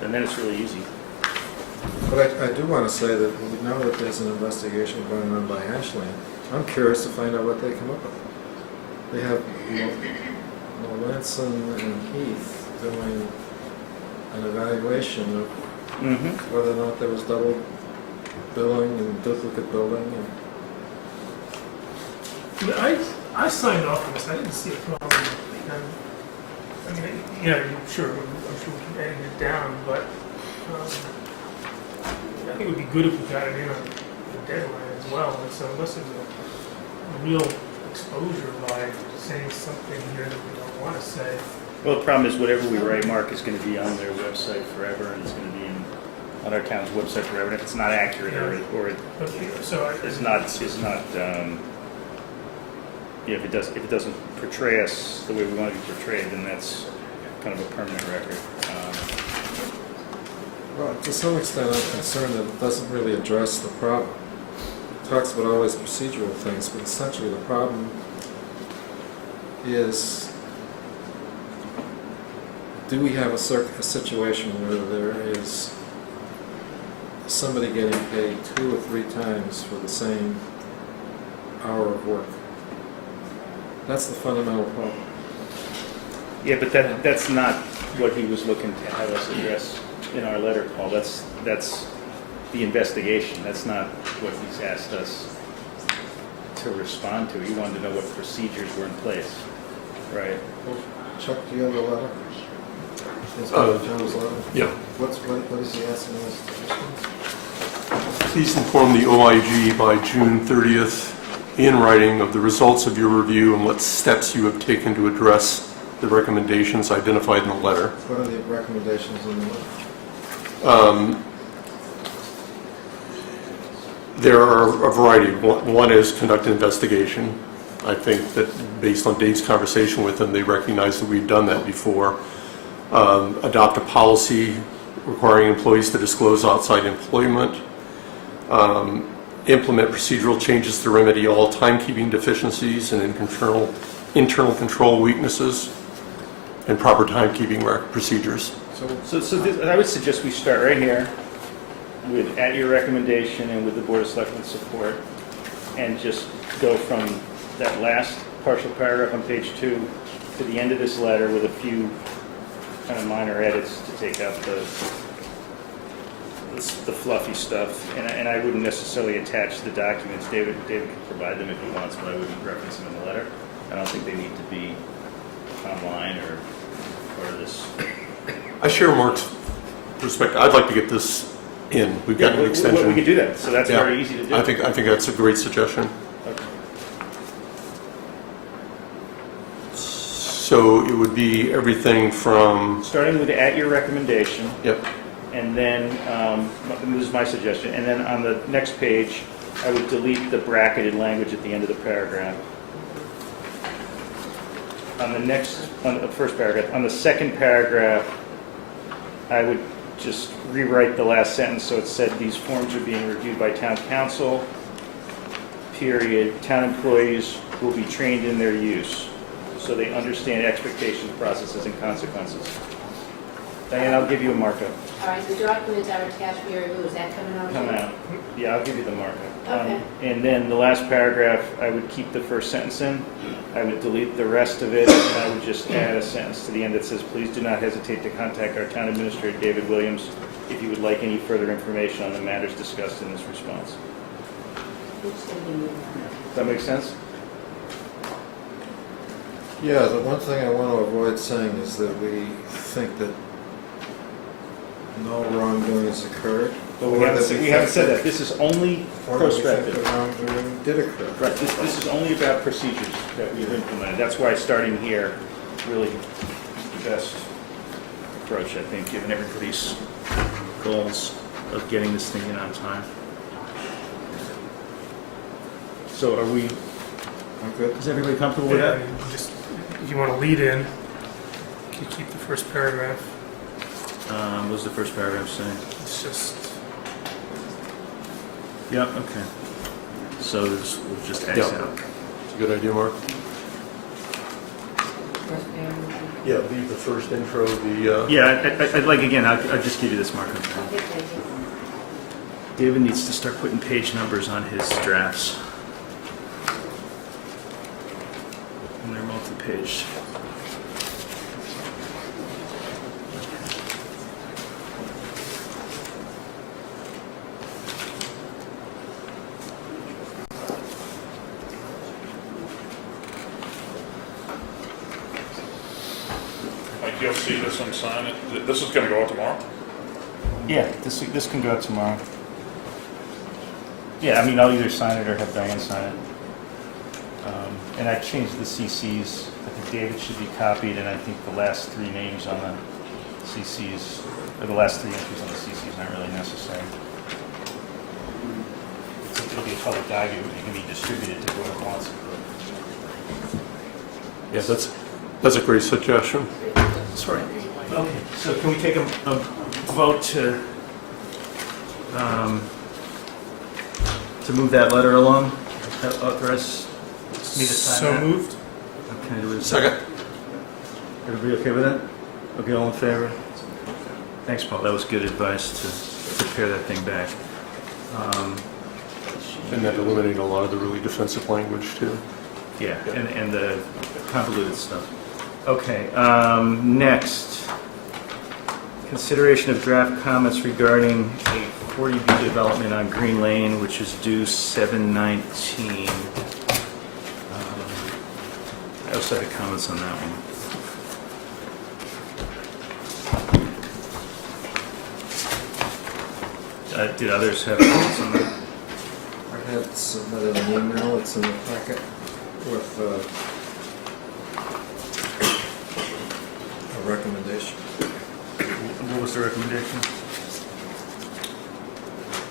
and then it's really easy. But I do want to say that we know that there's an investigation going on by Ashland. I'm curious to find out what they come up with. They have Melanson and Heath doing an evaluation of whether or not there was double billing and duplicate billing and... I signed off on this, I didn't see a problem. I mean, yeah, I'm sure we can edit it down, but I think it would be good if we got it in on the deadline as well. And so unless there's a real exposure by saying something here that we don't want to say. Well, the problem is whatever we write, Mark, is going to be on their website forever, and it's going to be on our town's website forever. And if it's not accurate or it's not if it doesn't portray us the way we want to be portrayed, then that's kind of a permanent record. Well, to some extent, I'm concerned that it doesn't really address the problem. It talks about all these procedural things, but essentially the problem is, do we have a situation where there is somebody getting paid 2 or 3 times for the same hour of work? That's the fundamental problem. Yeah, but that's not what he was looking to have us address in our letter, Paul. That's the investigation. That's not what he's asked us to respond to. He wanted to know what procedures were in place, right? Chuck, do you have a letter? John's letter? Yeah. What is he asking us? Please inform the OIG by June 30th in writing of the results of your review and what steps you have taken to address the recommendations identified in the letter. What are the recommendations in the letter? There are a variety. One is conduct an investigation. I think that based on Dave's conversation with them, they recognize that we've done that before. Adopt a policy requiring employees to disclose outside employment. Implement procedural changes to remedy all timekeeping deficiencies and internal control weaknesses, and proper timekeeping procedures. So I would suggest we start right here with at your recommendation and with the Board of Selectmen's support, and just go from that last partial paragraph on page 2 to the end of this letter with a few kind of minor edits to take out the fluffy stuff, and I wouldn't necessarily attach the documents. David can provide them if he wants, but I wouldn't reference them in the letter. I don't think they need to be online or part of this. I share Mark's perspective. I'd like to get this in. We've got an extension. We can do that, so that's very easy to do. I think that's a great suggestion. Okay. So it would be everything from... Starting with at your recommendation. Yep. And then, this is my suggestion, and then on the next page, I would delete the bracketed language at the end of the paragraph. On the first paragraph, on the second paragraph, I would just rewrite the last sentence so it said these forms are being reviewed by town council, period. Town employees will be trained in their use so they understand expectations, processes, and consequences. Diane, I'll give you a markup. All right, the documents are attached for your review. Is that coming out? Come out. Yeah, I'll give you the markup. Okay. And then the last paragraph, I would keep the first sentence in. I would delete the rest of it, and I would just add a sentence to the end that says, please do not hesitate to contact our town administrator, David Williams, if you would like any further information on the matters discussed in this response. Does that make sense? Yeah, the one thing I want to avoid saying is that we think that no wrongdoing has occurred. But we haven't said that. This is only prospective. Or that we think that wrongdoing did occur. Right. This is only about procedures that we've implemented. That's why starting here really is the best approach, I think, given everybody's goals of getting this thing in on time. So are we? Okay. Is everybody comfortable with that? Just, if you want to lead in, you keep the first paragraph. What does the first paragraph say? It's just... Yeah, okay. So we'll just X out. It's a good idea, Mark. Yeah, leave the first intro, Yeah, I'd like, again, I'll just give you this markup. David needs to start putting page numbers on his drafts. And they're multi-page. You'll see this and sign it. This is gonna go out tomorrow? Yeah, this can go out tomorrow. Yeah, I mean, I'll either sign it or have Diane sign it. And I changed the CCs. I think David should be copied, and I think the last 3 names on the CCs, or the last 3 entries on the CCs aren't really necessary. It'll be a public document, it can be distributed to whoever wants it. Yeah, that's a great suggestion. Sorry. Okay, so can we take a vote to move that letter along? Authorize me to sign So that? moved. Okay, do we- Second. Everybody okay with that? Okay, all in favor? Thanks, Paul, that was good advice to prepare that thing back. And that eliminated a lot of the really defensive language, too. Yeah, and the convoluted stuff. Okay, next, consideration of draft comments regarding a 40B development on Green Lane, which is due 7/19. I also had comments on that one. Did others have comments on that? I had submitted an email, it's in the packet, with a recommendation. What was the recommendation?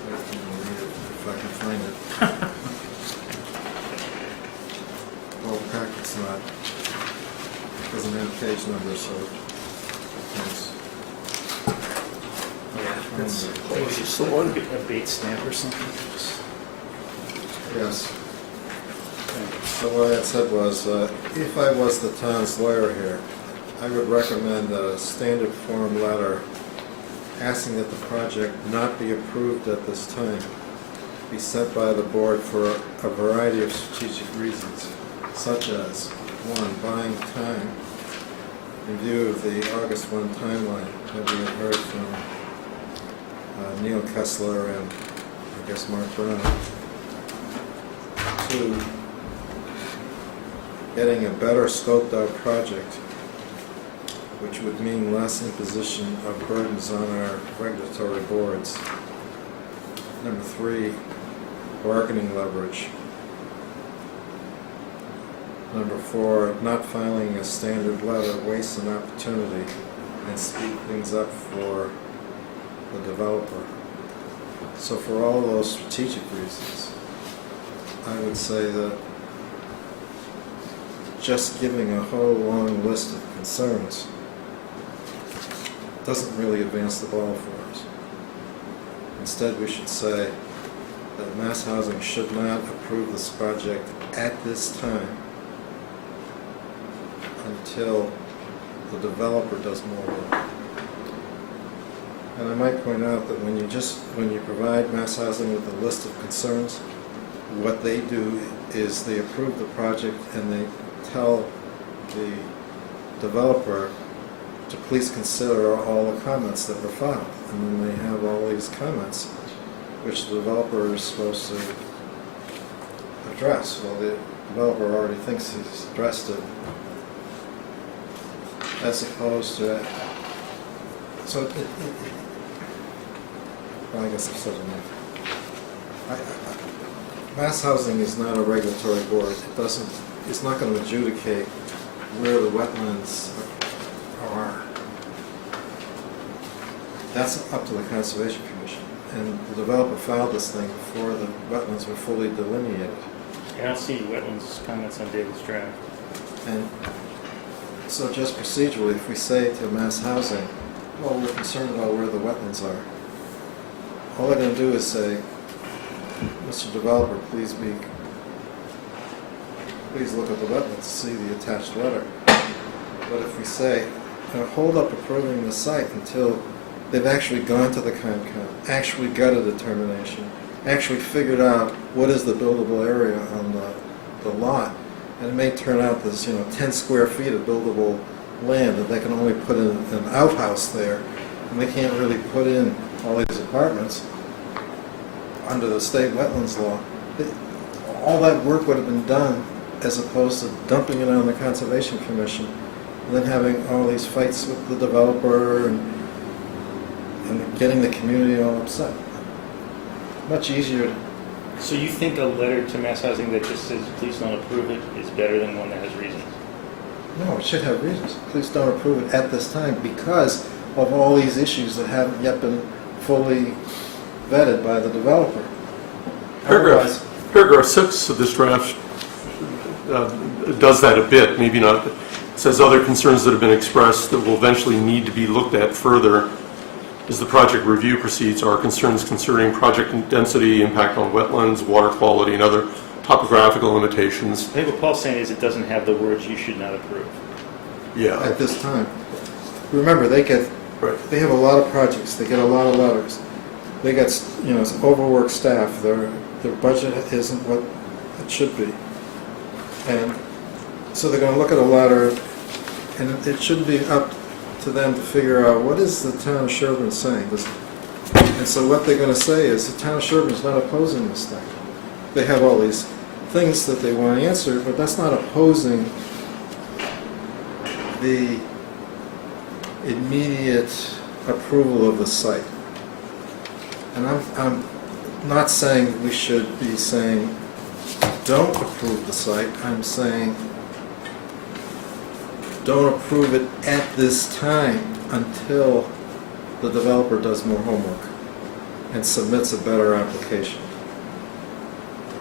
I can read it if I can find it. Well, the packet's not, doesn't have page numbers, so it's... That's a bait stamp or something? Yes. So what I had said was, if I was the town's lawyer here, I would recommend a standard form letter asking that the project not be approved at this time, be sent by the board for a variety of strategic reasons, such as, 1, buying time in view of the August 1 timeline that we had heard from Neil Kessler and I guess Mark Brown. 2, getting a better scoped out project, which would mean less imposition of burdens on our regulatory boards. 3, bargaining leverage. 4, not filing a standard letter wastes an opportunity and speed things up for the developer. So for all those strategic reasons, I would say that just giving a whole long list of concerns doesn't really advance the ball for us. Instead, we should say that Mass Housing should not approve this project at this time until the developer does more work. And I might point out that when you provide Mass Housing with a list of concerns, what they do is they approve the project and they tell the developer to please consider all the comments that were filed. And then they have all these comments, which the developer is supposed to address. Well, the developer already thinks he's addressed it, as opposed to, so well, I guess I've said enough. Mass Housing is not a regulatory board. It's not going to adjudicate where the wetlands are. That's up to the Conservation Commission. And the developer filed this thing before the wetlands were fully delineated. I don't see wetlands comments on David's draft. And so just procedurally, if we say to Mass Housing, well, we're concerned about where the wetlands are, all they're going to do is say, Mr. Developer, please look at the wetlands, see the attached letter. But if we say, hold up approving the site until they've actually gone to the Concom, actually got a determination, actually figured out what is the buildable area on the lot, and it may turn out there's 10 square feet of buildable land that they can only put in an outhouse there, and they can't really put in all these apartments under the state wetlands law. All that work would have been done as opposed to dumping it on the Conservation Commission than having all these fights with the developer and getting the community all upset. Much easier. So you think a letter to Mass Housing that just says, please don't approve it, is better than one that has reasons? No, it should have reasons. Please don't approve it at this time because of all these issues that haven't yet been fully vetted by the developer. Otherwise- Paragraph 6 of this draft does that a bit, maybe not. It says other concerns that have been expressed that will eventually need to be looked at further as the project review proceeds are concerns concerning project density, impact on wetlands, water quality, and other topographical limitations. I think what Paul's saying is it doesn't have the words you should not approve. Yeah. At this time. Remember, they have a lot of projects, they get a lot of letters. They got, it's overworked staff, their budget isn't what it should be. And so they're going to look at a letter, and it shouldn't be up to them to figure out what is the town of Sherborn saying. And so what they're going to say is the town of Sherborn is not opposing this thing. They have all these things that they want answered, but that's not opposing the immediate approval of the site. And I'm not saying we should be saying don't approve the site. I'm saying don't approve it at this time until the developer does more homework and submits a better application.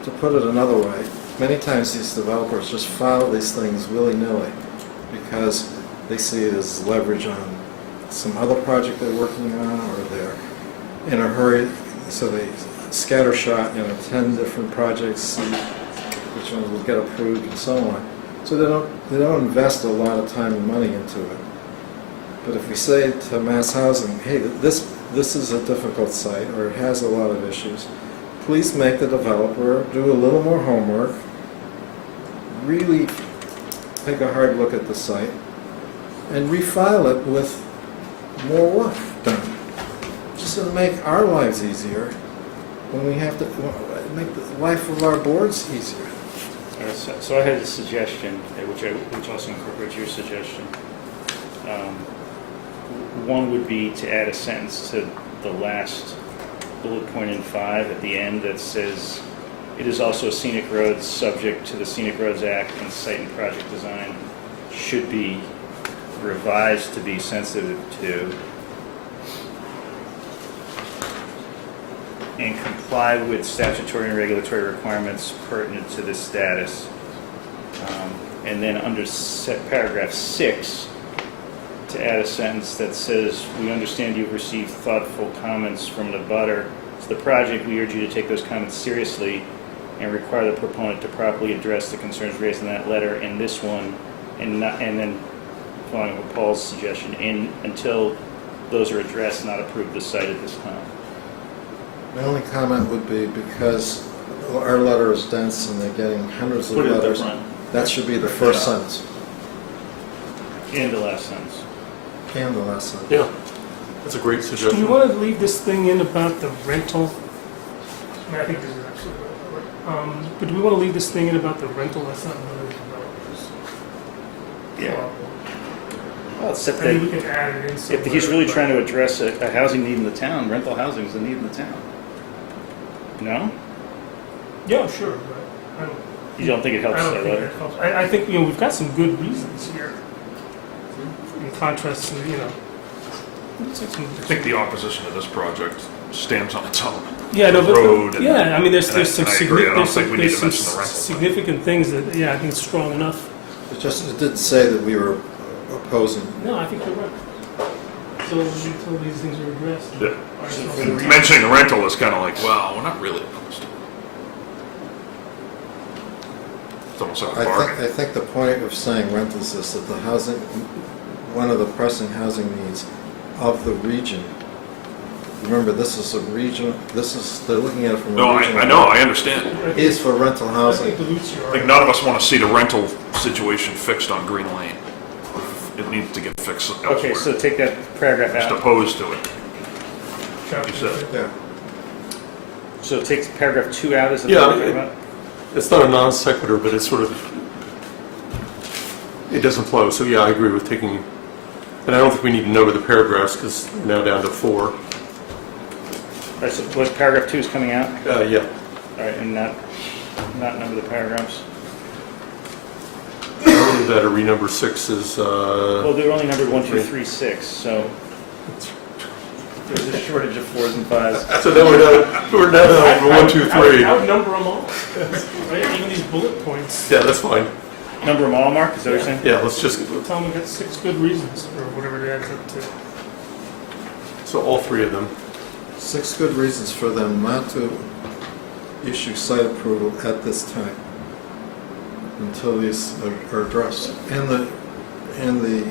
To put it another way, many times these developers just file these things willy-nilly because they see it as leverage on some other project they're working on, or they're in a hurry, so they scattershot, 10 different projects, see which ones will get approved and so on. So they don't invest a lot of time and money into it. But if we say to Mass Housing, hey, this is a difficult site, or it has a lot of issues, please make the developer do a little more homework, really take a hard look at the site, and refile it with more work done. Just going to make our lives easier when we have to make the life of our boards easier. So I had a suggestion, which also incorporates your suggestion. One would be to add a sentence to the last bullet point in 5 at the end that says, it is also a scenic road subject to the Scenic Roads Act, and site and project design should be revised to be sensitive to and comply with statutory and regulatory requirements pertinent to this status. And then under paragraph 6, to add a sentence that says, we understand you've received thoughtful comments from the abutter to the project. We urge you to take those comments seriously and require the proponent to properly address the concerns raised in that letter and this one, and then following with Paul's suggestion, until those are addressed, not approve the site at this time. My only comment would be, because our letter is dense and they're getting hundreds of Put it at the letters, front. that should be the first sentence. And the last sentence. And the last sentence. Yeah, that's a great Do suggestion. you want to leave this thing in about the rental? I think this is absolutely right. But do we want to leave this thing in about the rental? That's not one of the developers. Yeah. Well, except Maybe we that can add it in if somewhere. he's really trying to address a housing need in the town, rental housing is a need in the town. No? Yeah, sure. But I don't, You don't think it helps I don't that think letter? it helps. I think we've got some good reasons here. In contrast to I think the opposition to this project stands on its own. Yeah, no, The road but yeah, I mean, there's and some I agree. I don't think we need there's to some mention the rental. significant things that I think it's strong enough. It didn't say that we were opposing. No, I think you're right. So until these things are addressed. Yeah. Mentioning the rental is kind of like, well, we're not really opposed to it. It's almost like a bargain. I think the point of saying rentals is that the housing, one of the pressing housing needs of the region. Remember, this is a region. They're looking at it from a No, regional. I know, I understand. Is for rental housing. I think none of us want to see the rental situation fixed on Green Lane. It needs to get fixed elsewhere. Okay, so take that paragraph Just out. opposed to it. You said. Yeah. So it takes paragraph 2 out, is it? Yeah, it's not a non sequitur, but it's sort of it doesn't flow. So yeah, I agree with taking, and I don't think we need to number the paragraphs because we're now down to 4. All right, so what, paragraph 2 is coming out? Yeah. All right, and not number the paragraphs? That a renumber 6 is, Well, they're only numbered 1, 2, 3, 6, so there's a shortage of 4s and 5s. so now we're down to 1, 2, 3. I would number them all, right? Even these bullet points. Yeah, that's fine. Number them all, Mark, is that what you're saying? Yeah, let's just, Tell them we got 6 good reasons, or whatever it adds up to. so all 3 of them. 6 good reasons for them not to issue site approval at this time until these are addressed. And the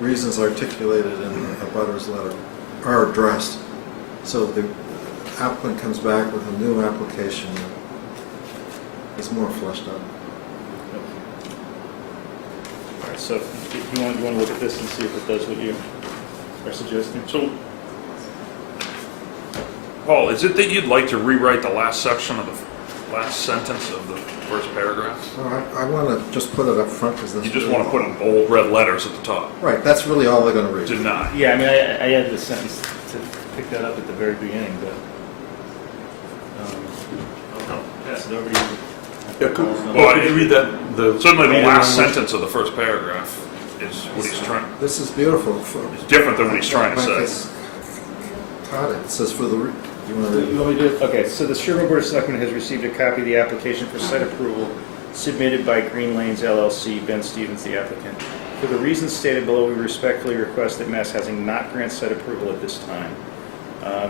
reasons articulated in the abutters letter are addressed. So the applicant comes back with a new application that is more fleshed out. All right, so you want to look at this and see if it does what you are suggesting? So, Paul, is it that you'd like to rewrite the last section of the last sentence of the first paragraph? So I want to just put it up front because You just want to put in bold red letters at the top? Right, that's really all they're going to read. Deny. Yeah, I mean, I had the sentence to pick that up at the very beginning, but. Pass it over to you. Yeah, cool. Well, Well, could you read that? Certainly the last sentence of the first paragraph is what he's trying, This is beautiful. it's different than what he's trying to say. It says for the, you want to read You it? want me to do it? Okay, so the Sherborn Board of Selectmen has received a copy of the application for site approval submitted by Green Lanes LLC, Ben Stevens, the applicant. For the reasons stated below, we respectfully request that Mass Housing not grant site approval at this time.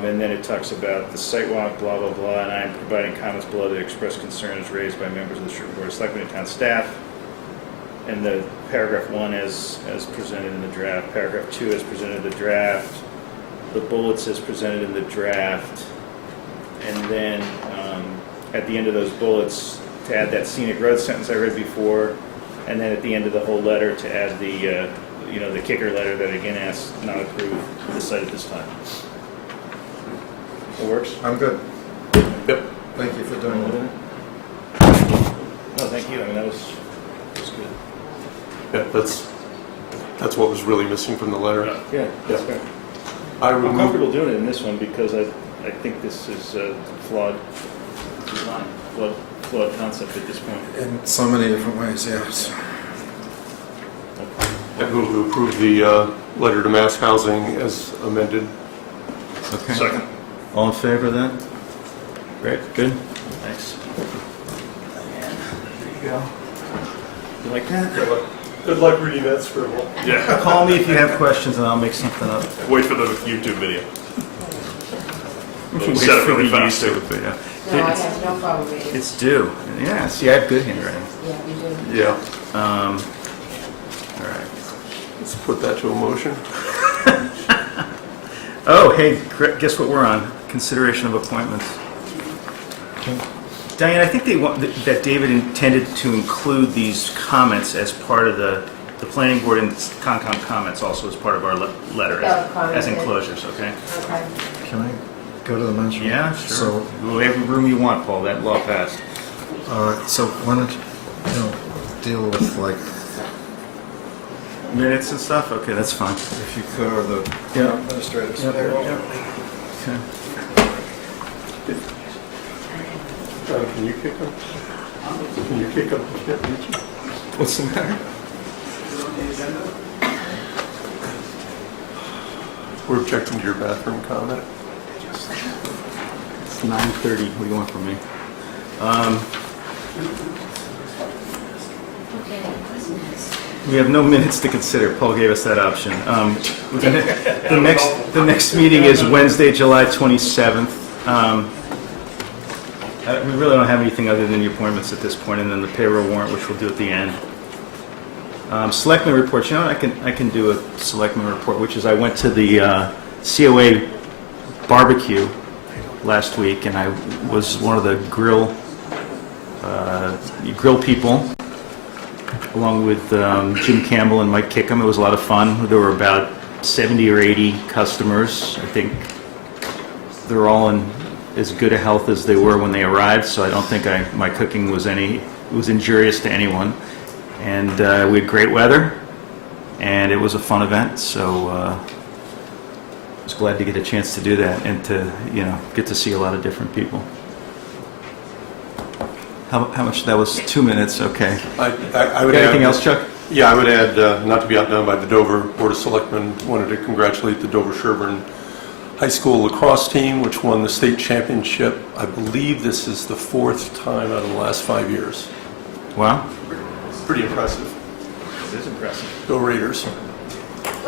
And then it talks about the site walk, blah, blah, blah, and I am providing comments below that express concerns raised by members of the Sherborn Board of Selectmen and town staff. And the paragraph 1 as presented in the draft, paragraph 2 as presented in the draft, the bullets as presented in the draft, and then at the end of those bullets, to add that scenic road sentence I read before, and then at the end of the whole letter to add the, the kicker letter that again asks not approve the site at this time. It works? I'm good. Yep. Thank you for doing that. No, thank you. I mean, that was good. Yeah, that's what was really missing from the letter. Yeah, that's fair. I would I'm move, comfortable doing it in this one because I think this is a flawed design, flawed concept at this point. In so many different ways, yes. I move to approve the letter to Mass Housing as amended. Okay. Second. All in favor of that? Great, good. Thanks. And there you go. You like that? Good luck reading that scribble. Yeah. Call me if you have questions and I'll make something up. Wait for the YouTube video. Wait Set it for really the fast. YouTube video. No, I have no problem reading. It's due. Yeah, see, I have good handwriting. Yeah, we do. Yeah. All right. Let's put that to a motion. Oh, hey, guess what we're on? Consideration of appointments. Diane, I think that David intended to include these comments as part of the planning board and Concom comments also as part of our letter, as enclosures, okay? Okay. Can I go to the mention? Yeah, sure. So, Go every room you want, Paul, that law passed. so why don't you deal with like, Minutes and stuff? Okay, that's fine. if you could, or the Yeah. administrative Yep, payroll. yep. Okay. John, can you kick him? Can you kick him? You can't reach him. What's the matter? We're objecting to your bathroom comment. It's 9:30. What do you want from me? We have no minutes to consider. Paul gave us that option. The next meeting is Wednesday, July 27th. We really don't have anything other than the appointments at this point, and then the payroll warrant, which we'll do at the end. Selectmen reports. You know, I can do a selectmen report, which is I went to the COA barbecue last week, and I was one of the grill people, along with Jim Campbell and Mike Kickham. It was a lot of fun. There were about 70 or 80 customers. I think they're all in as good a health as they were when they arrived, so I don't think my cooking was injurious to anyone. And we had great weather, and it was a fun event, so I was glad to get a chance to do that and to, get to see a lot of different people. How much? That was 2 minutes, okay. I would Anything add- else, Chuck? Yeah, I would add, not to be outdone by the Dover Board of Selectmen, wanted to congratulate the Dover Sherborn High School lacrosse team, which won the state championship. I believe this is the 4th time out of the last 5 years. Wow. Pretty impressive. It is impressive. Go Raiders.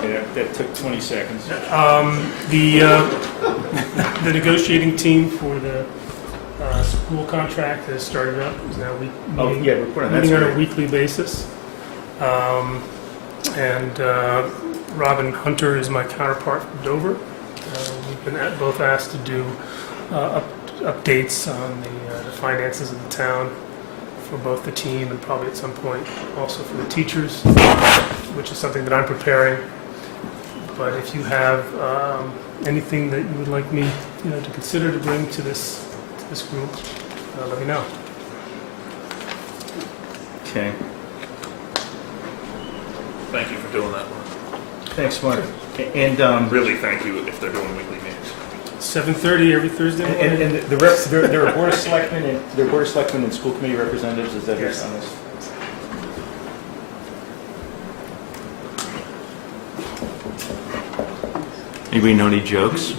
Yeah, that took 20 seconds. The negotiating team for the school contract has started up. Is now meeting on a weekly basis. And Robin Hunter is my counterpart from Dover. We've been both asked to do updates on the finances of the town for both the team and probably at some point also for the teachers, which is something that I'm preparing. But if you have anything that you would like me, to consider to bring to this group, let me know. Okay. Thank you for doing that. Thanks, Mark. And Really thank you if they're doing weekly meetings. 7:30 every Thursday morning. and the reps, there are board of selectmen and school committee representatives. Is that Yes. on this? Anybody know any jokes?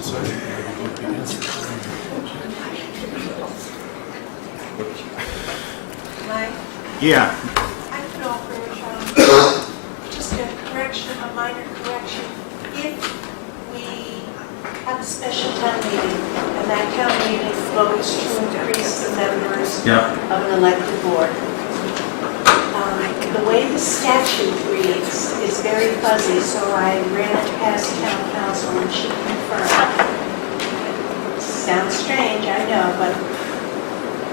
Mike, Yeah. I can offer just a correction, a minor correction. If we have a special town meeting and that town meeting votes to increase the members Yeah. of an elected board, the way the statute reads is very fuzzy, so I ran it past town council and she confirmed. Sounds strange, I know, but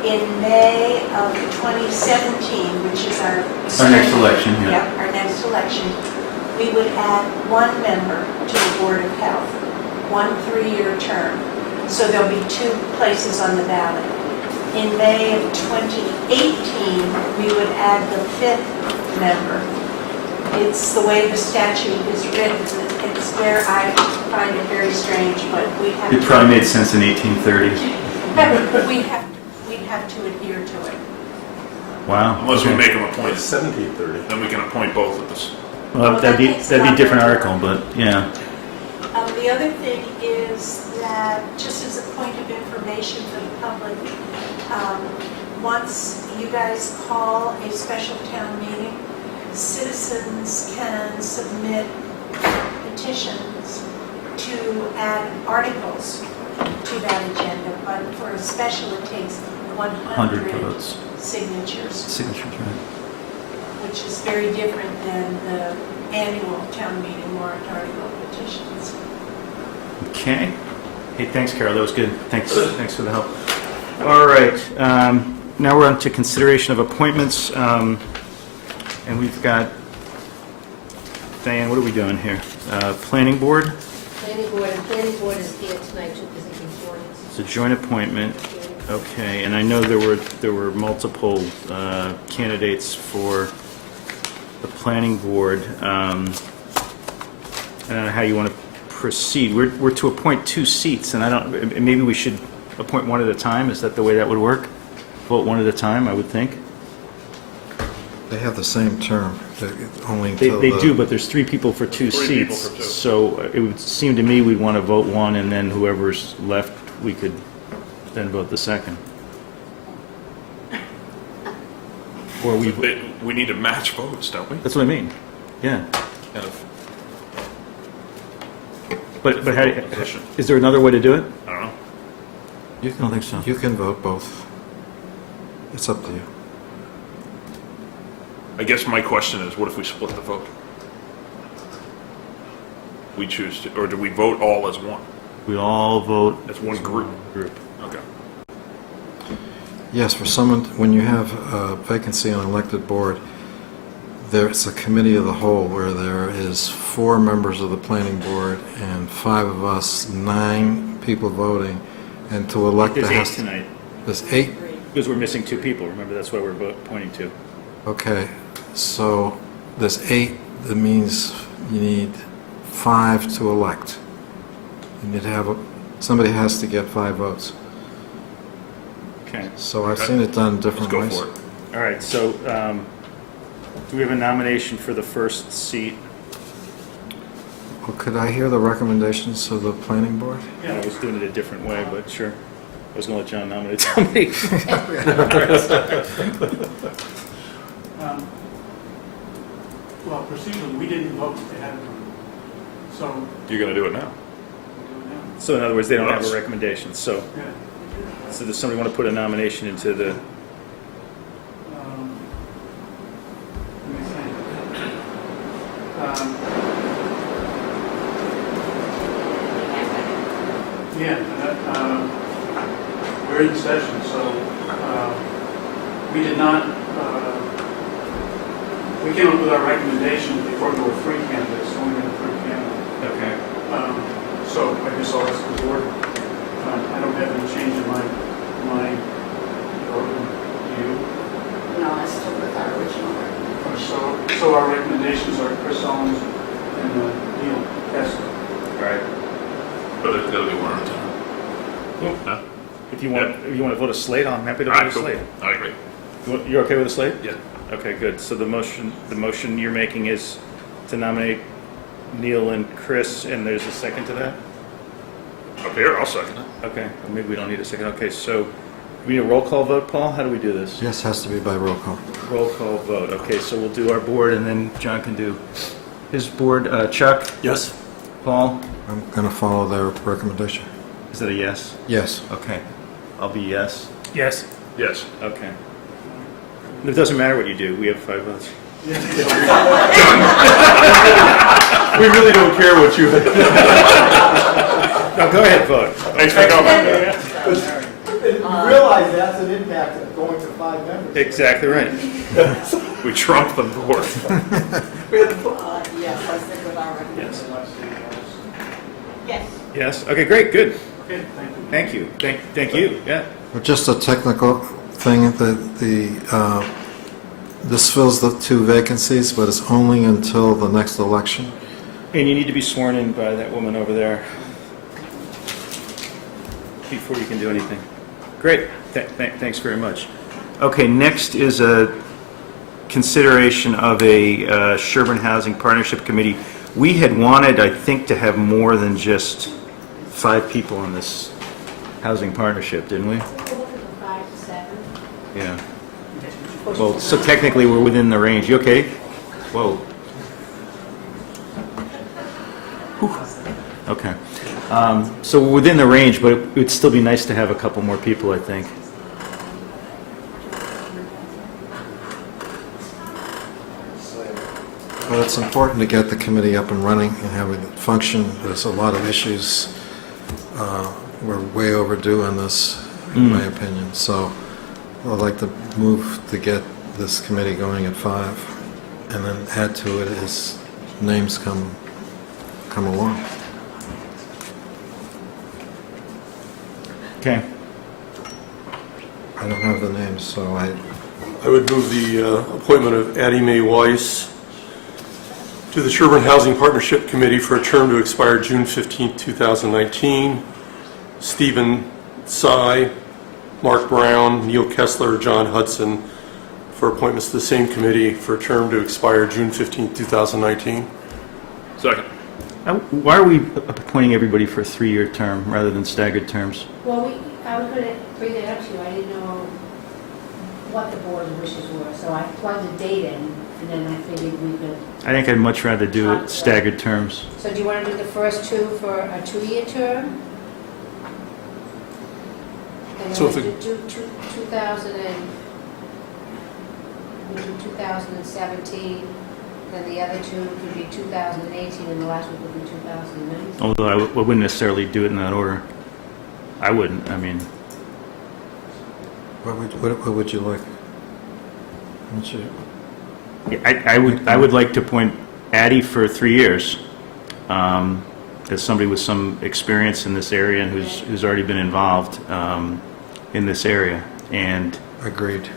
in May of 2017, which is our next election, yeah. Yep, our next election, we would add one member to the Board of Health, 1 3-year term. So there'll be 2 places on the ballot. In May of 2018, we would add the 5th member. It's the way the statute is written. It's where I find it very strange, but we have It probably made sense in 1830. we'd have to adhere to it. Wow. Unless we Okay. make them appoint, 1730. then we can appoint both of us. Well, that'd be a different article, but yeah. The other thing is that, just as a point of information for the public, once you guys call a special town meeting, citizens can submit petitions to add articles to that agenda, but for a special it takes 100 votes. signatures, Signatures, right? which is very different than the annual town meeting warrant article petitions. Okay. Hey, thanks, Carol. That was good. Thanks for the help. All right. Now we're on to consideration of appointments. And we've got, Diane, what are we doing here? Planning board? Planning board is here tonight too, because they can join us. It's a joint appointment. Okay, and I know there were multiple candidates for the planning board. I don't know how you want to proceed. We're to appoint 2 seats, and maybe we should appoint one at a time. Is that the way that would work? Vote one at a time, I would think. They have the same term, only They until they do, but there's 3 people for 2 3 people seats. for 2. So it would seem to me we'd want to vote one, and then whoever's left, we could then vote the second. Or We need to match votes, don't we? that's what I mean. Yeah. Kind of. But how, Position. is there another way to do it? I don't know. You I don't think so. You can vote both. It's up to you. I guess my question is, what if we split the vote? We choose to, or do we vote all as one? We all vote As one group? Group. Okay. Yes, for someone, when you have a vacancy on an elected board, there's a committee of the whole where there is 4 members of the planning board and 5 of us, 9 people voting, and to elect There's the 8 House. tonight, There's 8? because we're missing 2 people. Remember, that's why we're pointing to. Okay. So there's 8, that means you need 5 to elect. You need to have, somebody has to get 5 votes. Okay. So I've seen it done different ways. Let's go for it. All right, so do we have a nomination for the first seat? Well, could I hear the recommendations of the planning board? I was doing it a different way, but sure. I was going to let John nominate somebody. Well, procedurally, we didn't vote ahead of time. So, You're going to do it now. we'll do it now. So in other words, they don't have Yes. a recommendation. So, Yeah. so does somebody want to put a nomination into the? Let me think. Yeah, we're in session, so we did not, we came up with our recommendation before there were 3 candidates, only had 3 candidates. Okay. So I guess I'll ask the board. I don't have any change in my vote. Do you? No, I still with our original recommendation. So our recommendations are Chris Owens and Neil Kessler. All right. But there's got to be one at a time. Huh? If you want to vote a slate, I'm happy to All vote right, a cool. slate. I agree. You're okay with a slate? Yeah. Okay, good. So the motion you're making is to nominate Neil and Chris, and there's a second to that? Up here, I'll second it. Okay, well, maybe we don't need a second. Okay, so we need a roll call vote, Paul? How do we do this? Yes, has to be by roll call. Roll call vote. Okay, so we'll do our board, and then John can do his board. Chuck? Yes. Paul? I'm going to follow their recommendation. Is that a yes? Yes. Okay. I'll be yes. Yes. Yes. Okay. It doesn't matter what you do. We have 5 votes. We really don't care what you... No, go ahead, vote. Thanks for coming. You realize that's an impact of going to 5 members. Exactly right. We trumped the board. Yes, I stick with our Yes. Yes. Yes? Okay, great, good. Okay, thank you. Thank you. Thank you, yeah. Just a technical thing, this fills the 2 vacancies, but it's only until the next election. And you need to be sworn in by that woman over there before you can do anything. Great, thanks very much. Okay, next is a consideration of a Sherborn Housing Partnership Committee. We had wanted, I think, to have more than just 5 people in this housing partnership, didn't we? 5 to 7. Yeah. Well, so technically, we're within the range. You okay? Whoa. Whew. Okay. So we're within the range, but it would still be nice to have a couple more people, I think. But it's important to get the committee up and running and have it function. There's a lot of issues. We're way overdue on this, in my opinion. So I'd like to move to get this committee going at 5, and then add to it as names come along. Okay. I don't have the names, so I would move the appointment of Addie Mae Weiss to the Sherborn Housing Partnership Committee for a term to expire June 15, 2019. Stephen Tsai, Mark Brown, Neil Kessler, John Hudson for appointments to the same committee for a term to expire June 15, 2019. Second. Why are we appointing everybody for a 3-year term rather than staggered terms? Well, I was going to bring that up to you. I didn't know what the board's wishes were, so I plugged a date in, and then I figured we could... I think I'd much rather do it staggered terms. So do you want to do the first 2 for a 2-year term? And So then if we it- do 2017, then the other 2 could be 2018, and the last one would be 2019. Although I wouldn't necessarily do it in that order. I wouldn't, I mean... what would you like? What's your... I would like to appoint Addie for 3 years, as somebody with some experience in this area and who's already been involved in this area. And agreed.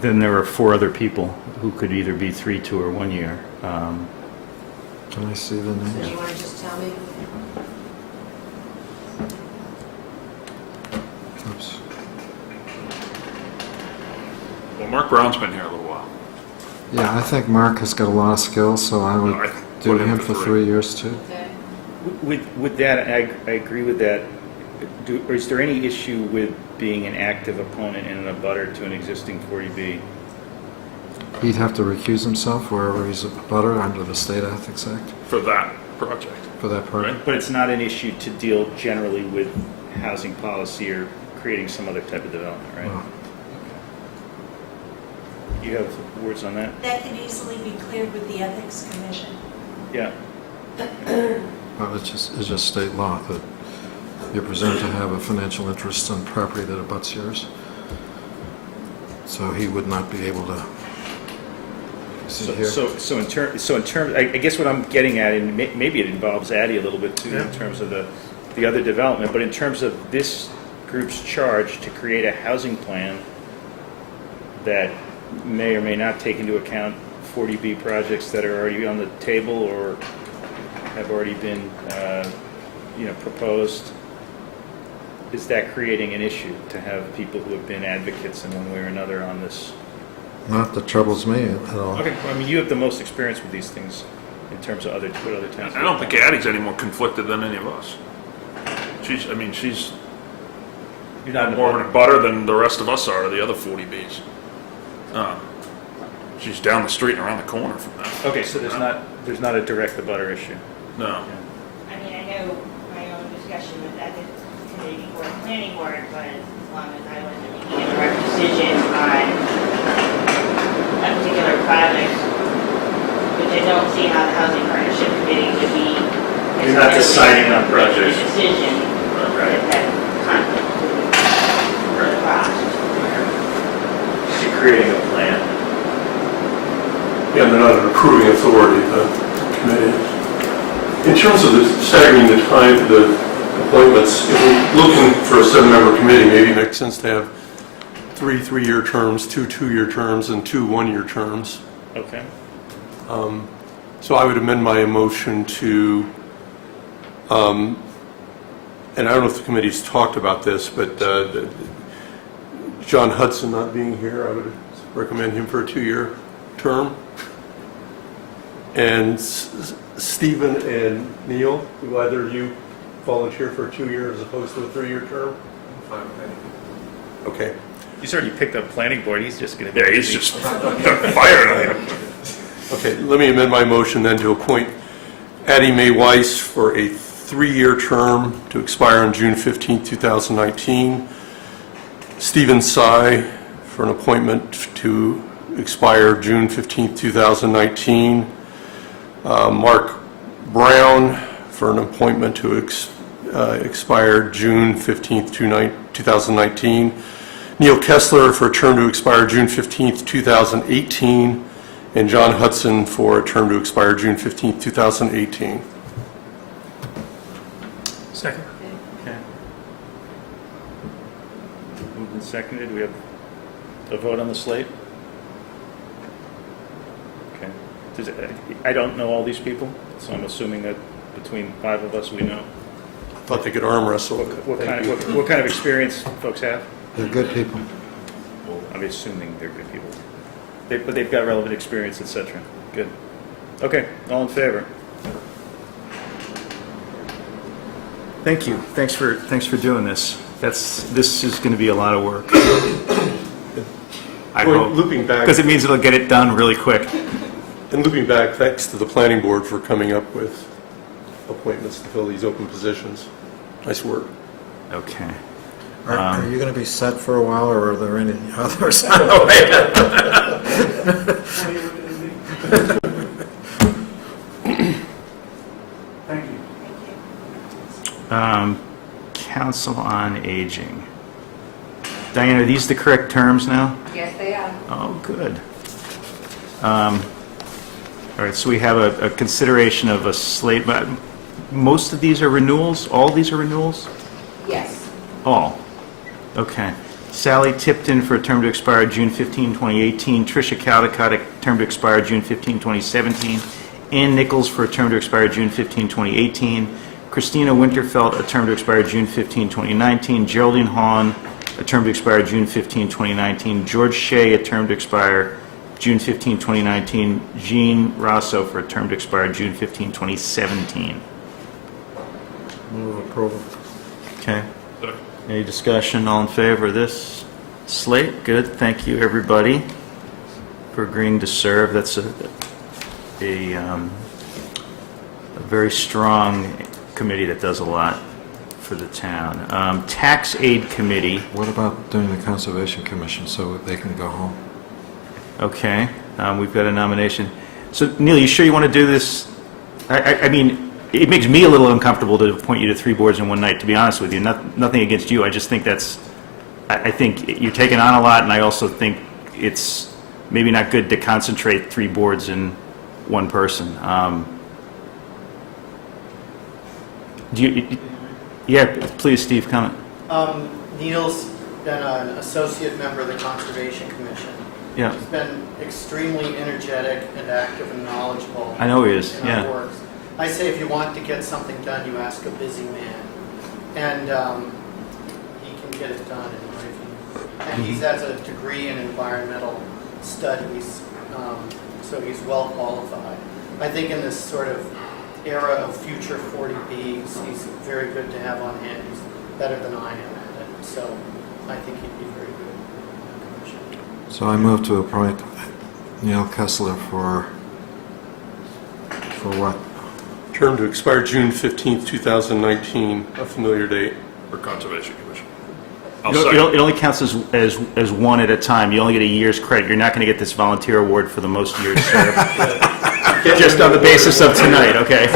then there are 4 other people who could either be 3, 2, or 1 year. Can I see the Do names? you want to just tell me? Oops. Well, Mark Brown's been here a little while. Yeah, I think Mark has got a lot of skills, so I would I do put him him for for 3. 3 years too. Okay. With that, I agree with that. Or is there any issue with being an active opponent and a abutter to an existing 40B? He'd have to recuse himself wherever he's a butter under the State Ethics Act For that project. for that part. But it's not an issue to deal generally with housing policy or creating some other type of development, right? No. You have words on that? That could easily be cleared with the Ethics Commission. Yeah. Well, it's just state law that you're presumed to have a financial interest in property that abuts yours. So he would not be able to see here. So in terms, I guess what I'm getting at, and maybe it involves Addie a little bit too, in terms of the other development, but in terms of this group's charge to create a housing plan that may or may not take into account 40B projects that are already on the table or have already been, proposed. Is that creating an issue to have people who have been advocates in one way or another on this? Not that troubles me at all. Okay, well, I mean, you have the most experience with these things in terms of what other towns. I don't think Addie's any more conflicted than any of us. She's You're not more of a butter than the rest of us are, the other 40Bs. She's down the street and around the corner from that. Okay, so there's not a direct abutter issue. No. I mean, I know my own discussion with that committee before the planning board was as long as I wasn't making a direct decision on a particular project, which I don't see how the housing partnership committee would be. You're not deciding on projects. The decision Right. that conflict with the cost. So you're creating a plan. Yeah, they're not an approving authority, the committee. In terms of staggering the time, the appointments, if we're looking for a 7-member committee, maybe it makes sense to have 3 3-year terms, 2 2-year terms, and 2 1-year terms. Okay. So I would amend my motion to, and I don't know if the committee's talked about this, but John Hudson not being here, I would recommend him for a 2-year term. And Stephen and Neil, do either of you volunteer for a 2-year as opposed to a 3-year term? Fine with anything. Okay. He's already picked up planning board, he's just gonna be. Yeah, he's just fired on him. Okay, let me amend my motion then to appoint Addie Mae Weiss for a 3-year term to expire on June 15, 2019. Stephen Sy for an appointment to expire June 15, 2019. Mark Brown for an appointment to expire June 15, 2019. Neil Kessler for a term to expire June 15, 2018. And John Hudson for a term to expire June 15, 2018. Second. Okay. Moved and seconded, we have a vote on the slate? Okay. I don't know all these people, so I'm assuming that between 5 of us, we know. I thought they could arm wrestle. What kind of experience folks have? They're good people. I'm assuming they're good people. But they've got relevant experience, etc. Good. Okay, all in favor? Thank you. Thanks for doing this. This is going to be a lot of work. I hope. Looping back. Because it means it'll get it done really quick. And looping back, thanks to the planning board for coming up with appointments to fill these open positions. Nice work. Okay. Are you going to be set for a while, or are there any others? Thank you. Council on Aging. Diane, are these the correct terms now? Yes, they are. Oh, good. All right, so we have a consideration of a slate, but most of these are renewals? All these are renewals? Yes. All? Okay. Sally Tipton for a term to expire June 15, 2018. Tricia Caldecott, a term to expire June 15, 2017. Ann Nichols for a term to expire June 15, 2018. Christina Winterfeld, a term to expire June 15, 2019. Geraldine Hahn, a term to expire June 15, 2019. George Shea, a term to expire June 15, 2019. Jean Rosso for a term to expire June 15, 2017. Move approval. Okay. Any discussion? All in favor of this slate? Good. Thank you, everybody, for agreeing to serve. That's a very strong committee that does a lot for the town. Tax Aid Committee. What about doing the Conservation Commission so they can go home? Okay. We've got a nomination. So, Neil, you sure you want to do this? I mean, it makes me a little uncomfortable to appoint you to 3 boards in one night, to be honest with you. Nothing against you. I just think I think you're taking on a lot, and I also think it's maybe not good to concentrate 3 boards in one person. Yeah, please, Steve, comment. Neil's been an associate member of the Conservation Commission. Yeah. He's been extremely energetic and active and knowledgeable. I know he is, in yeah. our works. I say if you want to get something done, you ask a busy man. And he can get it done, in my view. And he has a degree in environmental studies, so he's well qualified. I think in this sort of era of future 40Bs, he's very good to have on hand. He's better than I am at it, so I think he'd be very good. So I move to appoint Neil Kessler for what? Term to expire June 15th, 2019, a familiar date. For Conservation Commission. It only counts as one at a time. You only get a year's credit. You're not going to get this volunteer award for the most years served. Just on the basis of tonight, okay?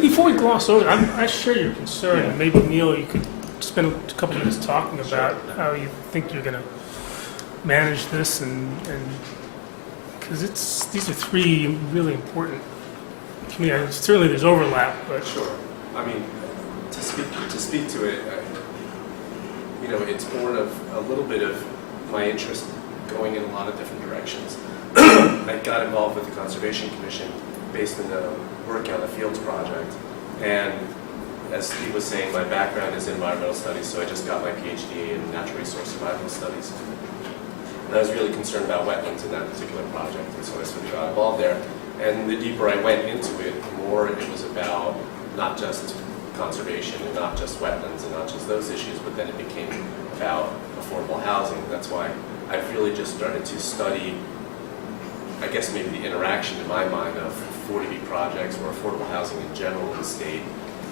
Before we gloss over, I share your concern, and maybe, Neil, you could spend a couple minutes talking about how you think you're going to manage this, and because these are 3 really important communities. Certainly there's overlap, but... Sure. I mean, to speak to it, it's born of a little bit of my interest going in a lot of different directions. I got involved with the Conservation Commission based in the work on the Fields project, and as Steve was saying, my background is environmental studies, so I just got my PhD in natural resource survival studies. And I was really concerned about wetlands in that particular project, and so I sort of got involved there. And the deeper I went into it, the more it was about not just conservation and not just wetlands and not just those issues, but then it became about affordable housing. That's why I've really just started to study, I guess maybe the interaction in my mind of 40B projects or affordable housing in general in the state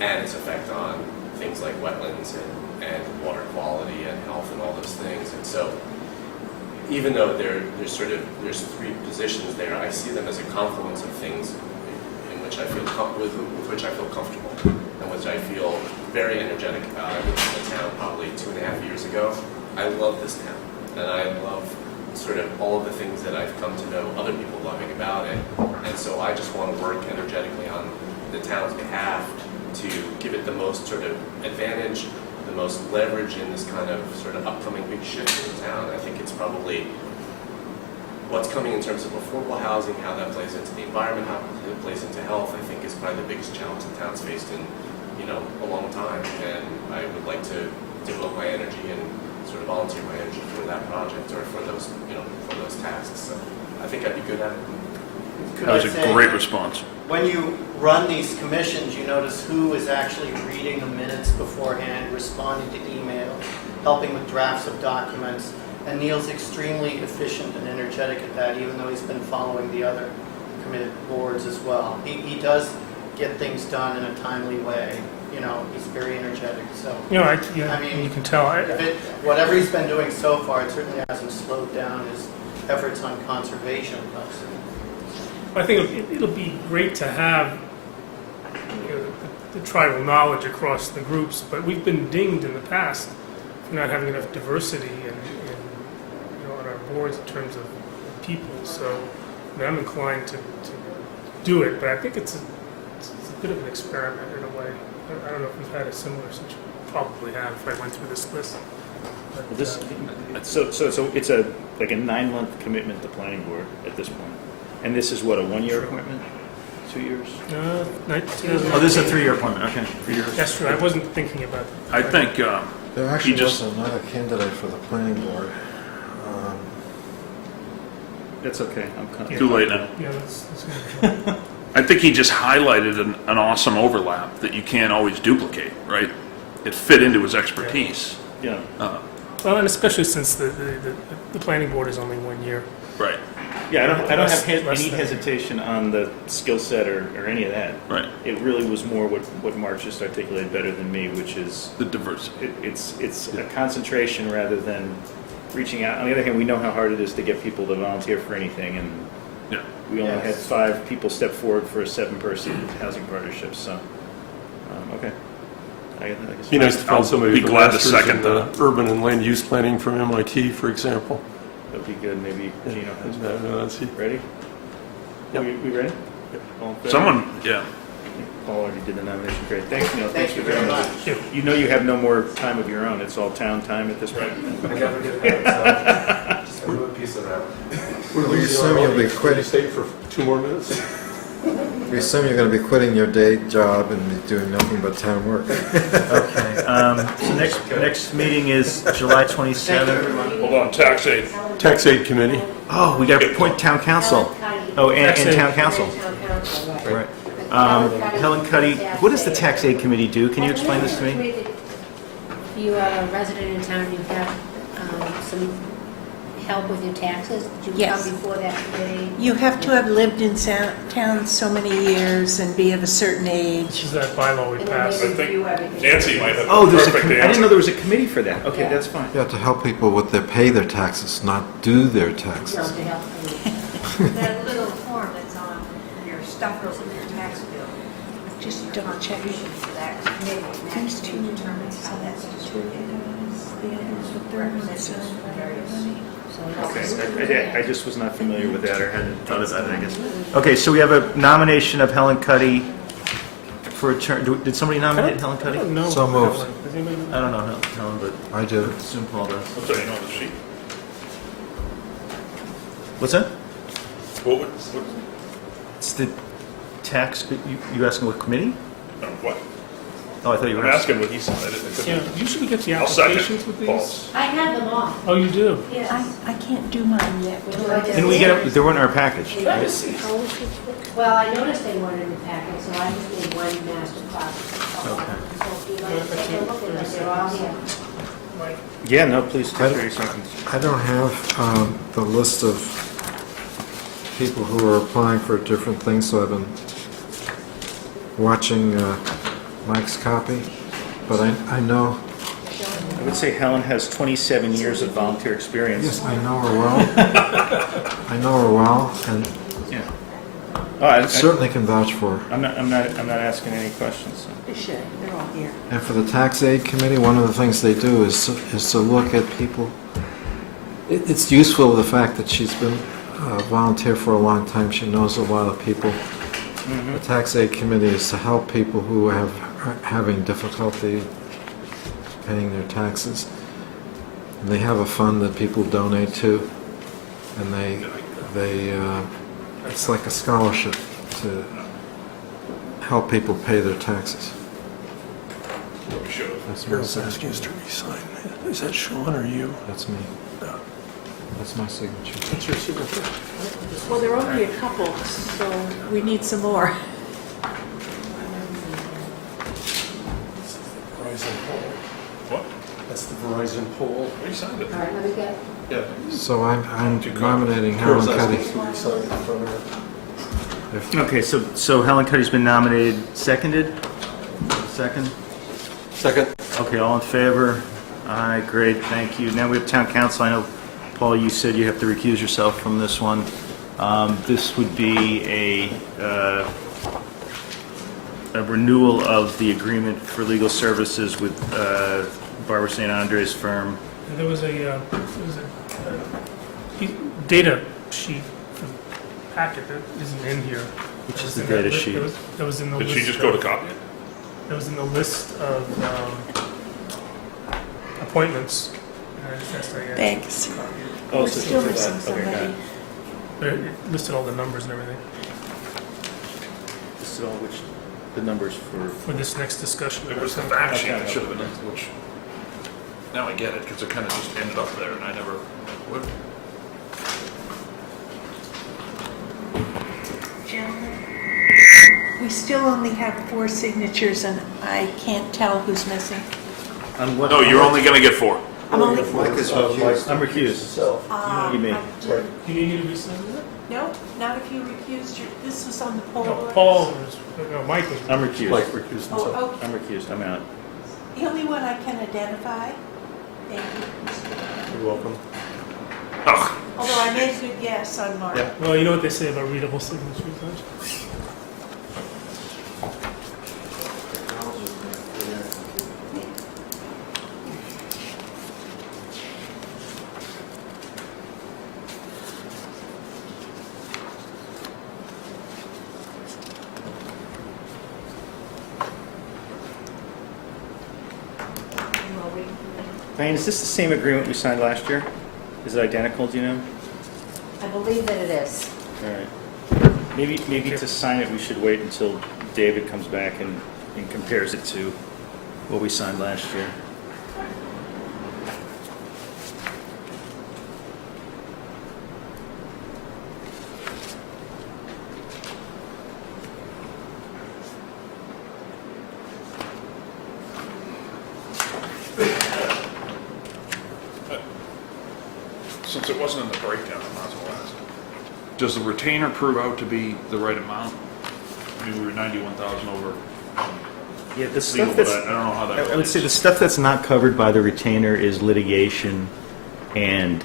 and its effect on things like wetlands and water quality and health and all those things. And so even though there's 3 positions there, I see them as a confluence of things in which I feel with which I feel comfortable and which I feel very energetic about. I moved to the town probably 2.5 years ago. I love this town, and I love sort of all of the things that I've come to know other people loving about it. And so I just want to work energetically on the town's behalf to give it the most sort of advantage, the most leverage in this kind of sort of upcoming big shift in the town. I think it's probably what's coming in terms of affordable housing, how that plays into the environment, how it plays into health, I think is probably the biggest challenge the town's faced in, a long time. And I would like to devote my energy and sort of volunteer my energy for that project or for those, for those tasks. So I think I'd be good at it. That was a great response. When you run these commissions, you notice who is actually reading the minutes beforehand, responding to email, helping with drafts of documents. And Neil's extremely efficient and energetic at that, even though he's been following the other committed boards as well. He does get things done in a timely way. He's very energetic. So I mean, you can tell. Whatever he's been doing so far, it certainly hasn't slowed down his efforts on conservation. I think it'll be great to have the tribal knowledge across the groups, but we've been dinged in the past for not having enough diversity on our boards in terms of people. So I'm inclined to do it, but I think it's a bit of an experiment in a way. I don't know if we've had a similar situation. Probably have if I went through this list. So it's like a 9-month commitment to planning board at this point. And this is what, a 1-year appointment? 2 years? Oh, this is a 3-year appointment, okay. 3 years. That's true, I wasn't thinking about that. I think There he actually just, was another candidate for the planning board. That's okay, I'm too late now. Yeah, that's good. I think he just highlighted an awesome overlap that you can't always duplicate, right? It fit into his expertise. Yeah. Well, and especially since the planning board is only 1 year. Right. Yeah, I don't have Less any than- hesitation on the skill set or any of that. Right. It really was more what Mark just articulated better than me, which is The diversity. it's a concentration rather than reaching out. On the other hand, we know how hard it is to get people to volunteer for anything, and Yeah. we only had 5 people step forward for a 7-person housing partnership. So, okay. I guess Be nice to find I'll somebody be with a glad to master's second in that. urban and land use planning from MIT, for example. that'd be good. Maybe Gino has. That's it. Ready? Yep. We ready? All in favor? Someone, yeah. Paul already did the nomination. Great. Thanks, Neil. Thank you for very joining us. much. You know you have no more time of your own. It's all town time at this point. I never did that, so just a little piece of that. We assume you'll be Can you quitting. stay for 2 more minutes? We assume you're going to be quitting your day job and be doing nothing but town work. Okay. So next meeting is July 27th. Hold on, tax aid. Tax aid committee. Oh, we got to appoint town council. Oh, and town council. Right. Helen Cuddy, what does the tax aid committee do? Can you explain this to me? If you are a resident in town, you have some help with your taxes. Did you Yes. come before that committee? You have to have lived in town so many years and be of a certain age. This is that bylaw we And then passed. they review everything. Nancy might have Oh, the there's a. perfect I didn't answer. know there was a committee for that. Okay, Yeah. that's fine. Yeah, to help people with their pay their taxes, not do their No, taxes. to help you. That little form that's on your stuff goes in your tax bill. Just double check. For that committee, and that These two committee determines how that's distributed. Representatives from various. Okay, I just was not familiar with that or hadn't thought about it, I guess. Okay, so we have a nomination of Helen Cuddy for a term. Did somebody nominate Helen I Cuddy? don't know. So moved. Does anybody know? I don't know Helen, but I do. I assume Paul does. What's that, you know the sheet? What's that? What? It's the tax, you asking what committee? No, what? Oh, I thought you I'm were asking. asking what he said. I didn't. Yeah, usually we get the I'll second applications with these. Paul's. I have them all. Oh, you do? I can't do mine yet. Didn't we get it, they weren't in our package, right? Well, I noticed they weren't in the packet, so I just made one master copy. Okay. So if you'd like to take a look at them, they're all here. Yeah, no, please take 30 seconds. I don't have the list of people who are applying for different things, so I've been watching Mike's copy, but I know, I would say Helen has 27 years of volunteer experience. yes, I know her well. I know her well, and Yeah. Oh, I certainly can vouch for her. I'm not asking any questions. They should, they're all here. And for the tax aid committee, one of the things they do is to look at people. It's useful, the fact that she's been a volunteer for a long time. She knows a lot of people. The tax aid committee is to help people who are having difficulty paying their taxes. And they have a fund that people donate to, and it's like a scholarship to help people pay their taxes. That's my signature. Is that Sean or you? That's me. That's my signature. That's your signature. Well, there are only a couple, so we need some more. Verizon poll. What? That's the Verizon poll. We signed it. All right, let me get, Yeah. So I'm nominating Helen Cuddy. Okay, so Helen Cuddy's been nominated, seconded? Second? Second. Okay, all in favor? Aye, great, thank you. Now we have town council. I know, Paul, you said you have to recuse yourself from this one. This would be a renewal of the agreement for legal services with Barbara St. Andre's firm. And there was a data sheet for the packet that isn't in here. Which is That was the in that data list- sheet? That was in the Did list. she just go to copy it? That was in the list of appointments. I just asked Diane. Thanks. Oh, We're so still it's missing that. Okay, got somebody. it. But it listed all the numbers and everything This is all which, the numbers for, for this next discussion. It was the fact sheet that should have been, which, now I get it, because it kind of just ended up there, and I never, what? Gentlemen, we still only have 4 signatures, and I can't tell who's missing. on what? No, you're only gonna get 4. I'm only Mike is recused. I'm recused. You mean? Do you need me to resend it? No, not if you recused your, this was on the poll. No, Paul was, no, Mike was. I'm recused. Mike recused himself. Oh, okay. I'm recused, I'm out. The only one I can identify. Thank you. You're welcome. Ugh. Although I made a good guess on Mark. Yeah. Well, you know what they say about readable signatures, don't you? Diane, is this the same agreement we signed last year? Is it identical, do you know? I believe that it is. All right. Maybe to sign it, we should wait until David comes back and compares it to what we signed last year. Since it wasn't in the breakdown, I might as well ask. Does the retainer prove out to be the right amount? I mean, we were 91,000 over. Yeah, the legal, stuff but that's, I don't know how that I would say the relates. stuff that's not covered by the retainer is litigation and,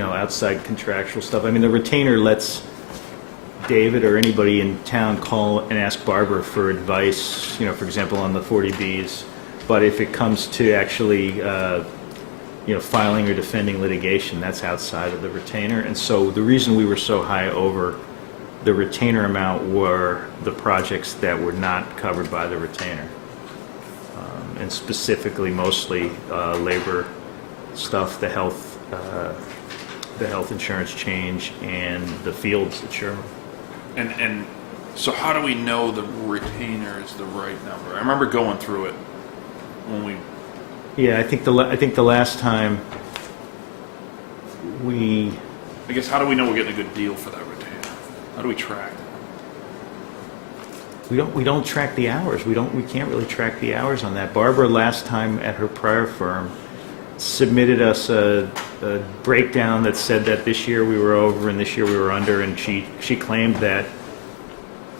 outside contractual stuff. I mean, the retainer lets David or anybody in town call and ask Barbara for advice, for example, on the 40Bs. But if it comes to actually, filing or defending litigation, that's outside of the retainer. And so the reason we were so high over the retainer amount were the projects that were not covered by the retainer. And specifically, mostly labor stuff, the health insurance change, and the fields at Sherborn. And so how do we know the retainer is the right number? I remember going through it when we, Yeah, I think the last time we, I guess, how do we know we're getting a good deal for that retainer? How do we track that? we don't track the hours. We can't really track the hours on that. Barbara last time at her prior firm submitted us a breakdown that said that this year we were over and this year we were under, and she claimed that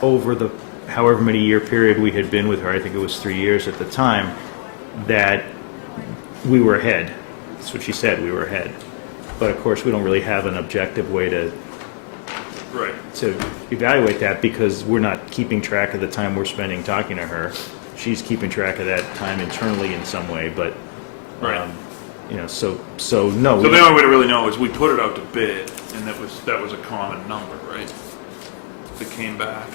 over the however many year period we had been with her, I think it was 3 years at the time, that we were ahead. That's what she said, we were ahead. But of course, we don't really have an objective way to evaluate that, because we're not keeping track of the time we're spending talking to her. She's keeping track of that time internally in some way, but Right. no. So the only way to really know is we put it out to bid, and that was a common number, right? That came back.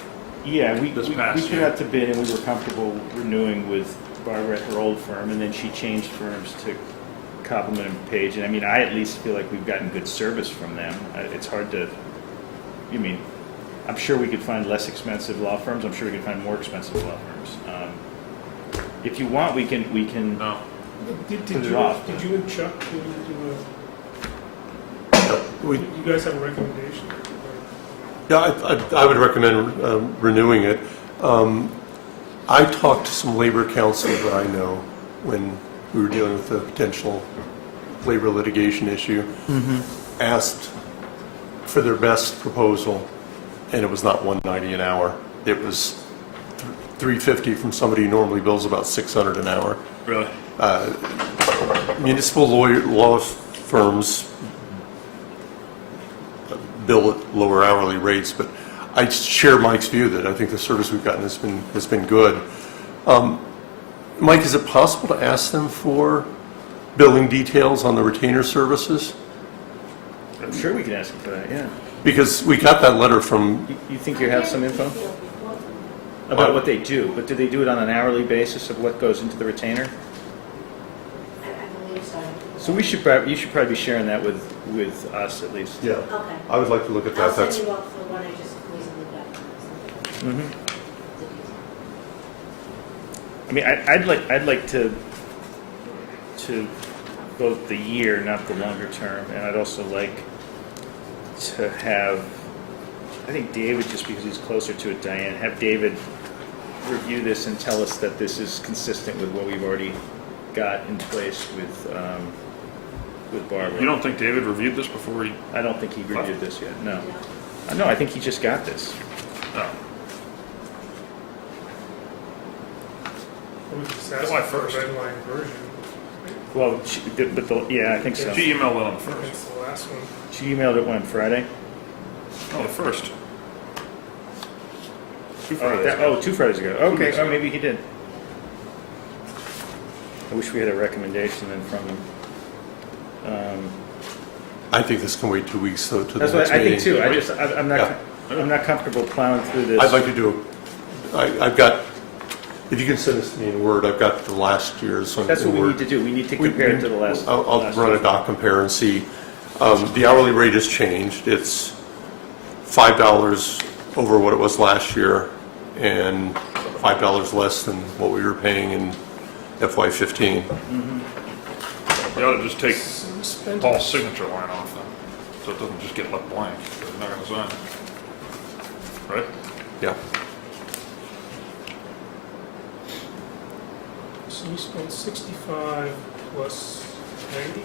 Yeah, we This put past year. out to bid, and we were comfortable renewing with Barbara at her old firm, and then she changed firms to Copeland and Page. And I mean, I at least feel like we've gotten good service from them. It's hard to, I'm sure we could find less expensive law firms. I'm sure we could find more expensive law firms. If you want, we can. No. Did Put it you, off. did you and Chuck We- you guys have a recommendation? Yeah, I would recommend renewing it. I talked to some labor counsel that I know when we were dealing with the potential labor litigation issue, asked for their best proposal, and it was not $190 an hour. It was $350 from somebody who normally bills about $600 an hour. Really? Municipal law firms bill at lower hourly rates, but I share Mike's view that I think the service we've gotten has been good. Mike, is it possible to ask them for billing details on the retainer services? I'm sure we can ask them for that. Yeah. Because we got that letter from, You think you have some info about what they do, but do they do it on an hourly basis of what goes into the retainer? I believe So you should probably be sharing that with us at least. Yeah. Okay. I would like to look at that. I'll send That's, you off the one I just recently got. Mhm. I mean, I'd like to vote the year, not the longer term, and I'd also like to have, I think David, just because he's closer to it, Diane, have David review this and tell us that this is consistent with what we've already got in place with Barbara. You don't think David reviewed this before he? I don't think he reviewed this yet, no. No, I think he just got this. Oh. We just asked July for a 1st. red line version. Well, yeah, I think so. She emailed it on the I think first. it's the last one. She emailed it when, Friday? No, the first. 2 Oh, Fridays that, ago. 2 Fridays ago. 2 Okay, weeks oh, ago. maybe he did. I wish we had a recommendation then from him. I think this can wait 2 weeks, though, to the That's next what I meeting. think too. I'm not, Yeah. I'm not comfortable plowing through this. I'd like to do, I've got, if you can send this to me in Word, I've got the last year's. That's what we need to do. We need to compare it to the last. I'll last run a one. dot compare and see. The hourly rate has changed. It's $5 over what it was last year and $5 less than what we were paying in FY15. You ought to just take Paul's signature line off then, so it doesn't just get left blank. They're not gonna sign it. Right? Yeah. So we spent 65 plus 90?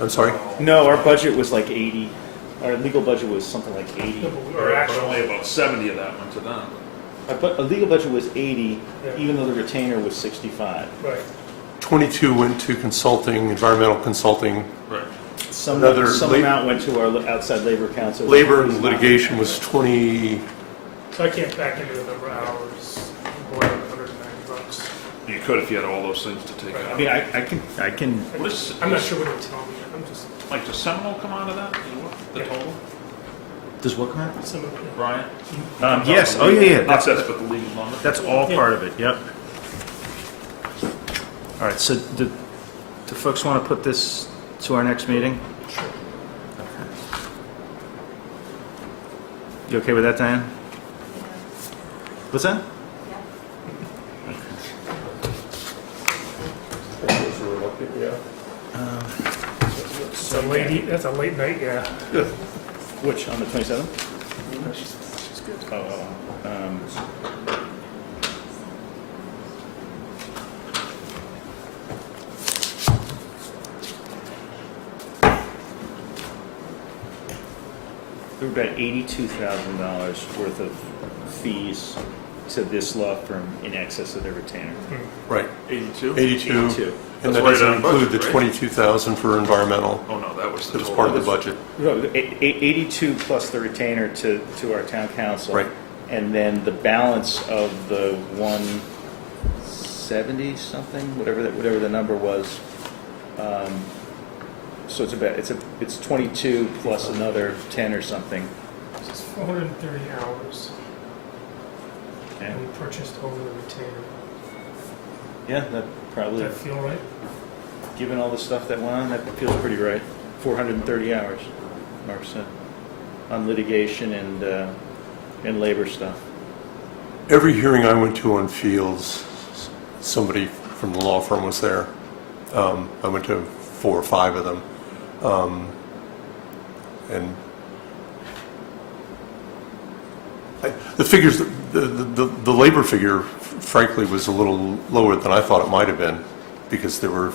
I'm sorry? No, our budget was like 80. Our legal budget was something like 80. No, but we Or were actually actually, only about 70 of that went to them. Our legal budget was 80, Yeah. even though the retainer was 65. right. 22 went to consulting, environmental consulting. Right. Some Another amount went to our outside labor council. Labor and litigation was 20, So I can't back into the number of hours, going on $190. You could if you had all those things to take I out. mean, I can. What is, I'm not sure what it'll tell me. I'm just, like, does Seminole come out of that? The Yeah. total? Does what come out? some of the, Brian? Yes. Oh, yeah. Not that's but the legal number. That's all Yeah. part of it. Yep. All right. So, do folks want to put this to our next meeting? sure. You okay with that, Diane? What's that? yeah. That's a late night, yeah. Which on the 27th? She's good. There were about $82,000 worth of fees to this law firm in excess of their retainer. Right. 82? 82. 82. And That's that right doesn't on include budget, the right? 22,000 for environmental. Oh, no, that was the That was total. part of the budget. No, 82 plus the retainer to our town council. Right. And then the balance of the 170 something, whatever the number was. So it's 22 plus another 10 or something. It's 430 hours And and purchased over the retainer. yeah, that Does probably, that feel right? given all the stuff that went on, that feels pretty right. 430 hours, Mark said, on litigation and labor stuff. Every hearing I went to on Fields, somebody from the law firm was there. I went to 4 or 5 of them. And the figures, the labor figure, frankly, was a little lower than I thought it might have been, because there were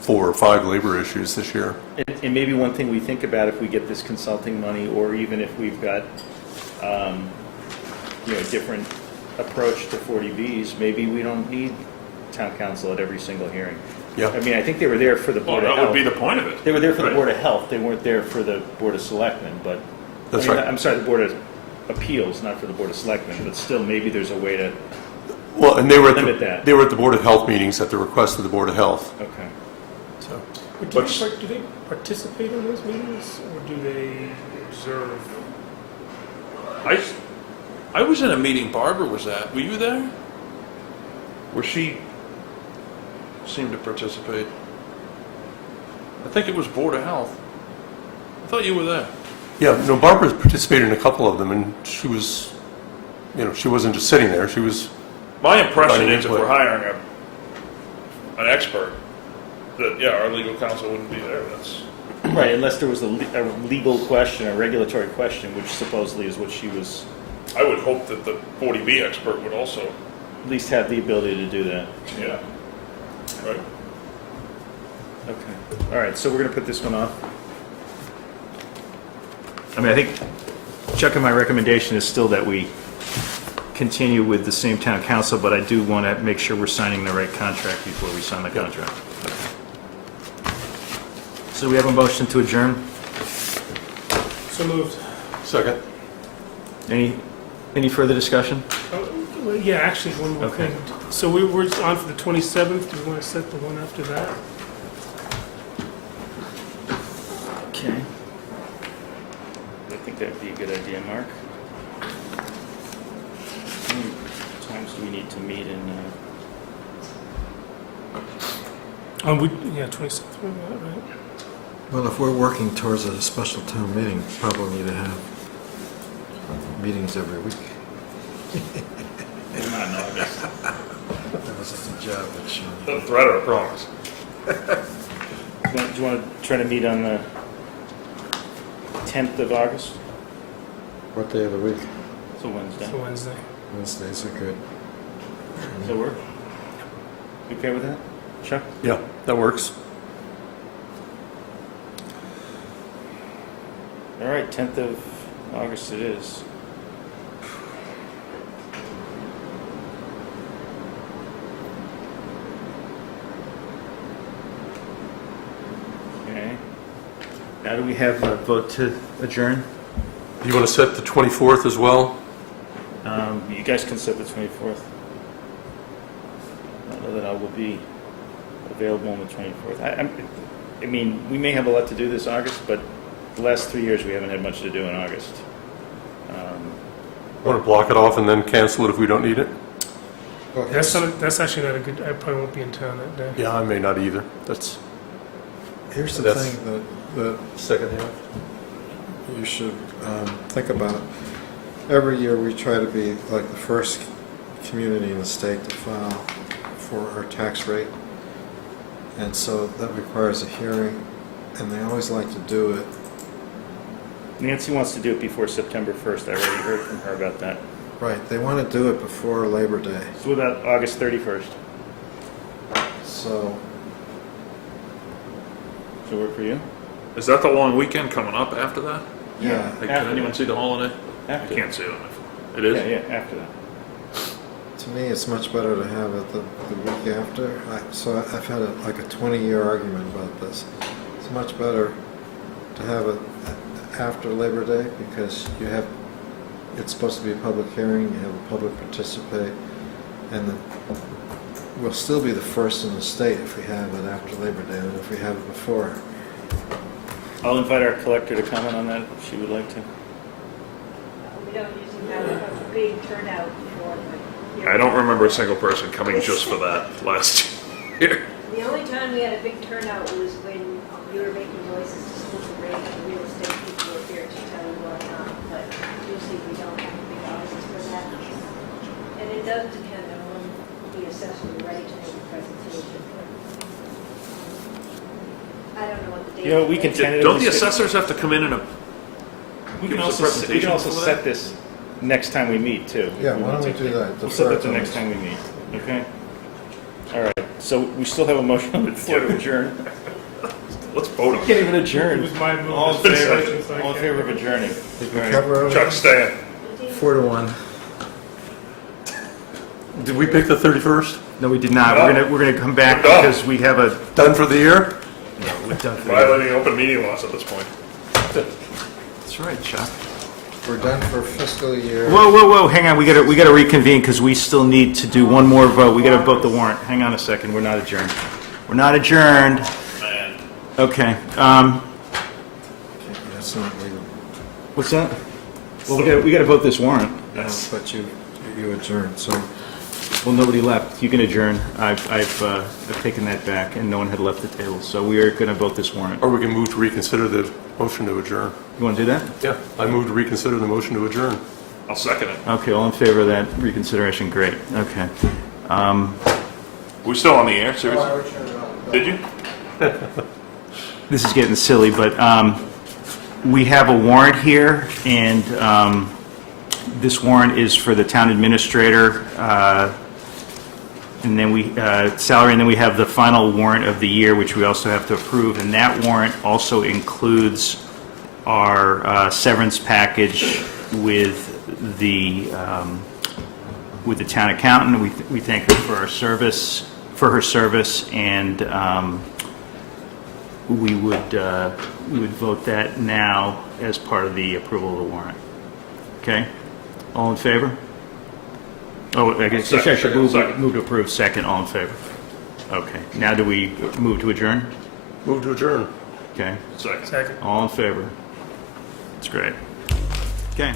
4 or 5 labor issues this year. And maybe one thing we think about if we get this consulting money, or even if we've got, a different approach to 40Bs, maybe we don't need town council at every single hearing. Yeah. I mean, I think they were there for the Well, Board of that Health. would be the point of it. They were there for the Right. Board of Health. They weren't there for the Board of Selectmen, but. That's I mean, right. I'm sorry, the Board of Appeals, not for the Board of Selectmen, but still, maybe there's a way to, Well, and they were Limit that. they were at the Board of Health meetings at the request of the Board of Health. okay. So But do they participate in those meetings, or do they observe? I was in a meeting Barbara was at. Were you there? Where she seemed to participate. I think it was Board of Health. I thought you were there. Yeah, no, Barbara participated in a couple of them, and she was, she wasn't just sitting there, she was... My impression Providing is if input. we're hiring an expert, that, yeah, our legal counsel wouldn't be there. That's, Right, unless there was a legal question, a regulatory question, which supposedly is what she was, I would hope that the 40B expert would also, at least have the ability to do that. yeah. Right? Okay. All right, so we're going to put this one off. I mean, I think Chuck and my recommendation is still that we continue with the same town council, but I do want to make sure we're signing the right contract before we sign the contract. So we have a motion to adjourn. So moved. Second. Any further discussion? Well, yeah, actually, one more Okay. thing. So we're on for the 27th. Do we want to set the one after that? Okay. I think that'd be a good idea, Mark. How many times do we need to meet in, Yeah, 27th, right? Well, if we're working towards a special town meeting, probably need to have meetings every week. Not in August. That was just a job that Sean. No threat or a promise. do you want to try to meet on the 10th of August? What day of the week? It's a Wednesday. So Wednesday. Wednesdays are good. Does that work? You okay with that, Chuck? Yeah, that works. All right, 10th of August it is. Okay. Now do we have a vote to adjourn? You want to set the 24th as well? You guys can set the 24th. I don't know that I will be available on the 24th. I mean, we may have a lot to do this August, but the last 3 years we haven't had much to do in August. Want to block it off and then cancel it if we don't need it? That's actually not a good, I probably won't be in town that day. Yeah, I may not either. Here's the That's- thing that Second half. you should think about. Every year, we try to be like the first community in the state to file for our tax rate. And so that requires a hearing, and they always like to do it. Nancy wants to do it before September 1st. I already heard from her about that. Right, they want to do it before Labor Day. So what about August 31st? So, Does it work for you? Is that the long weekend coming up after that? yeah, Hey, can anyone see the holiday? After. I can't see it on my phone. It is? Yeah, after that. to me, it's much better to have it the week after. So I've had like a 20-year argument about this. It's much better to have it after Labor Day because it's supposed to be a public hearing, you have the public participate, and we'll still be the first in the state if we have it after Labor Day than if we have it before. I'll invite our collector to comment on that if she would like to. We don't usually have a big turnout for the... I don't remember a single person coming just for that last year. The only time we had a big turnout was when we were making noises to school the rate and the real estate people were here to tell you what not, but usually we don't have big houses for that. And it does depend on when the assessor is ready to make a presentation. I don't know what the date is. You know, we can tentatively... Don't the assessors have to come in and We give can us a also, presentation we can also for that? set this next time we meet, too. Yeah, why don't we do that? We'll set that the Defer it next till- time we meet, okay? All right, so we still have a motion on the floor to adjourn. Let's vote We on can't it. even adjourn. It was my move. All in favor, all in favor of adjourning? Did we All right. cover everything? Chuck, stay in. 4-1. Did we pick the 31st? No, we did not. No. We're gonna come back We're done. because we have a... Done for the year? No, we're done for Violating open meeting laws at this point. That's right, Chuck. We're done for fiscal year. Whoa, hang on, we gotta reconvene because we still need to do one more vote. We gotta vote the warrant. Hang on a second, we're not adjourned. We're not adjourned. Man. Okay, That's not legal. what's that? Well, we gotta vote this warrant. No, but you adjourned, so Well, nobody left. You can adjourn. I've taken that back, and no one had left the table. So we are going to vote this warrant. Or we can move to reconsider the motion to adjourn. You want to do that? Yeah, I move to reconsider the motion to adjourn. I'll second it. Okay, all in favor of that reconsideration? Great. Okay. We still on the air, seriously? Did you? This is getting silly, but we have a warrant here, and this warrant is for the town administrator, and then salary, and then we have the final warrant of the year, which we also have to approve, and that warrant also includes our severance package with the town accountant. We thank her for her service, and we would vote that now as part of the approval of the warrant. Okay? All in favor? Oh, I guess I should move to approve. Second, all in favor? Okay. Now do we move to adjourn? Move to adjourn. Okay. Second. All in favor? That's great. Okay.